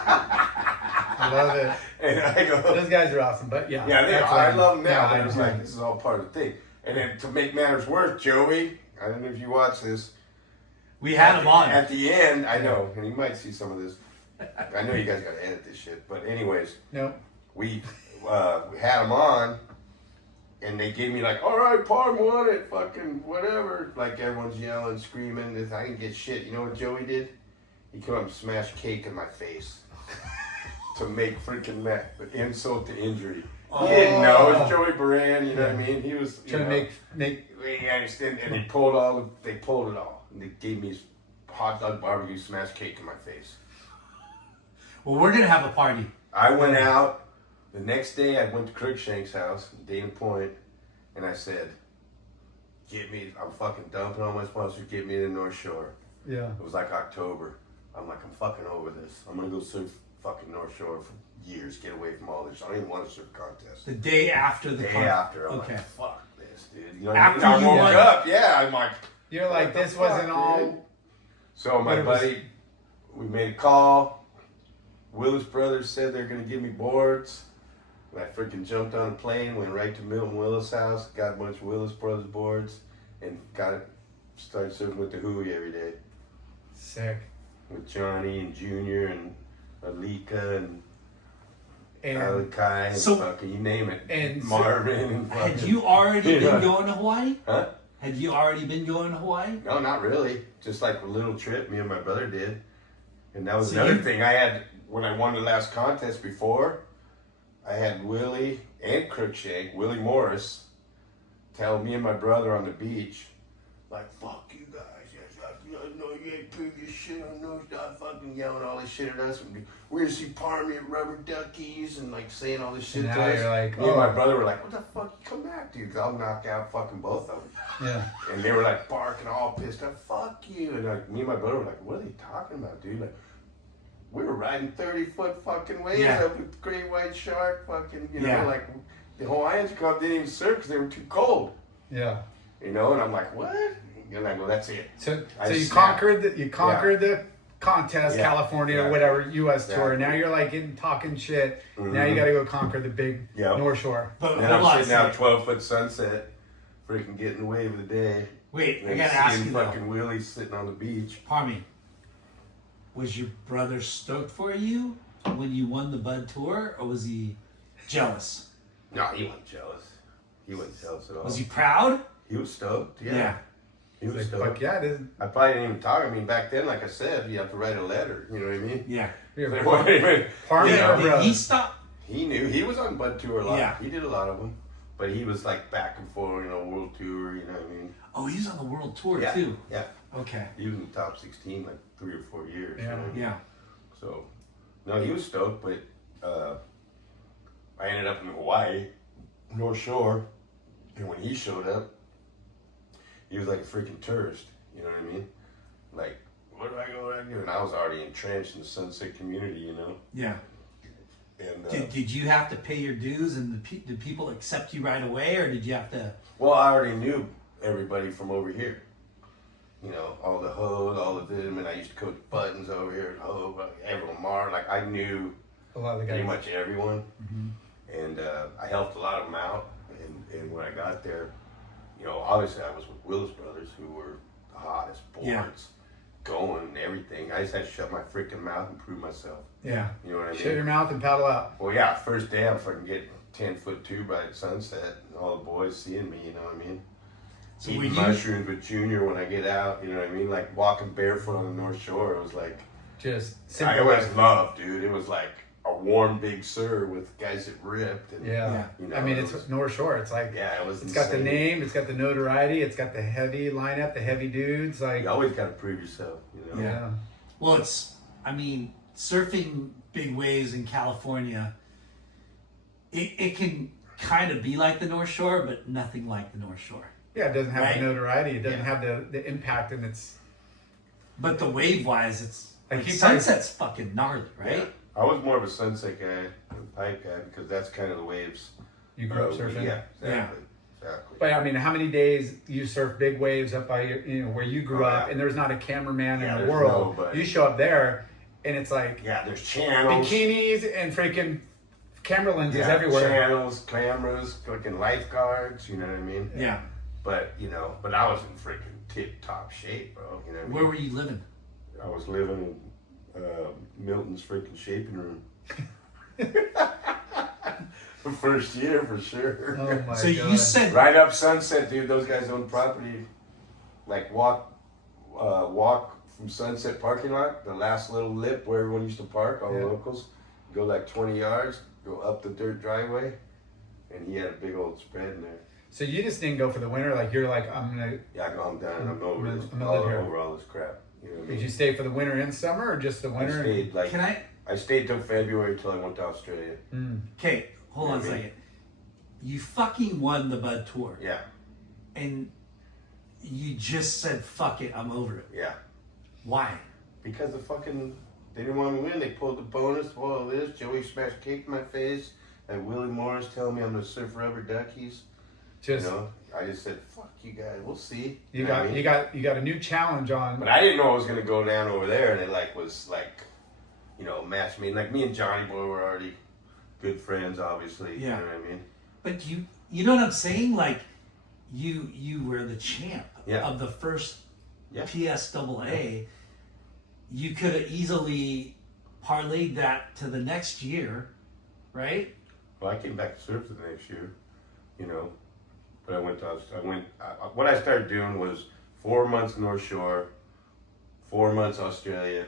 I love it. and I go, Those guys are awesome, but yeah. yeah, that's I fine. love them now. Yeah, but I it was know. like, this is all part of the thing. And then to make matters worse, Joey, I don't know if you watch this. We had him on. At the end, I know, and you might see some of this. I know you guys got to edit this shit. But anyways, No. we had him on, and they gave me like, all right, Parm won it, fucking whatever. Like everyone's yelling, screaming. I didn't get shit. You know what Joey did? He came up and smashed cake in my face to make freaking insult to injury. He didn't know. It was Joey Baran, you know what I mean? He was you Trying know, to make I understand, and they pulled it all, and they gave me hot dog barbecue smashed cake in my face. Well, we're going to have a party. I went out the next day. I went to Cruikshank's house in Dana Point, and I said, "Get me! I'm fucking dumping all my sponsors. Get me to the North Shore." yeah. It was like October. I'm like, I'm fucking over this. I'm gonna go surf fucking North Shore for years. Get away from all this. I don't even want to surf contest. The day after the Day con- after, I'm Okay. like, fuck this, dude. You know, After I you woke won. up. Yeah, I'm like, You're like, what the this wasn't fuck, all. dude? So my But it was- buddy, we made a call. Willis Brothers said they're gonna give me boards. I freaking jumped on a plane, went right to Milton Willis' house, got a bunch of Willis Brothers boards, and started surfing with the Hui every day. Sick. With Johnny and Junior and Alika and And Alakai and So- fucking, you name it. and Marvin and fucking. Had you already Yeah. been going to Hawaii? Huh? Had you already been going to Hawaii? No, not really. Just like a little trip me and my brother did. And that was So another you- thing I had when I won the last contest before. I had Willie and Crookshank, Willie Morris, tell me and my brother on the beach, like, fuck you guys. I know you ain't previous shit. I know stop fucking yelling all this shit at us. And we're gonna see Parmy at Rubber Duckies and like saying all this shit And to now us. you're like, me and my oh. brother were like, what the fuck? You come back, dude. 'Cause I'll knock out fucking both of them. yeah. And they were like barking all pissed off, fuck you. And like me and my brother were like, what are they talking about, dude? Like, we were riding 30-foot fucking waves Yeah. up with great white shark, fucking, you know, Yeah. like the Hawaiians come up, didn't even surf because they were too cold, Yeah. you know. And I'm like, what? And I go, that's it. So I you snapped. conquered the contest, Yeah. California, Yeah. whatever, U.S. tour. Exactly. Now you're like talking shit. Now Mhm. you got to go conquer the big Yeah. North Shore. But And then hold I'm on. sitting out So, 12-foot sunset, freaking getting the wave of the day. wait, I And gotta ask seeing you though. fucking Willie sitting on the beach. Pardon me. Was your brother stoked for you when you won the Bud Tour, or was he jealous? No, he wasn't jealous. He wasn't jealous at all. Was he proud? He was stoked, yeah. He was Like, stoked. fuck yeah, this is, I probably didn't even talk. I mean, back then, like I said, you have to write a letter. You know what I mean? Yeah. you're There a wasn't even, Parmenter, you know, bro. Did he stop? he knew he was on Bud Tour a lot. Yeah. He did a lot of them, but he was like back and forth, you know, world tour. You know what I mean? Oh, he's on the world tour Yeah. too. Yeah, Okay. he was in the top 16 like 3 or 4 years. Yeah. You know? Yeah. So, no, he was stoked, but I ended up in Hawaii, North Shore, and when he showed up, he was like a freaking tourist. You know what I mean? Like, what do I go around here? And I was already entrenched in the Sunset community, you know. Yeah. And Did you have to pay your dues, and did people accept you right away, or did you have to? well, I already knew everybody from over here. You know, all the hoes, all of them, and I used to coach Buttons over here at Ho, everyone, Mar. Like, I knew a lot of the pretty guys. much everyone. And I helped a lot of them out. And when I got there, you know, obviously I was with Willis Brothers, who were the hottest boards Yeah. going and everything. I just had to shut my freaking mouth and prove myself. Yeah. You know what I mean? Shut your mouth and paddle out. Well, yeah, first day I'm fucking getting 10-foot tube right at sunset, and all the boys seeing me, you know what I mean? So were Eating you? mushrooms with Junior when I get out, you know what I mean? Like walking barefoot on the North Shore, it was like, Just I simple always life. loved, dude. It was like a warm Big Sur with guys that ripped. And, Yeah. you know, I mean, it it's was- North Shore. It's like, Yeah, it was it's got the insane. name, it's got the notoriety, it's got the heavy lineup, the heavy dudes. Like, You always got to prove yourself, you know? yeah. Well, I mean, surfing big waves in California, it can kind of be like the North Shore, but nothing like the North Shore. Yeah, it doesn't have Right. the notoriety. It doesn't Yeah. have the impact, and it's But the wave wise, it's Like like you Sunset's fucking gnarly, right? Yeah. I was more of a sunset guy than a pipe guy because that's kind of the waves. you grew up surfing. Yeah, exactly. Exactly. But I mean, how many days you surf big waves up by you know where you grew Oh, up, yeah. and there's not a cameraman Yeah, in the there's world. nobody. You show up there, and it's like Yeah, there's channels. bikinis and freaking camera lenses Yeah, everywhere. channels, cameras, fucking lifeguards, you know what I mean? Yeah. But, you know, but I was in freaking tip-top shape, bro. You know what I mean? Where were you living? I was living in Milton's freaking shaping room. The first year, for sure. Oh my So god! you said Right up Sunset, dude. Those guys own property. Like walk from Sunset parking lot, the last little lip where everyone used to park, all Yeah. the locals. Go like 20 yards, go up the dirt driveway, and he had a big old spread in there. So you just didn't go for the winter, like you're like I'm gonna. Yeah, I'm done. I'm over this. I'm gonna live here. Over all this crap. You know what I Did mean? you stay for the winter and summer, or just the I winter? stayed like can I? I stayed till February till I went to Australia. Okay, hold on a Yeah, I mean- second. You fucking won the Bud Tour, Yeah, and you just said fuck it, I'm over it. yeah. Why? Because the fucking they didn't want me to win. They pulled the bonus. All this. Joey smashed cake in my face. And Willie Morris telling me I'm gonna surf rubber duckies. Just You know, I just said, "Fuck you guys. We'll see." you know what got I mean? you got a new challenge on. But I didn't know I was gonna go down over there, and it like was like, match made. Like me and Johnny Boy were already good friends, obviously. Yeah. You know what I mean? But you know what I'm saying? Like, you were the champ Yeah. of the first Yeah. PSAA. You could have easily parlayed that to the next year, right? Well, I came back to surf the next year, but what I started doing was 4 months North Shore, 4 months Australia,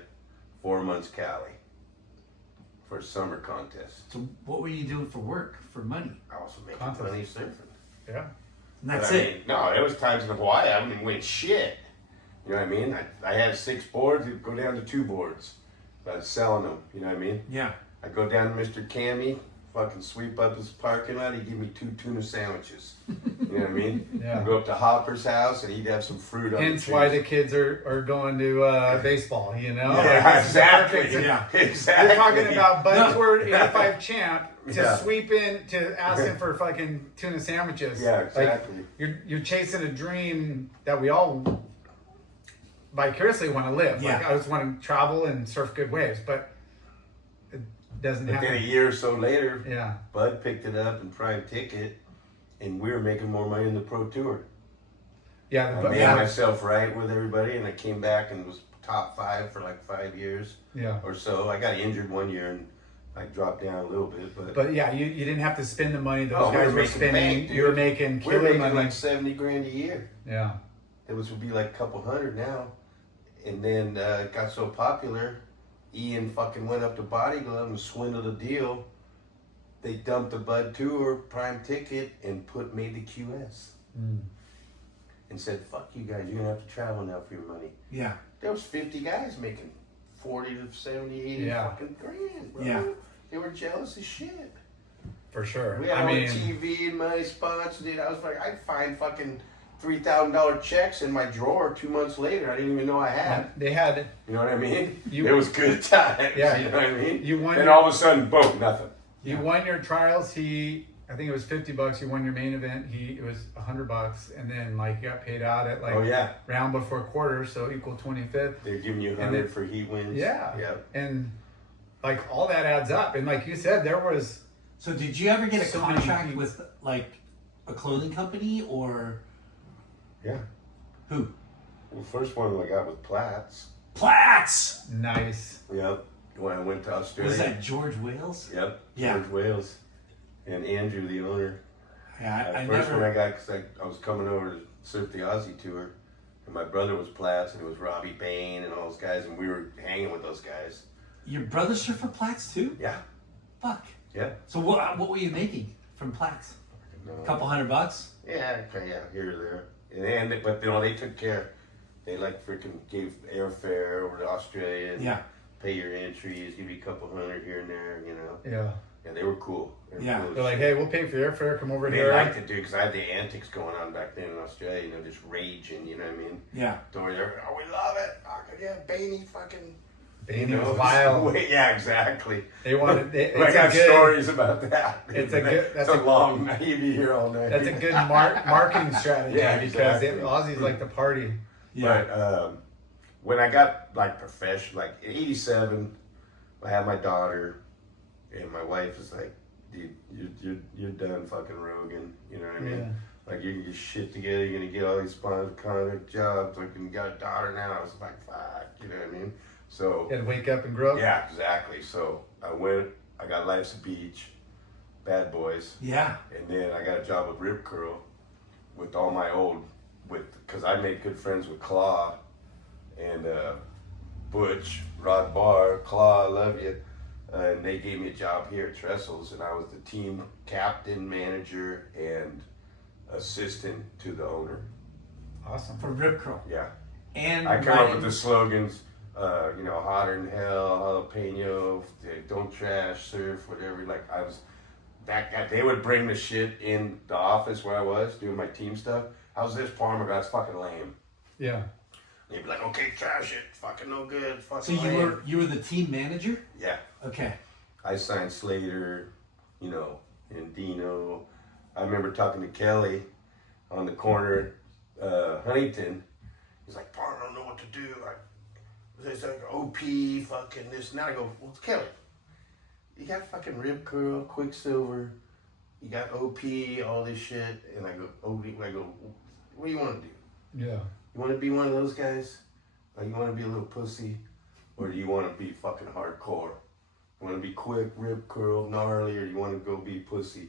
4 months Cali for a summer contest. So what were you doing for work, for money? I was making Contest. money surfing. Yeah. And that's But, it. No, there was times in Hawaii I wouldn't win shit. You know what I mean? I had 6 boards, it'd go down to 2 boards. I was selling them, you know what I mean? Yeah. I'd go down to Mr. Cammy, fucking sweep up his parking lot, he'd give me 2 tuna sandwiches. You know what I mean? Yeah. I'd go up to Hopper's house and he'd have some fruit on Hence the why trees. the kids are going to baseball, Yeah, Like, this is the exactly. perfect- Yeah. Exactly. You're talking about Bud No. Tour 85 champ to Yeah. sweep in to ask him for fucking tuna sandwiches. Yeah, Like, exactly. you're chasing a dream that we all vicariously want to live. Like, Yeah. I just want to travel and surf good waves, but it doesn't But then a happen. year or so later, Yeah. Bud picked it up and Prime Ticket, and we were making more money in the Pro Tour. Yeah. I But, made yeah. myself right with everybody, and I came back and was top 5 for like 5 years Yeah. or so. I got injured one year and I dropped down a little bit, But yeah, you didn't have to spend the money those Oh, we guys were were making spending. bank, dude. You were making we were killer making money. like 70 grand a year. Yeah. It would be like a couple hundred now. And then it got so popular, Ian fucking went up to Body Glove and swindled a deal. They dumped the Bud Tour Prime Ticket and made the QS. And said, fuck you guys, you're gonna have to travel now for your money. Yeah. There was 50 guys making 40 to 70, 80 Yeah. fucking grand, bro. Yeah. They were jealous as shit. For sure. We had all the TV and money sponsored it. I was like, I'd find fucking $3,000 checks in my drawer 2 months later. I didn't even know I had. They had. You know what I mean? You- It was good times. Yeah, You know what I mean? you won Then your- all of a sudden, boom, nothing. You won your trials. I think it was $50. You won your main event. It was $100, and then like you got paid out at like Oh, yeah. round before quarter, so equal 25th. They're giving you And 100 then- for heat wins. Yeah. Yep. And like all that adds up. And like you said, there was So did you ever get a So many contract things. with like a clothing company or Yeah. who? The first one I got was Platts. Platts. nice. Yep. When I went to Australia. Was that George Wales? Yep. Yeah. George Wales. And Andrew, the owner. Yeah, I First never. one I got, because I was coming over to surf the Aussie tour. And my brother was Platts, and it was Robbie Bain and all those guys, and we were hanging with those guys. Your brother surfed for Platts too? Yeah. Fuck. Yeah. So what were you making from Platts? No. A couple $100? Yeah, okay, yeah, here or there. But they took care. They like freaking gave airfare over to Australia and Yeah. pay your entries, give you a couple hundred here and there. Yeah. Yeah, they were cool. They were Yeah. cool as They're like, shit. hey, we'll pay for your airfare. Come over They here. liked it, dude, because I had the antics going on back then in Australia, just raging, you know what I mean? Yeah. Dory, oh, we love it. Oh, yeah, Bainey fucking. Baby was wild. Yeah, exactly. They wanted. I It's got a good. stories about that. It's a good- That's that's a a- long night. You'd be here all night. That's a good marketing strategy Yeah, because exactly. Aussies like to party. Yeah. But when I got like professional, like in '87, I had my daughter, and my wife was like, "Dude, you're done fucking Rogan." You know what I mean? Yeah. Like you can get shit together. You're gonna get all these sponsored content jobs. Like you got a daughter now. I was like, "Fuck," you know what I mean? So You had to wake up and grow up. yeah, exactly. So I went. I got Life's a Beach, Bad Boys. Yeah. And then I got a job with Rip Curl with all my because I made good friends with Claw and Butch, Rod Barr, Claw, I love you. And they gave me a job here at Trestles, and I was the team captain, manager, and assistant to the owner. Awesome. For Rip Curl. Yeah. And I come up riding- with the slogans, hotter than hell, jalapeno, don't trash, surf, whatever. Like I was, they would bring the shit in the office where I was doing my team stuff. How's this Parmer? That's fucking lame. Yeah. They'd be like, okay, trash it, fucking no good, fucking So lame. you were the team manager? Yeah. Okay. I signed Slater, and Dino. I remember talking to Kelly on the corner, Huntington. He's like, Parmer, I don't know what to do. It's like OP, fucking this. And now I go, well, Kelly, you got fucking Rip Curl, Quicksilver, you got OP, all this shit. And I go, OP, I go, what do you want to do? Yeah. You want to be one of those guys? Or you want to be a little pussy? Or do you want to be fucking hardcore? You want to be quick, Rip Curl, gnarly, or you want to go be pussy?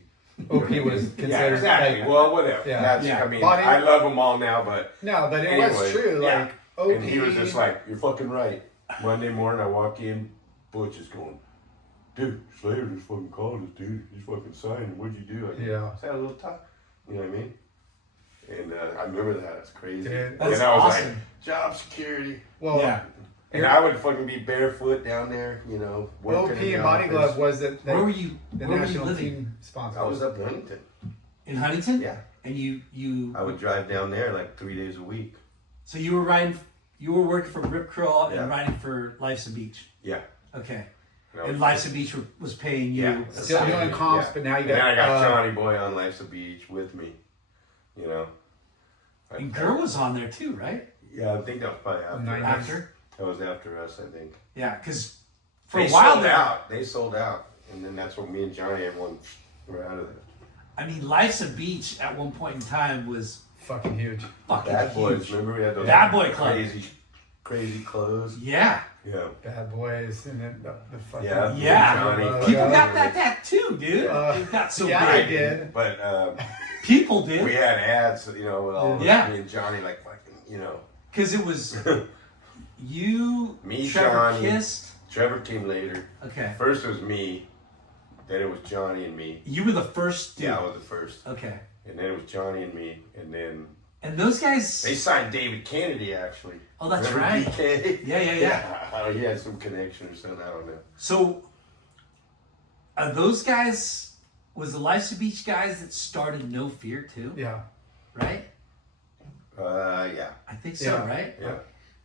OP was considered. Yeah, exactly. Like, Well, whatever. Yeah. That's, Yeah. I mean, Body- I love them all now, but no, but it anyway, was true. yeah. Like OP. And he was just like, you're fucking right. Monday morning, I walk in, Butch is going, dude, Slater just fucking called us, dude. He's fucking signed. What'd you do? I go, Yeah. Let's have a little talk. You know what I mean? And I remember that. It's crazy. Dude, that's and I was awesome. like, job security. Well, Yeah. And I would fucking be barefoot down there, you know, working OP in the and Body office. Glove was the Where were you? the Where were you national living? team sponsor. I was up in Huntington. In Huntington. Yeah. And you. I would drive down there like 3 days a week. So you were riding. You were working for Rip Curl and Yeah. riding for Life's a Beach. Yeah. Okay. And I was- And Life's a Beach was paying you. Yeah. a Still salary. doing comps, Yeah. but now you And got. then I got Johnny Boy on Life's a Beach with me. You know. And Girl was on there too, right? Yeah, I think that was probably after. Nice. After. That was after us, I think. Yeah, because for They a while sold there, out. They sold out, and then that's when me and Johnny, everyone were out of there. I mean, Life's a Beach at one point in time was fucking huge. fucking Bad Boys, huge. remember we had those Bad Boy Club. crazy clothes. Yeah. Yeah. Bad Boys and then the fucking. Yeah. Yeah. Johnny. People People fucking- got that tattoo, dude. Uh, It got so yeah, I big. did. But People we did. had ads, you know, with all Yeah. me and Johnny, like fucking, you know. Because it was you, Me, Trevor Johnny. Kist. Trevor came later. Okay. First it was me, then it was Johnny and me. You were the first dude. Yeah, I was the first. Okay. And then it was Johnny and me, and then And those guys. they signed David Kennedy actually. Oh, that's Remember right. DK? Yeah. Oh, he had some connection or something. I don't know. So, are those guys? Was the Life's a Beach guys that started No Fear too? Yeah. Right. Yeah, I think so. Yeah. Right. yeah.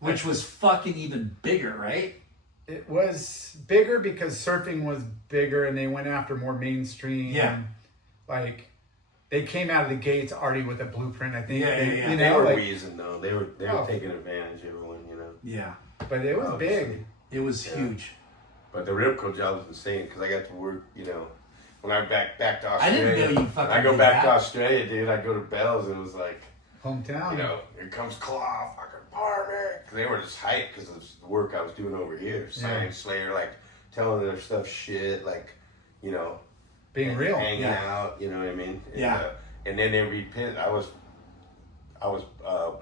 Which was fucking even bigger, right? It was bigger because surfing was bigger and they went after more mainstream. Yeah. Like, they came out of the gates already with a blueprint, I think. Yeah, they, yeah, yeah. You They know, were like, wheezing though. They were Oh. taking advantage of everyone, you know. Yeah. but it was Obviously. big. It was Yeah. huge. But the Ripco job was insane because I got to work, you know. When I back to I Australia, didn't know you fucking I go did back to that. Australia, dude. I go to Bell's and it was like, Hometown. you know, here comes Claw, fucking partner. They were just hyped because of the work I was doing over here. Signing Slayer, like telling their stuff shit, like, you know, Being real. hanging Yeah. out. You know what I mean? And, Yeah. And then they'd be pissed. I was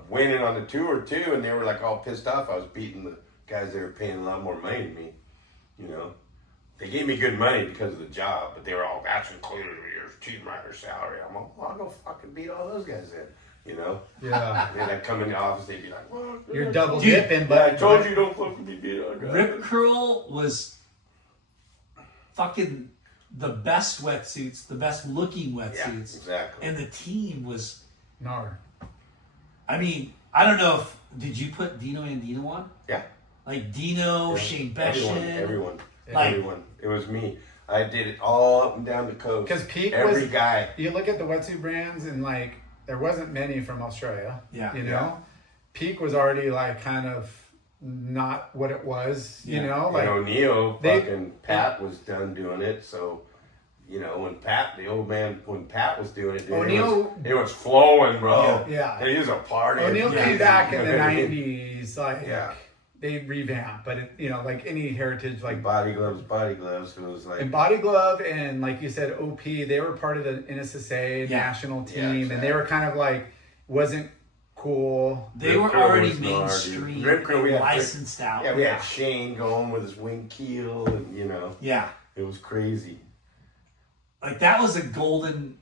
winning on the tour too, and they were like all pissed off. I was beating the guys that were paying a lot more money than me. You know, they gave me good money because of the job, but they were all, that's included in your team rider salary. I'm like, well, I'll go fucking beat all those guys then. You know. Yeah. And then I'd come in the office, they'd be like, well, You're double Dude, dipping, But I but told you don't fucking be beat on guys. Rip Curl was fucking the best wetsuits, the best looking Yeah, wetsuits, exactly. and the team was. Nar. I mean, I don't know if did you put Dino Andino on? Yeah. Like Dino, Yeah. Shane Beschen. Everyone. Like- Everyone. It was me. I did it all up and down the coast. 'Cause Peak every was- guy. You look at the wetsuit brands and like there wasn't many from Australia. Yeah. You know? Yeah. Peak was already like kind of not what it was, you Yeah. know? Like And O'Neill, they- fucking Pat was done doing it. So, you know, when Pat, the old man, when Pat was doing it, dude, O'Neill- it was flowing, bro. Yeah. And he was a party. O'Neill Yeah. came back in the You know what I mean? 90s, like Yeah. they revamped, but it, you know, like any heritage, like Body gloves. It was like, and Body Glove and like you said, OP, they were part of the NSSA Yeah. national team, Yeah, and they exactly. were kind of like wasn't cool. They Rip were Curl already was gnarly. mainstream Rip Curl, we and had- licensed out. yeah, we had Shane going with his wing keel, and, you know, Yeah. it was crazy. Like that was the golden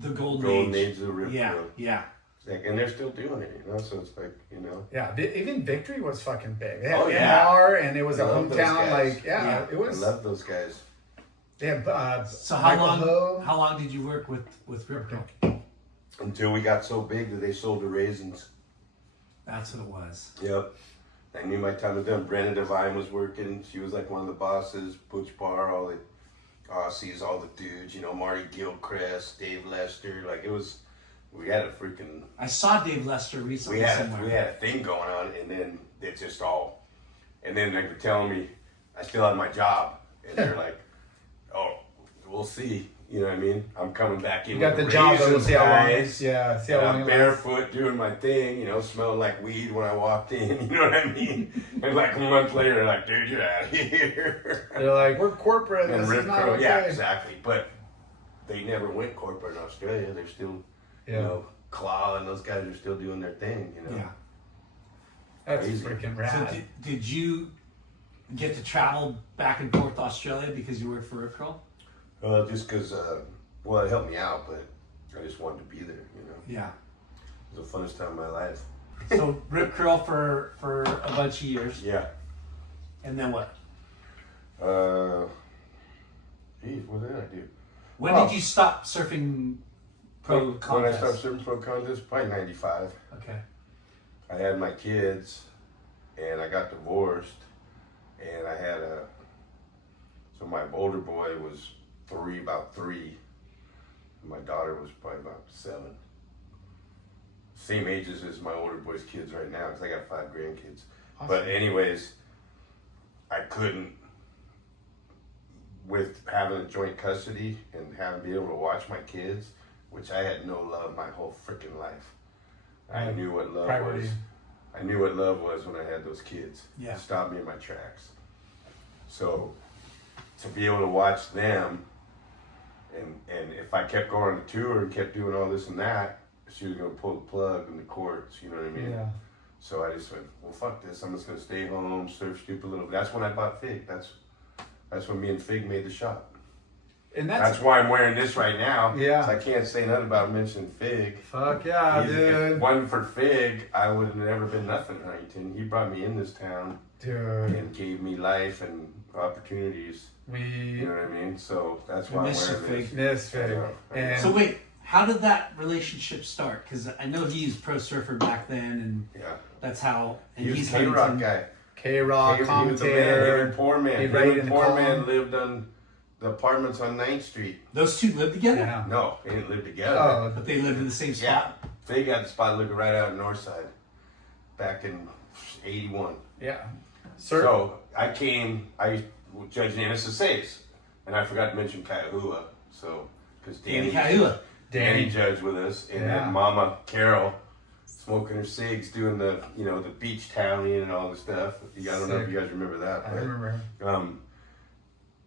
Golden age. age of the Rip Yeah, Curl. yeah. Like, and they're still doing it, you know, so it's like, you know. Yeah, even Victory was fucking big. They had Oh, yeah. NR, and it was a I love those hometown. guys. Like, yeah, Yeah. it I was. love those guys. They had So how Michael long? Ho. How long did you work with Rip Curl? Until we got so big that they sold the raisins. That's what it was. Yep. I knew my time with them. Brenda Devine was working. She was like one of the bosses. Butch Barr, all the Aussies, all the dudes, you know, Marty Gilchrist, Dave Lester. Like, it was, we had a freaking, I saw Dave Lester recently somewhere. we had a thing going on, and then it just all And then they're telling me I still have my job, and they're like, "Oh, we'll see." You know what I mean? I'm coming back in. You got with the job, but we'll raisins, see how long. guys. Yeah, see how And long. I'm it lasts. barefoot doing my thing, you know, smelling like weed when I walked in. You know what I mean? And like a month later, they're like, "Dude, get out of here." They're like, we're corporate. And This Rip is not Curl, okay. yeah, exactly. But they never went corporate in Australia. They're still, Yeah. you know, Claw and those guys are still doing their thing. You know. Yeah. That's Crazy. freaking So rad. did you get to travel back and forth to Australia because you worked for Rip Curl? Well, just because, well, it helped me out, but I just wanted to be there. You know, Yeah. it was the funnest time of my life. So Rip Curl for a bunch of years, Yeah. and then what? Geez, what did I do? When Oh. did you stop surfing pro When I contests? started surfing pro contest, probably '95. Okay. I had my kids, and I got divorced, and I had so my older boy was about three, and my daughter was probably about 7. Same ages as my older boy's kids right now, because I got 5 grandkids. Awesome. But anyways, I couldn't, with having a joint custody and having to be able to watch my kids, which I had no love my whole freaking life. I knew what love Priority. was. I knew what love was when I had those kids. Yeah. It stopped me in my tracks. So to be able to watch them, and if I kept going on the tour and kept doing all this and that, she was gonna pull the plug in the courts. You know what I mean? Yeah. So I just went, well, fuck this. I'm just gonna stay home, surf stupid little. That's when I bought Fig. That's when me and Fig made the shop. And That's why I'm wearing this right now. Yeah. 'Cause I can't say nothing about mentioning Fig. fuck yeah, If it dude. wasn't for Fig, I would have never been nothing in Huntington. He brought me in this town Dude, and gave me life and opportunities. You we know what I mean? So that's We why I'm miss you, wearing this. Fig. miss Fig. I know. And So wait, how did that relationship start? Because I know he was pro surfer back then, and Yeah. that's how. And He was he's a K-Rock Huntington. guy. K-Rock, He was the man. Him commentator. and Poor Man. He Him write and in the Poor column. Man lived on the apartments on 9th Street. Those two lived together, Yeah. No, they didn't live together. Oh, but they lived in the same Yeah. spot. Fig had the spot looking right out Northside back in '81. yeah. Sir, So I was judging NSSAs, and I forgot to mention Kaihua. So, because Danny Kaihua. Danny judged with us, and Yeah. then Mama Carol smoking her cigs, doing the the beach toweling and all the stuff. I don't know if you guys remember that. I But, remember.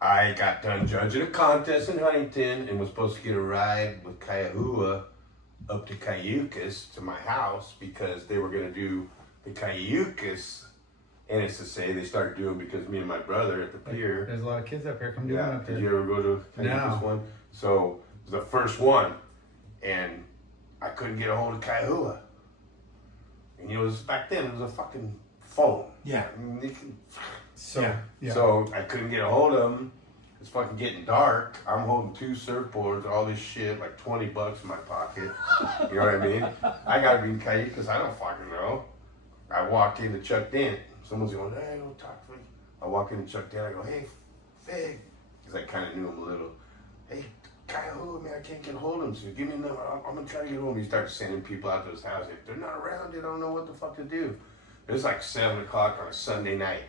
I got done judging a contest in Huntington and was supposed to get a ride with Kaihua up to Cayucas to my house because they were going to do the Cayucas NSSA. They started doing because me and my brother at the pier. There's a lot of kids up here. Come doing Yeah, up did here. you ever go to Cayucas No. one? So it was the first one, and I couldn't get a hold of Kaihua. And it was back then. It was a fucking phone. Yeah. I mean, you can, So, Yeah. yeah. so I couldn't get a hold of him. It's fucking getting dark. I'm holding 2 surfboards, all this shit, like $20 in my pocket. You know what I mean? I gotta be in Cayucas. I don't fucking know. I walk into Chuck Dent. Someone's going, hey, go talk to me. I walk into Chuck Dent. I go, hey, Fig. Because I kind of knew him a little. Hey, Kaihua, man, I can't get a hold of him. So give me a number. I'm going to try to get a hold of him. He starts sending people out to his house. If they're not around, they don't know what the fuck to do. It was like 7 o'clock on a Sunday night.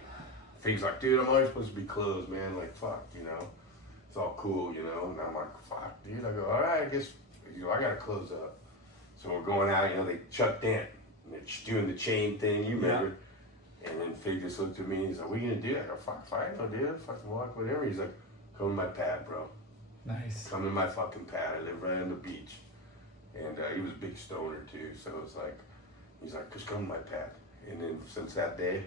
Fig's like, dude, I'm already supposed to be closed, man. Like, fuck, It's all cool, And I'm like, fuck, dude. I go, all right, I guess, I got to close up. So we're going out, they Chuck Dent. And they're doing the chain thing, you remember. And then Fig just looked at me and he's like, what are you going to do? I go, fuck, fine, I'll do it. Fucking walk, whatever. He's like, come to my pad, bro. Nice. Come to my fucking pad. I live right on the beach. And he was a big stoner, too. So it's like, he's like, just come to my pad. And then since that day,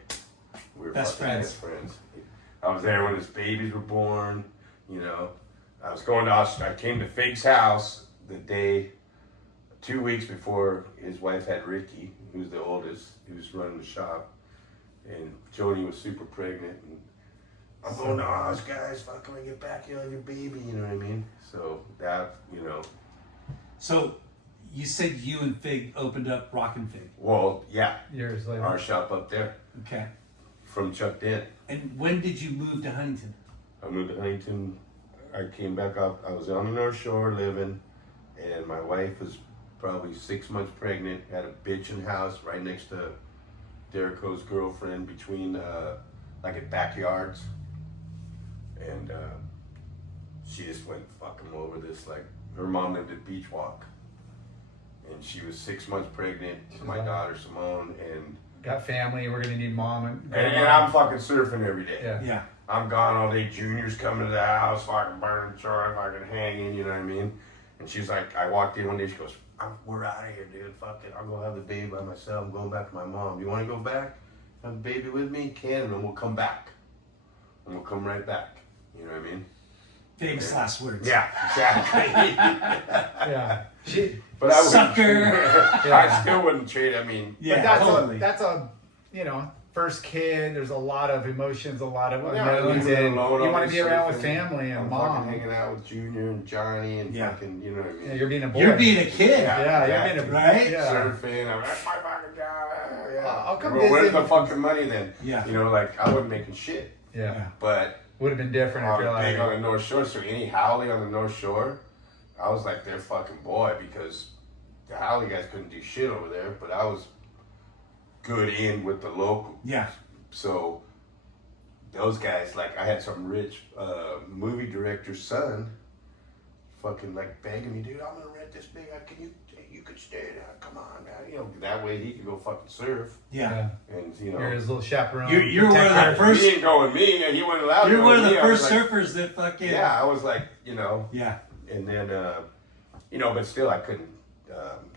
we were Best fucking friends. best friends. I was there when his babies were born, I was going to I came to Fig's house the day, 2 weeks before his wife had Ricky, who was the oldest, who was running the shop. And Joni was super pregnant. And I'm going to Oz, guys, fuck, when I get back, you'll have your baby, you know what I mean? So that, So you said you and Fig opened up Rockin' Fig. well, yeah, Years later. our shop up there Okay. from Chuck Dent. And when did you move to Huntington? I moved to Huntington. I came back up. I was on the North Shore living, and my wife was probably 6 months pregnant. Had a bitchin' house right next to Derico's girlfriend between like at backyards, and she just went fucking over this. Like her mom lived at Beach Walk, and she was 6 months pregnant. My daughter Simone, and got family. We're gonna need mom and I'm fucking surfing every day. Yeah. Yeah. I'm gone all day. Junior's coming to the house, fucking burning short, fucking hanging. You know what I mean? And she's like, I walked in one day. She goes, "We're out of here, dude. Fuck it. I'll go have the baby by myself. I'm going back to my mom. You want to go back? Have the baby with me? Can, and then we'll come back. And we'll come right back. You know what I mean?" Famous last words. Yeah, exactly. Yeah. But I Sucker. I still wouldn't trade. I mean, Yeah, But totally. that's a first kid. There's a lot of emotions, a lot of Yeah, unknowns, living and alone you on want to this be around with surfing. family and I'm mom. fucking hanging out with Junior and Johnny and Yeah. fucking, you know what I mean? Yeah, you're being a boy. You're being a kid. Yeah, Yeah. you're being a Right? Yeah. Surfing. I'm like, "That's my fucking job." Yeah. I'll come Well, where's visit. the fucking money then? Yeah. You know, like I wasn't making shit, Yeah. but Would have been different if I'm you're big on like. the North Shore. So any Howley on the North Shore, I was like their fucking boy because the Howley guys couldn't do shit over there, but I was good in with the local. Yeah. So those guys, like I had some rich movie director's son fucking like begging me, "Dude, I'm gonna rent this big. You could stay there. Come on, man. You know, that way he could go fucking surf." Yeah. And you know, You're his little chaperone. You're one of the protector. first- he didn't go with me, and he wasn't allowed to You're go one of with the me. I was first like, surfers that fucking. Yeah, I was like, you know, Yeah. and then, but still, I couldn't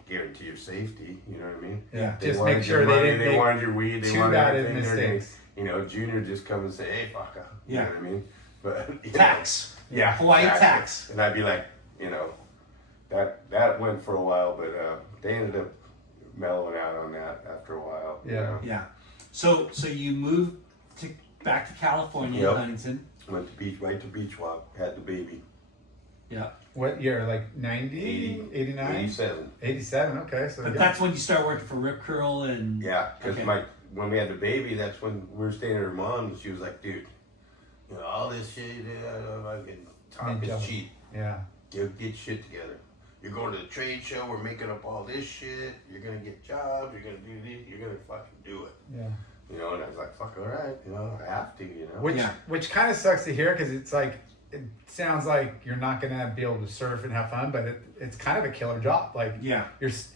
guarantee your safety. You know what I mean? Yeah. They Just wanted make your sure money, they didn't They make wanted your weed. They too wanted bad everything. They're gonna- mistakes. You know, Junior just come and say, "Hey, fucker." You Yeah. know what I mean? But you know, Tax. yeah, Hawaii exactly. tax. And I'd be like, that went for a while, but they ended up mellowing out on that after a while. you Yeah. know. Yeah. So you moved back to California, Yep. Huntington. Went to Beach Walk, had the baby. Yeah. What year? Like 90? 80, 89? 87. 87. Okay. So But yeah. that's when you start working for Rip Curl and. Yeah, because Okay. when we had the baby, that's when we were staying at her mom, and she was like, "Dude, all this shit, fucking talk Mid-job. is cheap. Yeah. You get shit together. You're going to the trade show. We're making up all this shit. You're gonna get jobs. You're gonna do this. You're gonna fucking do it." Yeah. You know, and I was like, "Fuck, all right. I have to. You know." Which Yeah. which kind of sucks to hear because it's like it sounds like you're not gonna be able to surf and have fun, but it's kind of a killer job. Like Yeah.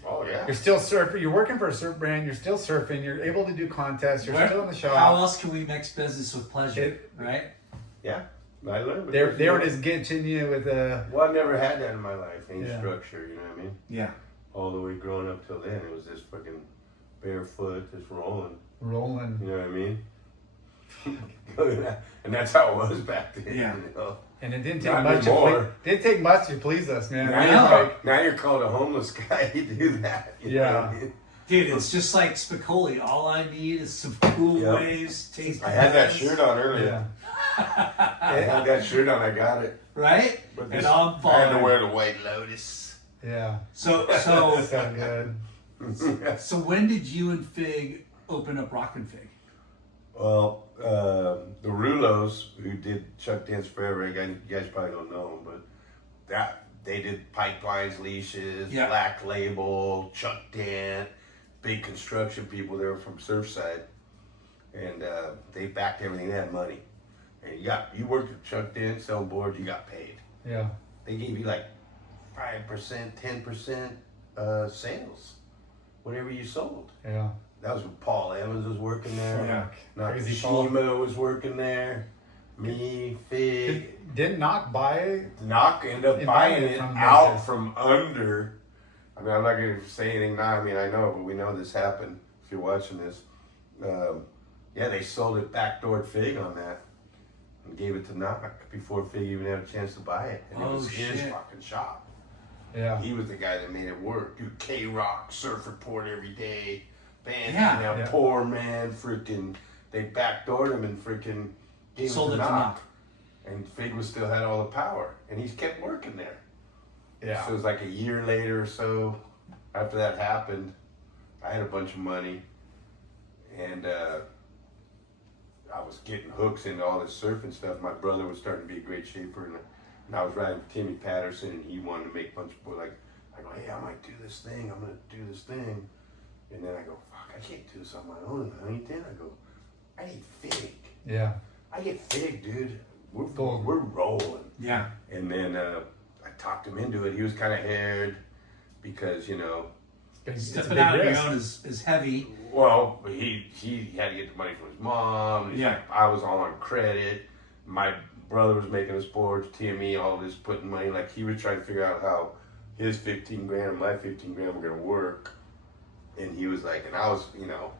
Oh yeah. you're still surfing. You're working for a surf brand. You're still surfing. You're able to do contests. You're still in the shop. How else can we mix business with pleasure? Right? Yeah. I learned. They were just getting you with a Well, I never had that in my life. Any Yeah. structure. You know what I mean? Yeah. All the way growing up till then, it was just fucking barefoot, just rolling. rolling. You know what I mean? And that's how it was back then. Yeah. You know? And it didn't take Not much. anymore. Didn't take much to please us, man. Now, We you're were called, like, now you're called a homeless guy. You do that. You know what I Yeah. mean? Dude, it's just like Spicoli. All I need is some cool Yep. waves, taste. I had that buds, shirt on earlier. yeah. I had that shirt on. I got it. Right? But And this- I'm I had to fine. wear the White Lotus. Yeah. So So good. so when did you and Fig open up Rockin' Fig? Well, the Rulos, who did Chuck Dance Forever, you guys probably don't know them, but they did pipelines, leashes, Yeah. Black Label, Chuck Dance, big construction people. They were from Surfside, and they backed everything. They had money, and you worked at Chuck Dance, selling boards, you got paid. Yeah. They gave you like 5%, 10% sales, whatever you sold. Yeah. That was when Paul Evans was working there. Yeah. Crazy Paul. Nakashima was working there. Me, Fig. Didn't Knock buy? Knock ended up It buying buying it from out this. from under. I mean, I'm not going to say anything now. I mean, I know, but we know this happened. If you're watching this, they sold it backdoor Fig on that and gave it to Knock before Fig even had a chance to buy it. And it Oh, was his shit. fucking shop. Yeah. He was the guy that made it work. Dude, K-Rock, Surf Report every day. Band, Yeah. Yeah. poor man, freaking. They backdoored him and freaking gave Sold it to it to Knock. Knock. And Fig was still had all the power, and he's kept working there. Yeah. So it was like a year later or so after that happened. I had a bunch of money, and I was getting hooks into all this surfing stuff. My brother was starting to be a great shaper, and I was riding with Timmy Patterson, and he wanted to make a bunch of I go, hey, I might do this thing. I'm gonna do this thing, and then I go, fuck, I can't do this on my own in Huntington. I go, I need Fig. Yeah. I get Fig, dude. We're Gold. we're rolling. Yeah. And then I talked him into it. He was kind of haired because, you know, It's a Stepping big out on your risk. own is heavy. well, he had to get the money from his mom. He's Yeah. like, I was all on credit. My brother was making the sports, TME, all this, putting money. Like, he was trying to figure out how his 15 grand and my 15 grand were going to work. And he was like, and I was, you know,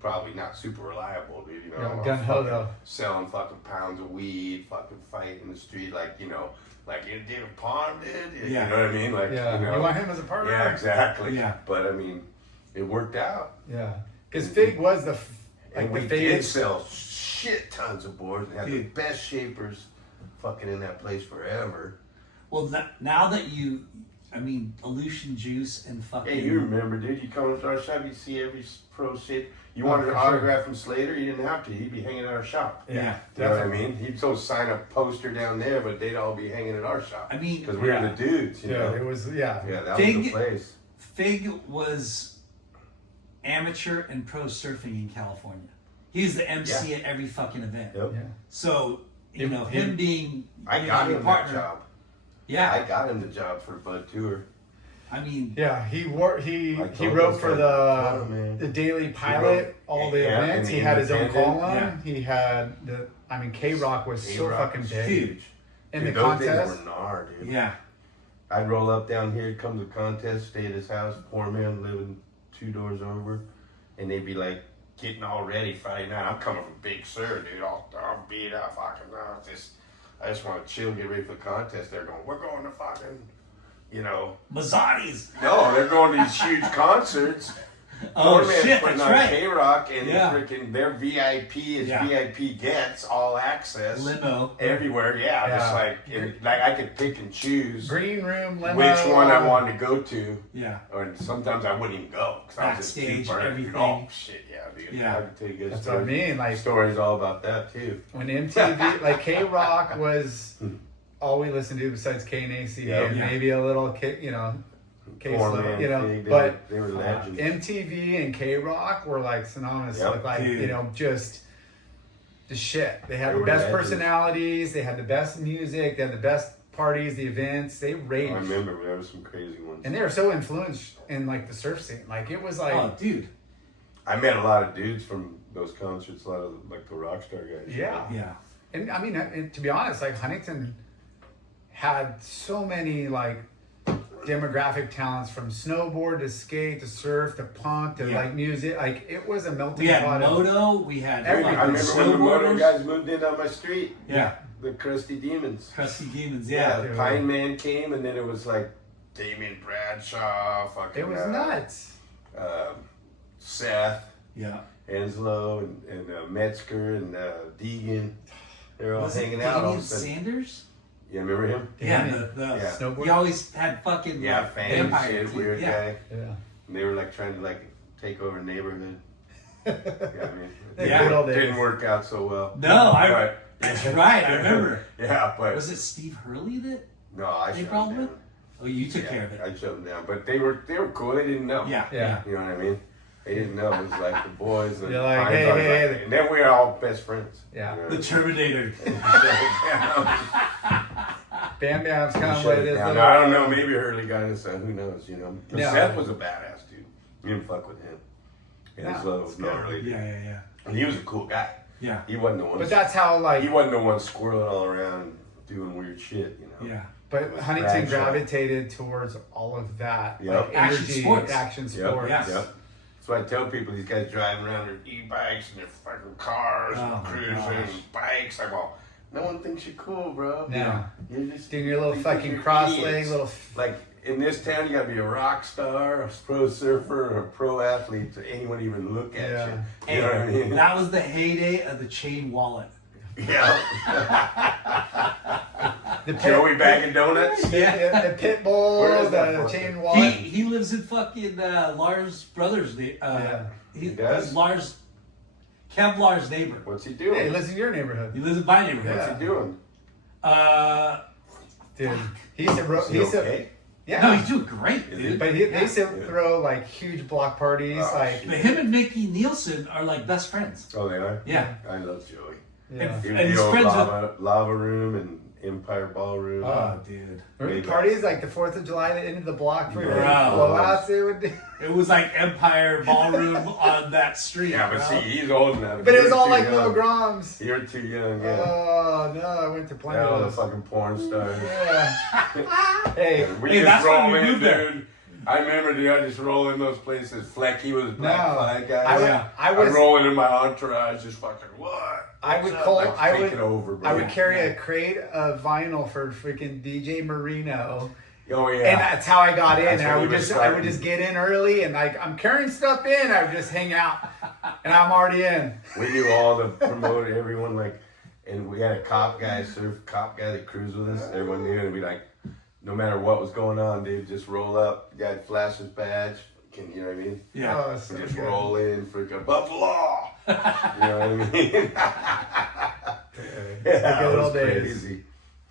probably not super reliable, dude. You know, Yeah, I was gun ho though. selling fucking pounds of weed, fucking fight in the street, like, you know, like David Pond did. Yeah. You know what I mean? Like, Yeah. you know. You want him as a partner? Yeah, exactly. Yeah. But I mean, it worked out. Yeah. Because Fig was the And we the did faded. sell shit tons of boards and had the Dude. best shapers fucking in that place forever. Well, now that Aleutian Juice and fucking. Hey, you remember, dude, you come to our shop, you see every pro shape. You wanted for an sure. autograph from Slater, you didn't have to. He'd be hanging at our shop. Yeah. You know what I Definitely. mean? He'd go sign a poster down there, but they'd all be hanging at our shop. I mean, Because we were the dudes, you Yeah, know? it was Yeah, that was Big- the place. Fig was amateur and pro surfing in California. He was the MC at every fucking event. Yep. Yeah. So, you know, Him- him being I you got know, your him that partner. job. Yeah. I got him the job for Bud Tour. I mean, Yeah, he I told wrote those for guys, "Tell him, man." the Daily Pilot, all the Yeah, events. and He the had his own Independent. column. Yeah. He had K-Rock was so K-Rock fucking was big. huge. In Dude, the those days contest. were gnar, dude. Yeah. I'd roll up down here, come to the contest, stay at his house, poor man living 2 doors over, and they'd be like getting all ready Friday night. I'm coming from Big Sur, dude. All beat up, fucking. I just want to chill, get ready for the contest. They're going, we're going to fucking, you know. Mazzetti's. No, they're going to these huge concerts. Oh, Poor man's shit, putting that's on right. K-Rock and Yeah. freaking their VIP is Yeah. VIP gets all access Limo. everywhere. Yeah, just Yeah. like I could pick and choose Green room, limo. which one I wanted to go to. Yeah. Or sometimes I wouldn't even go because I was just too Backstage, burnt. everything. Oh shit, yeah, dude. Yeah. I can tell you good That's what I stories. mean. Like Stories all about that too. when MTV, like K-Rock was all we listened to besides K and AC, Yeah. and Yeah. maybe a little K, you know, Poor K-Slow, man, you know. Fig, But they were legends. MTV and K-Rock were like synonymous Yep. with like, Dude. you know, just the shit. They had They the were best legends. personalities. They had the best music. They had the best parties, the events. They I raged. remember there were some crazy ones. And they were so influenced in like the surf scene. Like it was like, Oh, dude. I met a lot of dudes from those concerts. A lot of like the rock star guys. yeah. Yeah. And I mean, and to be honest, like Huntington had so many like demographic talents from snowboard to skate to surf to punk to Yeah. like music. Like it was a melting We had pot of moto. We had Every- fucking I remember when the moto snowboarders. guys moved in on my street. Yeah. The Crusty Demons. Crusty Demons. Yeah, Yeah. the Pine Man came, and then it was like Damien Bradshaw, fucking. It was nuts. Seth, Yeah. Enslow, and Metzger and Deegan. They were all Was it hanging out. All of Damian a sudden. Sanders? You remember him? Yeah. Damian. The Yeah. Snowboard. He always had fucking Yeah, like, fan vampire shit, teeth. weird Yeah. guy. Yeah. And they were like trying to like take over a neighborhood. Yeah, I mean, The Yeah. good old days. didn't work out so well. No, But- that's right. I remember. Yeah, but Was it Steve Hurley that? no, I They shut called them with? down. Oh, you took Yeah, care of it. I shut them down, but they were cool. They didn't know. Yeah. Yeah. You know what I mean? They didn't know. It was like the boys. And You're like, Pines, hey, I was hey, like- hey. and then we were all best friends. Yeah. You know? The Terminator. Bam Bam's We coming shut with it his down. little. I don't know. Maybe Hurley got us. Who knows? You know. But Yeah. Seth was a badass dude. You didn't fuck with him. And his No, love it's was good. gnarly. Yeah, yeah, yeah. And he was a cool guy. Yeah. He wasn't the one. But that's how like. He wasn't the one squirreling all around doing weird shit. You know. Yeah. But Huntington Bradshaw. gravitated towards all of that, Yep. like Action energy, sports. action Yep. sports. Yes. Yep. So I tell people these guys driving around their e-bikes and their fucking cars Oh and my cruising gosh. and bikes. I go, no one thinks you're cool, bro. No. You're just Doing your little think fucking you're cross idiots. leg, little. Like in this town, you gotta be a rock star, a pro surfer, or a pro athlete to anyone even look at Yeah. you. You know what I mean? That was the heyday of the chain wallet. Yeah. The pit, Joey bagging donuts. the pit bull, Where is that the from? chain He wallet. he lives in fucking Lars' brother's. Yeah. He does? Lars, Kev Lars' neighbor. What's he Hey, doing? he lives in your neighborhood, He lives in my neighborhood. Yeah. What's he doing? dude. He's a Is he okay? yeah. No, he's doing great, Is dude. But they Yeah. used to throw like huge block parties, Oh, like shit. But him and Mickey Nielsen are like best friends. Oh, they are? Yeah. I love Joey. Yeah. He would And do he's a friends lava room and Empire Ballroom. Oh, dude. Remember parties like the 4th of July that ended the block for Bro. blowouts? It would. It was like Empire Ballroom on that street. Yeah, but bro. see, he's old enough. But it was You're all too like young. little Groms. You're too young, yeah. Oh no, I went to plenty All of the those. fucking porn stars. Yeah. Hey, We Hey, just that's why roll we in, moved there. dude. I remember, dude, I just roll in those places. Flecky was black No. flag guy. I I'm was. rolling in my entourage, just fucking what? I would What's up? call. Like, I take would. it over, bro. I would carry a crate of vinyl for freaking DJ Marino, Oh yeah. and that's how I got in. That's And I when would he was just starting. get in early, and like I'm carrying stuff in. I would just hang out, and I'm already in. We knew all the promoter, everyone like, and we had a cop guy that cruised with us. Everyone knew, and we like, no matter what was going on, dude, just roll up. Guy flash his badge. You know what I mean? Yeah. Oh, it's so We just good. roll in, freaking above the law. You know what I mean? The Yeah, good it was old days. crazy.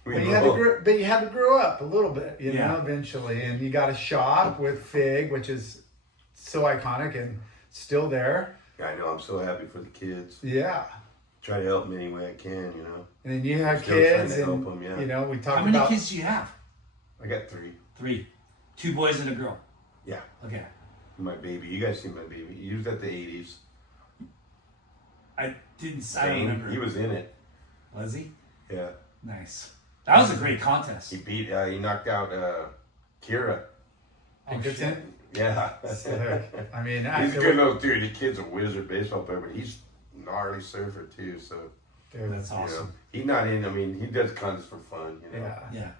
But you had to grow up a little bit, you Yeah. know, eventually. And you got a shop with Fig, which is so iconic and still there. I know. I'm so happy for the kids. Yeah. Try to help them any way I can. You know. And then you have Still trying kids, to help and 'em, yeah. you know we talked How many about. kids do you have? I got 3. 3. 2 boys and a girl. Yeah. Okay. My baby. You guys see my baby. He was at the 80s. I don't Zane, remember. he was in it. Was he? Yeah. Nice. That was a great contest. He beat. He knocked out Kira. Pinkerton. Yeah. Sick. I mean, He's a after- good little dude. The kid's a wizard baseball player, but he's a gnarly surfer too. So Dude, That's you know, awesome. he's not in. I mean, he does contests for fun. You know. yeah. Yeah.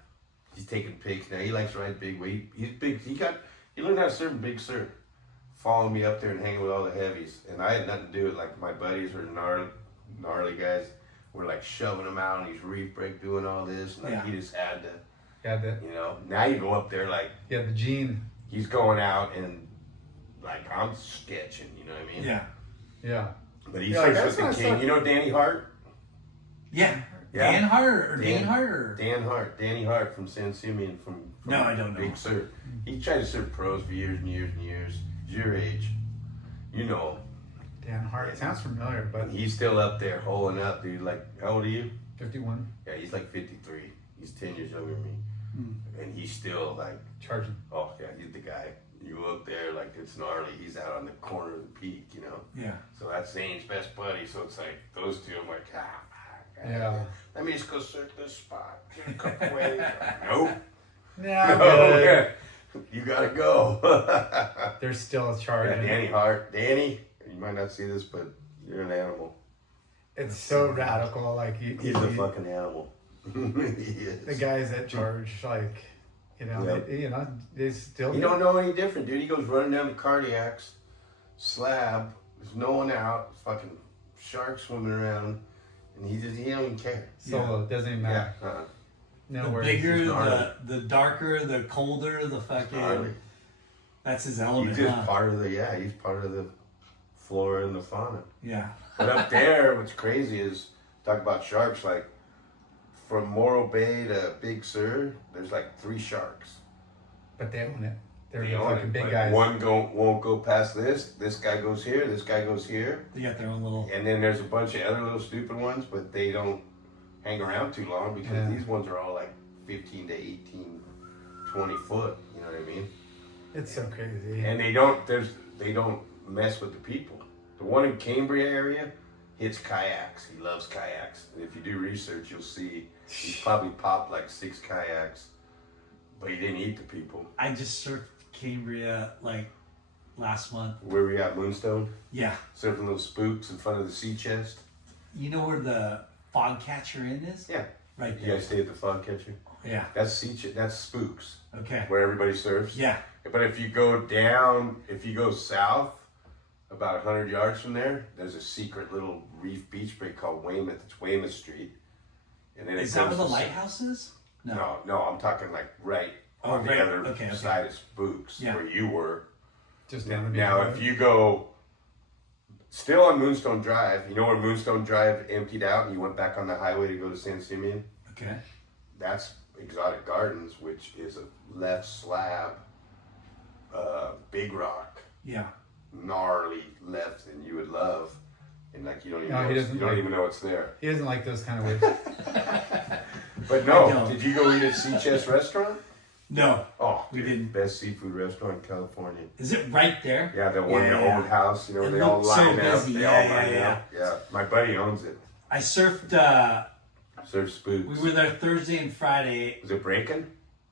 He's taking pics now. He likes to ride big wave. He's big. He learned how to surf big surf. Following me up there and hanging with all the heavies, and I had nothing to do with it. Like my buddies were gnarly guys. Were like shoving him out, and he's reef break doing all this, and like Yeah. he just had to, Got the you know. Now you go up there like gene. he's going out and like I'm sketching. You know what I mean? Yeah. Yeah. But he Yeah, like, surfs that's with the not king. so- You know Danny Hart? Yeah. Yeah. Dan Hart or Dan- Dane Hart or Dan Hart, Danny Hart from San Simeon from No, I don't know. Big Surf. He tried to surf pros for years and years and years. He's your age, you know. Dan Hart. Sounds familiar, but But he's still up there holding up, dude. Like, how old are you? 51 Yeah, he's like 53. He's 10 years younger than me, Hmm. and he's still like, charging. oh yeah, he's the guy. You go up there, like it's gnarly. He's out on the corner of the peak, you know. Yeah. So that's Zane's best buddy. So it's like those two. I'm like, Yeah. let me just go surf this spot. Get a couple waves. Nope. No, I'm No, good. yeah. You gotta go. There's still a Yeah, charging. Danny Hart. Danny, you might not see this, but you're an animal. It's so radical. Like He's a fucking animal. He is. the guys that charge, like, you know, Yep. they still. You don't know any different, dude. He goes running down the cardiacs slab. There's no one out. Fucking sharks swimming around, and he don't even care. Solo doesn't even Yeah. matter. No The worries. bigger, He's gnarly. the darker, the colder, the fucking. Gnarly. That's his He's element. just Huh? part of he's part of the flora and the fauna. Yeah. But up there, what's crazy is talk about sharks. Like from Morro Bay to Big Sur, there's like 3 sharks. But they own it. They're They the own fucking it, big but guys. One won't go past this. This guy goes here. This guy goes here. They got their own little. And then there's a bunch of other little stupid ones, but they don't hang around too long because Yeah. these ones are all like 15 to 18, 20 foot. You know what I mean? It's so crazy. And they don't mess with the people. The one in Cambria area hits kayaks. He loves kayaks. And if you do research, you'll see he's probably popped like 6 kayaks, but he didn't eat the people. I just surfed Cambria like last month. Where we at Moonstone, Yeah. surfing those spooks in front of the sea chest. You know where the fog catcher inn is? Yeah. Right You there. guys stay at the fog catcher? Yeah. That's that's spooks, Okay. where everybody surfs. Yeah. But if you go south, about 100 yards from there, there's a secret little reef beach break called Weymouth. It's Weymouth Street. And then Is it that goes where the to- lighthouse is? No, I'm talking like right Oh, on right. the other Okay. side of Spooks, Yeah. where you were. Just down the beach. Now, if you go still on Moonstone Drive, you know where Moonstone Drive emptied out and you went back on the highway to go to San Simeon? Okay. That's Exotic Gardens, which is a left slab, big rock, Yeah. gnarly left, and you would love. and like you don't even No, know he it's, doesn't you don't like- even know it's there. He doesn't like those kind of waves. But I no, don't. did you go eat at Sea Chest Restaurant? No. Oh, We dude, didn't. Best seafood restaurant in California. Is it right there? Yeah, that one, the Yeah. old house. You know, It they all looked so line up. busy. They Yeah, all yeah, line yeah. up. Yeah, my buddy owns it. I surfed. Surf Spooks. We were there Thursday and Friday. Was it breaking?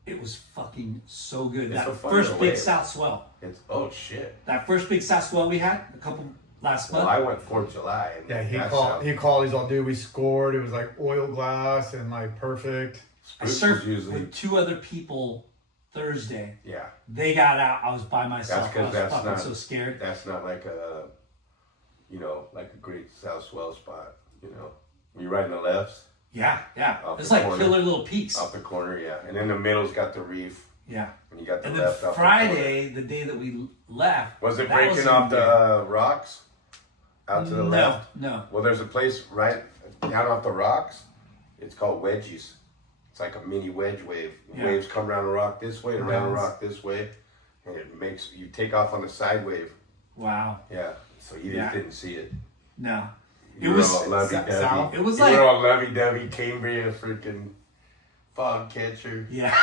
It was fucking so good. It's That so fun first to big wave. south swell. It's oh shit. That first big south swell we had a couple last Well, month. I went 4th of July. And Yeah, he that's called. how- He called. He's all, dude, we scored. It was like oil glass and like perfect. I Spooks surfed is usually with 2 other people Thursday. yeah. They got out. I was by myself. I 'cause was that's fucking not- so scared. That's not like a, you know, like a great south swell spot. You know, were you riding the lefts Yeah, yeah. Off It's the like corner. killer little peaks. off the corner? Yeah, and then the middle's got the reef, Yeah. and you got the And then left off Friday, the day that we left, the corner. Was it that breaking was off in the rocks out to the no, left? no. Well, there's a place right down off the rocks. It's called wedgies. It's like a mini wedge wave. Yeah. Waves come around a rock this way and around a Bounce. rock this way, and it makes you take off on the side wave. Wow. Yeah, so you Yeah. just didn't see it. No. You It were was all lovey-dovey. south. It was You like- were all lovey-dovey, Cambria, freaking fog catcher. Yeah.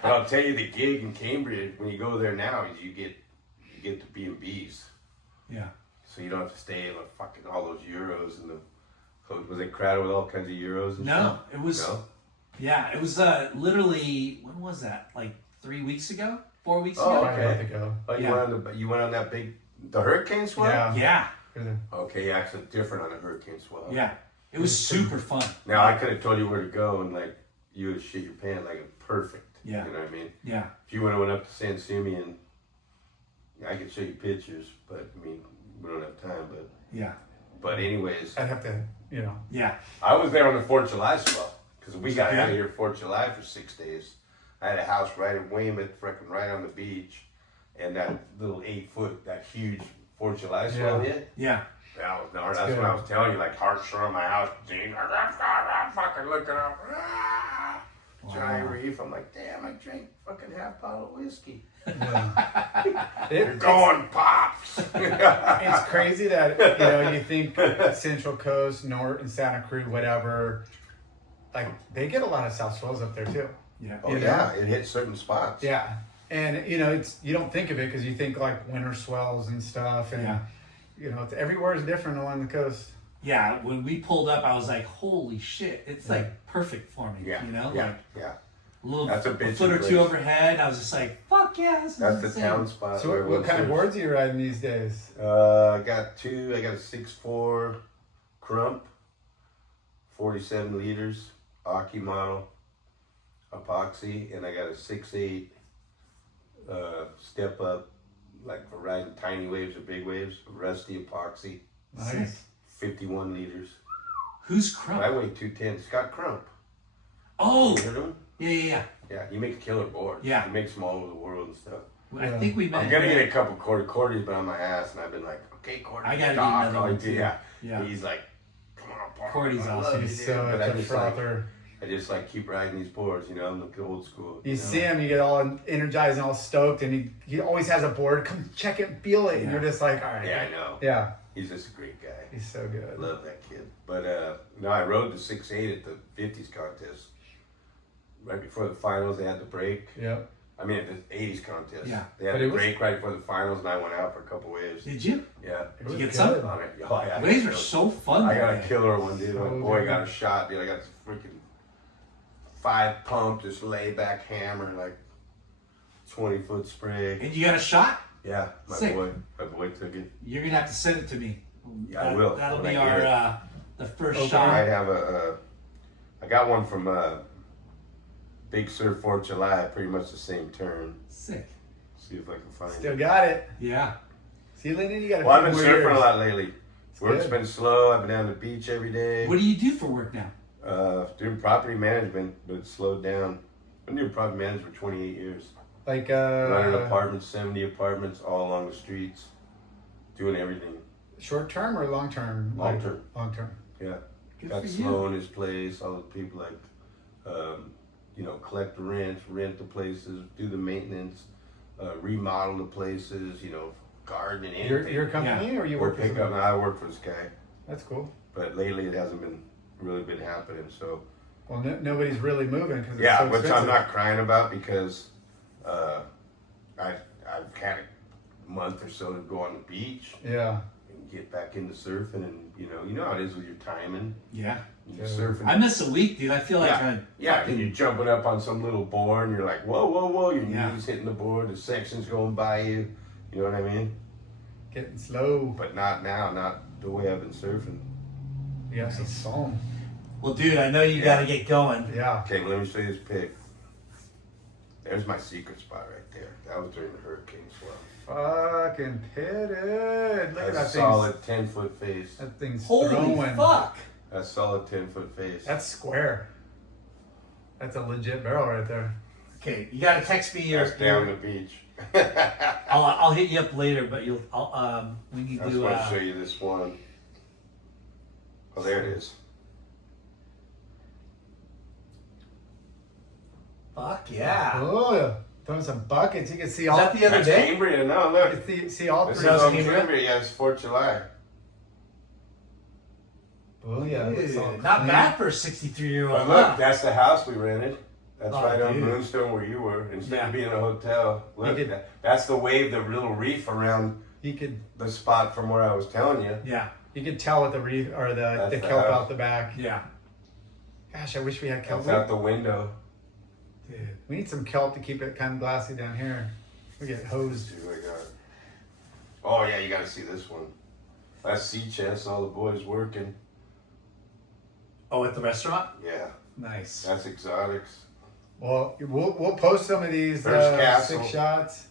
But I'll tell you, the gig in Cambria, when you go there now, is you get the B&Bs. Yeah. So you don't have to stay with fucking all those euros and the. Was it crowded with all kinds of euros and No, stuff? it was. No? Yeah, it was literally. When was that? Like 3 weeks ago? 4 weeks Oh, ago? Probably a month ago. Oh, you Yeah. went on that big, the hurricane swell? Yeah. Yeah. Okay, yeah, it's different on a hurricane swell. Yeah. It was super fun. Now I could have told you where to go and like you would have shit your pants like perfect. Yeah. You know what I mean? Yeah. If you would have went up to San Simeon, I could show you pictures, but I mean we don't have time. Yeah. But anyways, I'd have to, you know. Yeah. I was there on the 4th of July swell because we got Yeah. out of here 4th of July for 6 days. I had a house right in Weymouth, freaking right on the beach, and that little 8-foot, that huge 4th of July swell Yeah. hit. Yeah. That was gnarly. That's That's good. what I was telling you, like heart sore on my house, Gene. I'm fucking looking up. Giant reef. I'm like, damn, I drank fucking half bottle of whiskey. Yeah. You're going, Pops. It's crazy that, you know, you think Central Coast, North, and Santa Cruz, whatever, like they get a lot of south swells up there too. Yeah. Oh, You know? yeah, it hits certain spots. Yeah, and you know, it's you don't think of it because you think like winter swells and stuff, and Yeah. you know, everywhere is different along the coast. Yeah. When we pulled up, I was like, holy shit. It's like perfect for me. Yeah, You know? yeah, Like yeah. a little That's a a bitchin' foot or two place. overhead. I was just like, fuck yeah. This is That's the insane. town spot. So, where what we'll kind of surf. boards are you riding these days? I got two. I got a 6'4" Crump, 47 liters, Aki model, epoxy, and I got a 6'8" step up, like for riding tiny waves or big waves, rusty epoxy, Nice. 51 liters. Who's I Crump? weigh 210. Scott Crump. Oh. You heard of him? Yeah, yeah, yeah. Yeah, he makes killer boards. Yeah. He makes them all over the world and stuff. I think we met. I'm gonna get a couple quarters, but on my ass, and I've been like, okay, quarters. I gotta get dog, another I'll one, do- too. Yeah. Yeah. He's like, come on, Paul. Cordy's I love awesome. you, He's dude." so But a I just frother. I just like keep riding these boards, you know. I'm the old school. You know? see him, you get all energized and all stoked, and he always has a board. Come check it, feel it, and Yeah. you're just like, all right. Yeah, I know. Yeah, He's just a great guy. he's so I good. love that kid. But no, I rode the 6'8" at the 50s contest. Right before the finals, they had the break. Yep. I mean, the 80s contest. Yeah. They had But the it was- break right before the finals, and I went out for a couple waves. Did you? Yeah. It was you get good. some? On it. Oh, yeah. Waves are so fun. I that got a day. killer one, dude. My So boy good. got a shot, dude. I got this freaking 5 pump, just lay back hammer, like 20-foot spray. And you got a shot? Yeah, my Sick. boy took it. You're gonna have to send it to me. Yeah, I will. That'll When be I get our it. the first Okay. I shot. have I got one from Big Surf 4th of July, pretty much the same turn. Sick. See if I can find Still it. got it. Yeah. See, Lyndon, you got a Well, I've few been more surfing years. a lot lately. Work's good. been slow. I've been down to the beach every day. What do you do for work now? Doing property management, but it's slowed down. I've been doing property management for 28 years. Like, Running apartments, 70 apartments, all along the streets. Doing everything. short term or long term? Long term. Long term. Yeah. Good Got for you. Slow in his place. All the people like, collect the rent the places, do the maintenance, remodel the places, garden and anything. Your company or you Or work for pick up. somebody? I work for this guy. That's cool. But lately it hasn't really been happening. So Well, nobody's really moving because yeah, so which expensive. I'm not crying about because I've had a month or so to go on the beach Yeah. and get back into surfing, and you know how it is with your timing. Yeah. You're surfing. I miss a week, dude. I feel like Yeah, and you're jumping up on some little board, and you're like, whoa, whoa, whoa! Your Yeah. knees hitting the board, the section's going by you. You know what I mean? Getting slow. But not now, not the way I've been surfing. You have some foam. Well, dude, I know you got to get going. Yeah. Okay, let me show you this pic. There's my secret spot right there. That was during the hurricane swell. Fucking pitted. Look at that That's thing. solid 10-foot face. That thing's Holy throwing. fuck. That's solid 10-foot face. That's square. That's a legit barrel right there. Okay, you got to text me your. That's down the beach. I'll hit you up later, but we need I just to. want to show you this one. Oh, there it is. Fuck yeah. Oh, yeah. Throwing some buckets. You can see Is all. that the other That's day? Cambria. No, You look. can see all This three. is on Cambria? Cambria. Yeah, it's 4th of July. Oh yeah. it looks all Dude, not clean. bad for a 63-year-old. But look, that's the house we rented. That's Oh, right on dude. Moonstone where you were. Instead Yeah. of being a hotel, look, You could- that's the wave, the little reef around You could the spot from where I was telling you. Yeah, you could tell with the reef or the That's the kelp house. out the back. yeah. Gosh, I wish we had kelp. That's out the window. Dude, we need some kelp to keep it kind of glassy down here. We get hosed. See what I got. Oh yeah, you got to see this one. That's sea chest. All the boys working. Oh, at the restaurant? Yeah, Nice. that's exotics. Well, we'll post some of these There's Castle. 6 shots.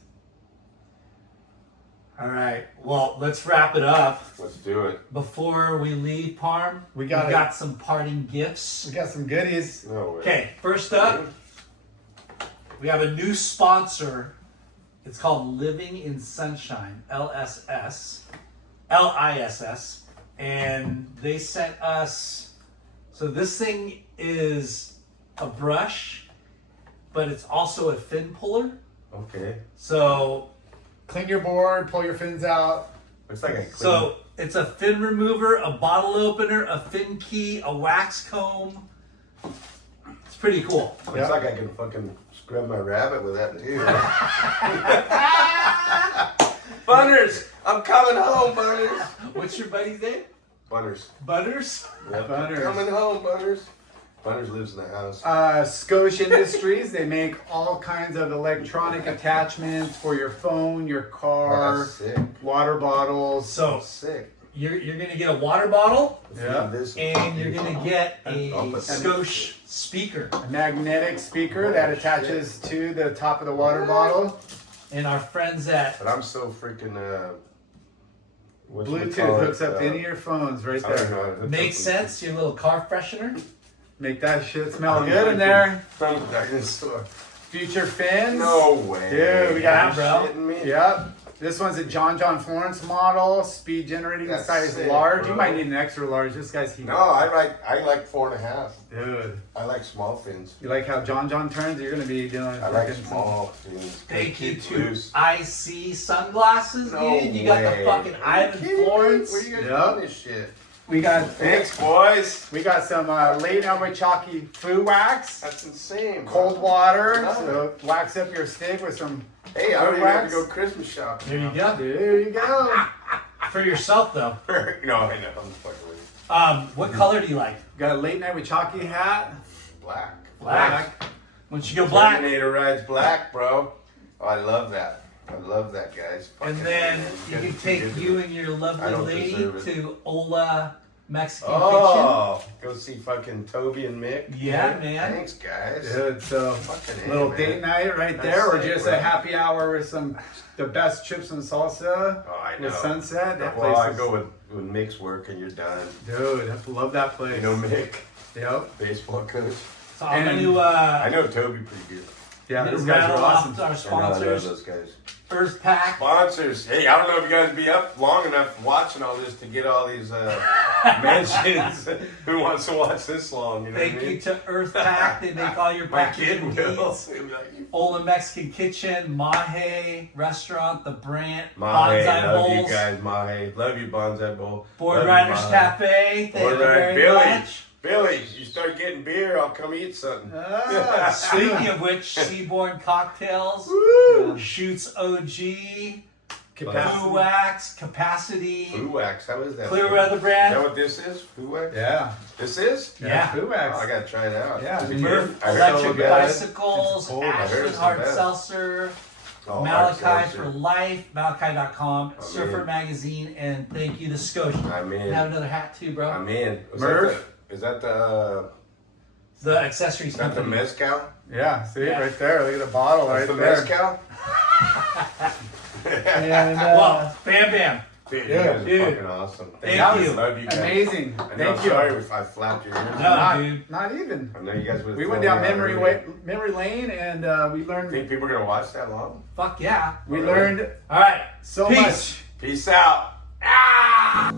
All right. Well, let's wrap it up. Let's do it. Before we leave, Parm, We we got got some parting gifts. We got some goodies. No way. Okay, first up, we have a new sponsor. It's called Living in Sunshine, LISS. And they sent us, so this thing is a brush, but it's also a fin puller. Okay. So, Clean your board, pull your fins out. Looks like a clean. so it's a fin remover, a bottle opener, a fin key, a wax comb. It's pretty cool. Looks Yeah. like I can fucking scrub my rabbit with that too. Bunners, I'm coming home, Bunners. What's your buddy's name? Bunners. Butters? Yep. Bunners. Coming home, Bunners. Bunners lives in the house. Scotia Industries, they make all kinds of electronic attachments for your phone, your Oh, car, that's sick. water bottles. So Sick. you're gonna get a water bottle Yeah. This and you're gonna get a I'll put that in. Scotia speaker. A magnetic speaker that attaches to the top of the water bottle. And our friends at But I'm so freaking Bluetooth hooks up to any of your phones right I don't there. know. how to hook up Make with- Sense, your little car freshener. Make that shit smell good in there. From the dinosaur. Future fins. No way. Dude, we got- You're bro. shitting me? Yep. This one's a John Florence model, speed generating That's size sick, large. bro. You might need an extra large. This guy's huge. No, I like 4.5. Dude. I like small fins. You like how John turns? You're gonna be doing I like freaking small fins. Thank you Keep to loose. IC sunglasses, No dude. You got the way. fucking Are you Ivan kidding me? Florence. Where you guys Yep. doing this shit? We got Thanks, boys. we got some late Elmachaki foo wax, That's insane. bro. cold water. Love So wax up your stick with some. Hey, I don't even wax. have to go Christmas shopping. There you go. There you go. For yourself though. No, I know. I'm fucking with you. What color do you like? Got a late night with Chalky hat. Black. Black. Once you go black, Terminator rides black, bro. Oh, I love that. I love that, guys. and Fucking then man. you guys can are take too good you to and your I lovely don't lady deserve it. to Ola Mexican Oh, go see fucking Toby and Mick. Yeah, man. Thanks, guys. Dude, so Fucking little A, date man. Uh, night right That's there, or sick, just bro. a happy hour with the best chips and salsa Oh, I know. with sunset. That Well, place I is, go with Mick's work and you're done. dude, I love that place. You know Mick, Yep. baseball coach. So I'm And- gonna I know Toby pretty good. Yeah, I'm those gonna guys are rattle awesome. off our I know, I love sponsors. those guys. Earth Pack. Sponsors. Hey, I don't know if you guys be up long enough watching all this to get all these mentions. Who wants to watch this long? You know Thank what I mean? you to Earth Pack. They make all your My kid packaging will. needs. He'll be like, "You Ola Mexican Kitchen, Mahe Restaurant, The Brant, Mahe, Bonsai love Bowls, you guys, Mahe. Love you, Bonsai Bowl. Board Love you, Riders Mahe. Cafe. Thank you Board Rider- very Billy. much. Billy, you start getting beer, I'll come eat something. Speaking of which, Seaborn Cocktails, Woo! Shoots OG, Capacity. Foo Wax, Capacity, Foo Wax, how is that? Clear Is Weather that Brand. what this is? Foo Wax? Yeah. This is? Yeah. Foo Wax. Oh, I gotta try it out. Yeah, Is it Murph good? I heard Electric it's good. Bicycles, It's cold. I heard Ashland it's the Hard best. Seltzer, Oh, hard Malachi seltzer. for Life, Malachi.com, I'm Surfer in. Magazine, and thank you to Scotia. I'm in. And have another hat too, bro. I'm in. Murph? Is that the The accessories company. mezcal? Yeah, see Yeah. right there. Look at the bottle right That's the there. mezcal? And, Well, Bam Bam. Dude, you Yeah, guys are dude. fucking awesome. Thank you. Love you guys. amazing. I know, Thank I'm you. sorry if I flapped your ears. No, Not, dude. not even. I know you guys would. We went down memory lane, and we learned Think people are gonna watch that long? Fuck yeah. we Really? learned All right. so Peace. much. Peace out. Ah!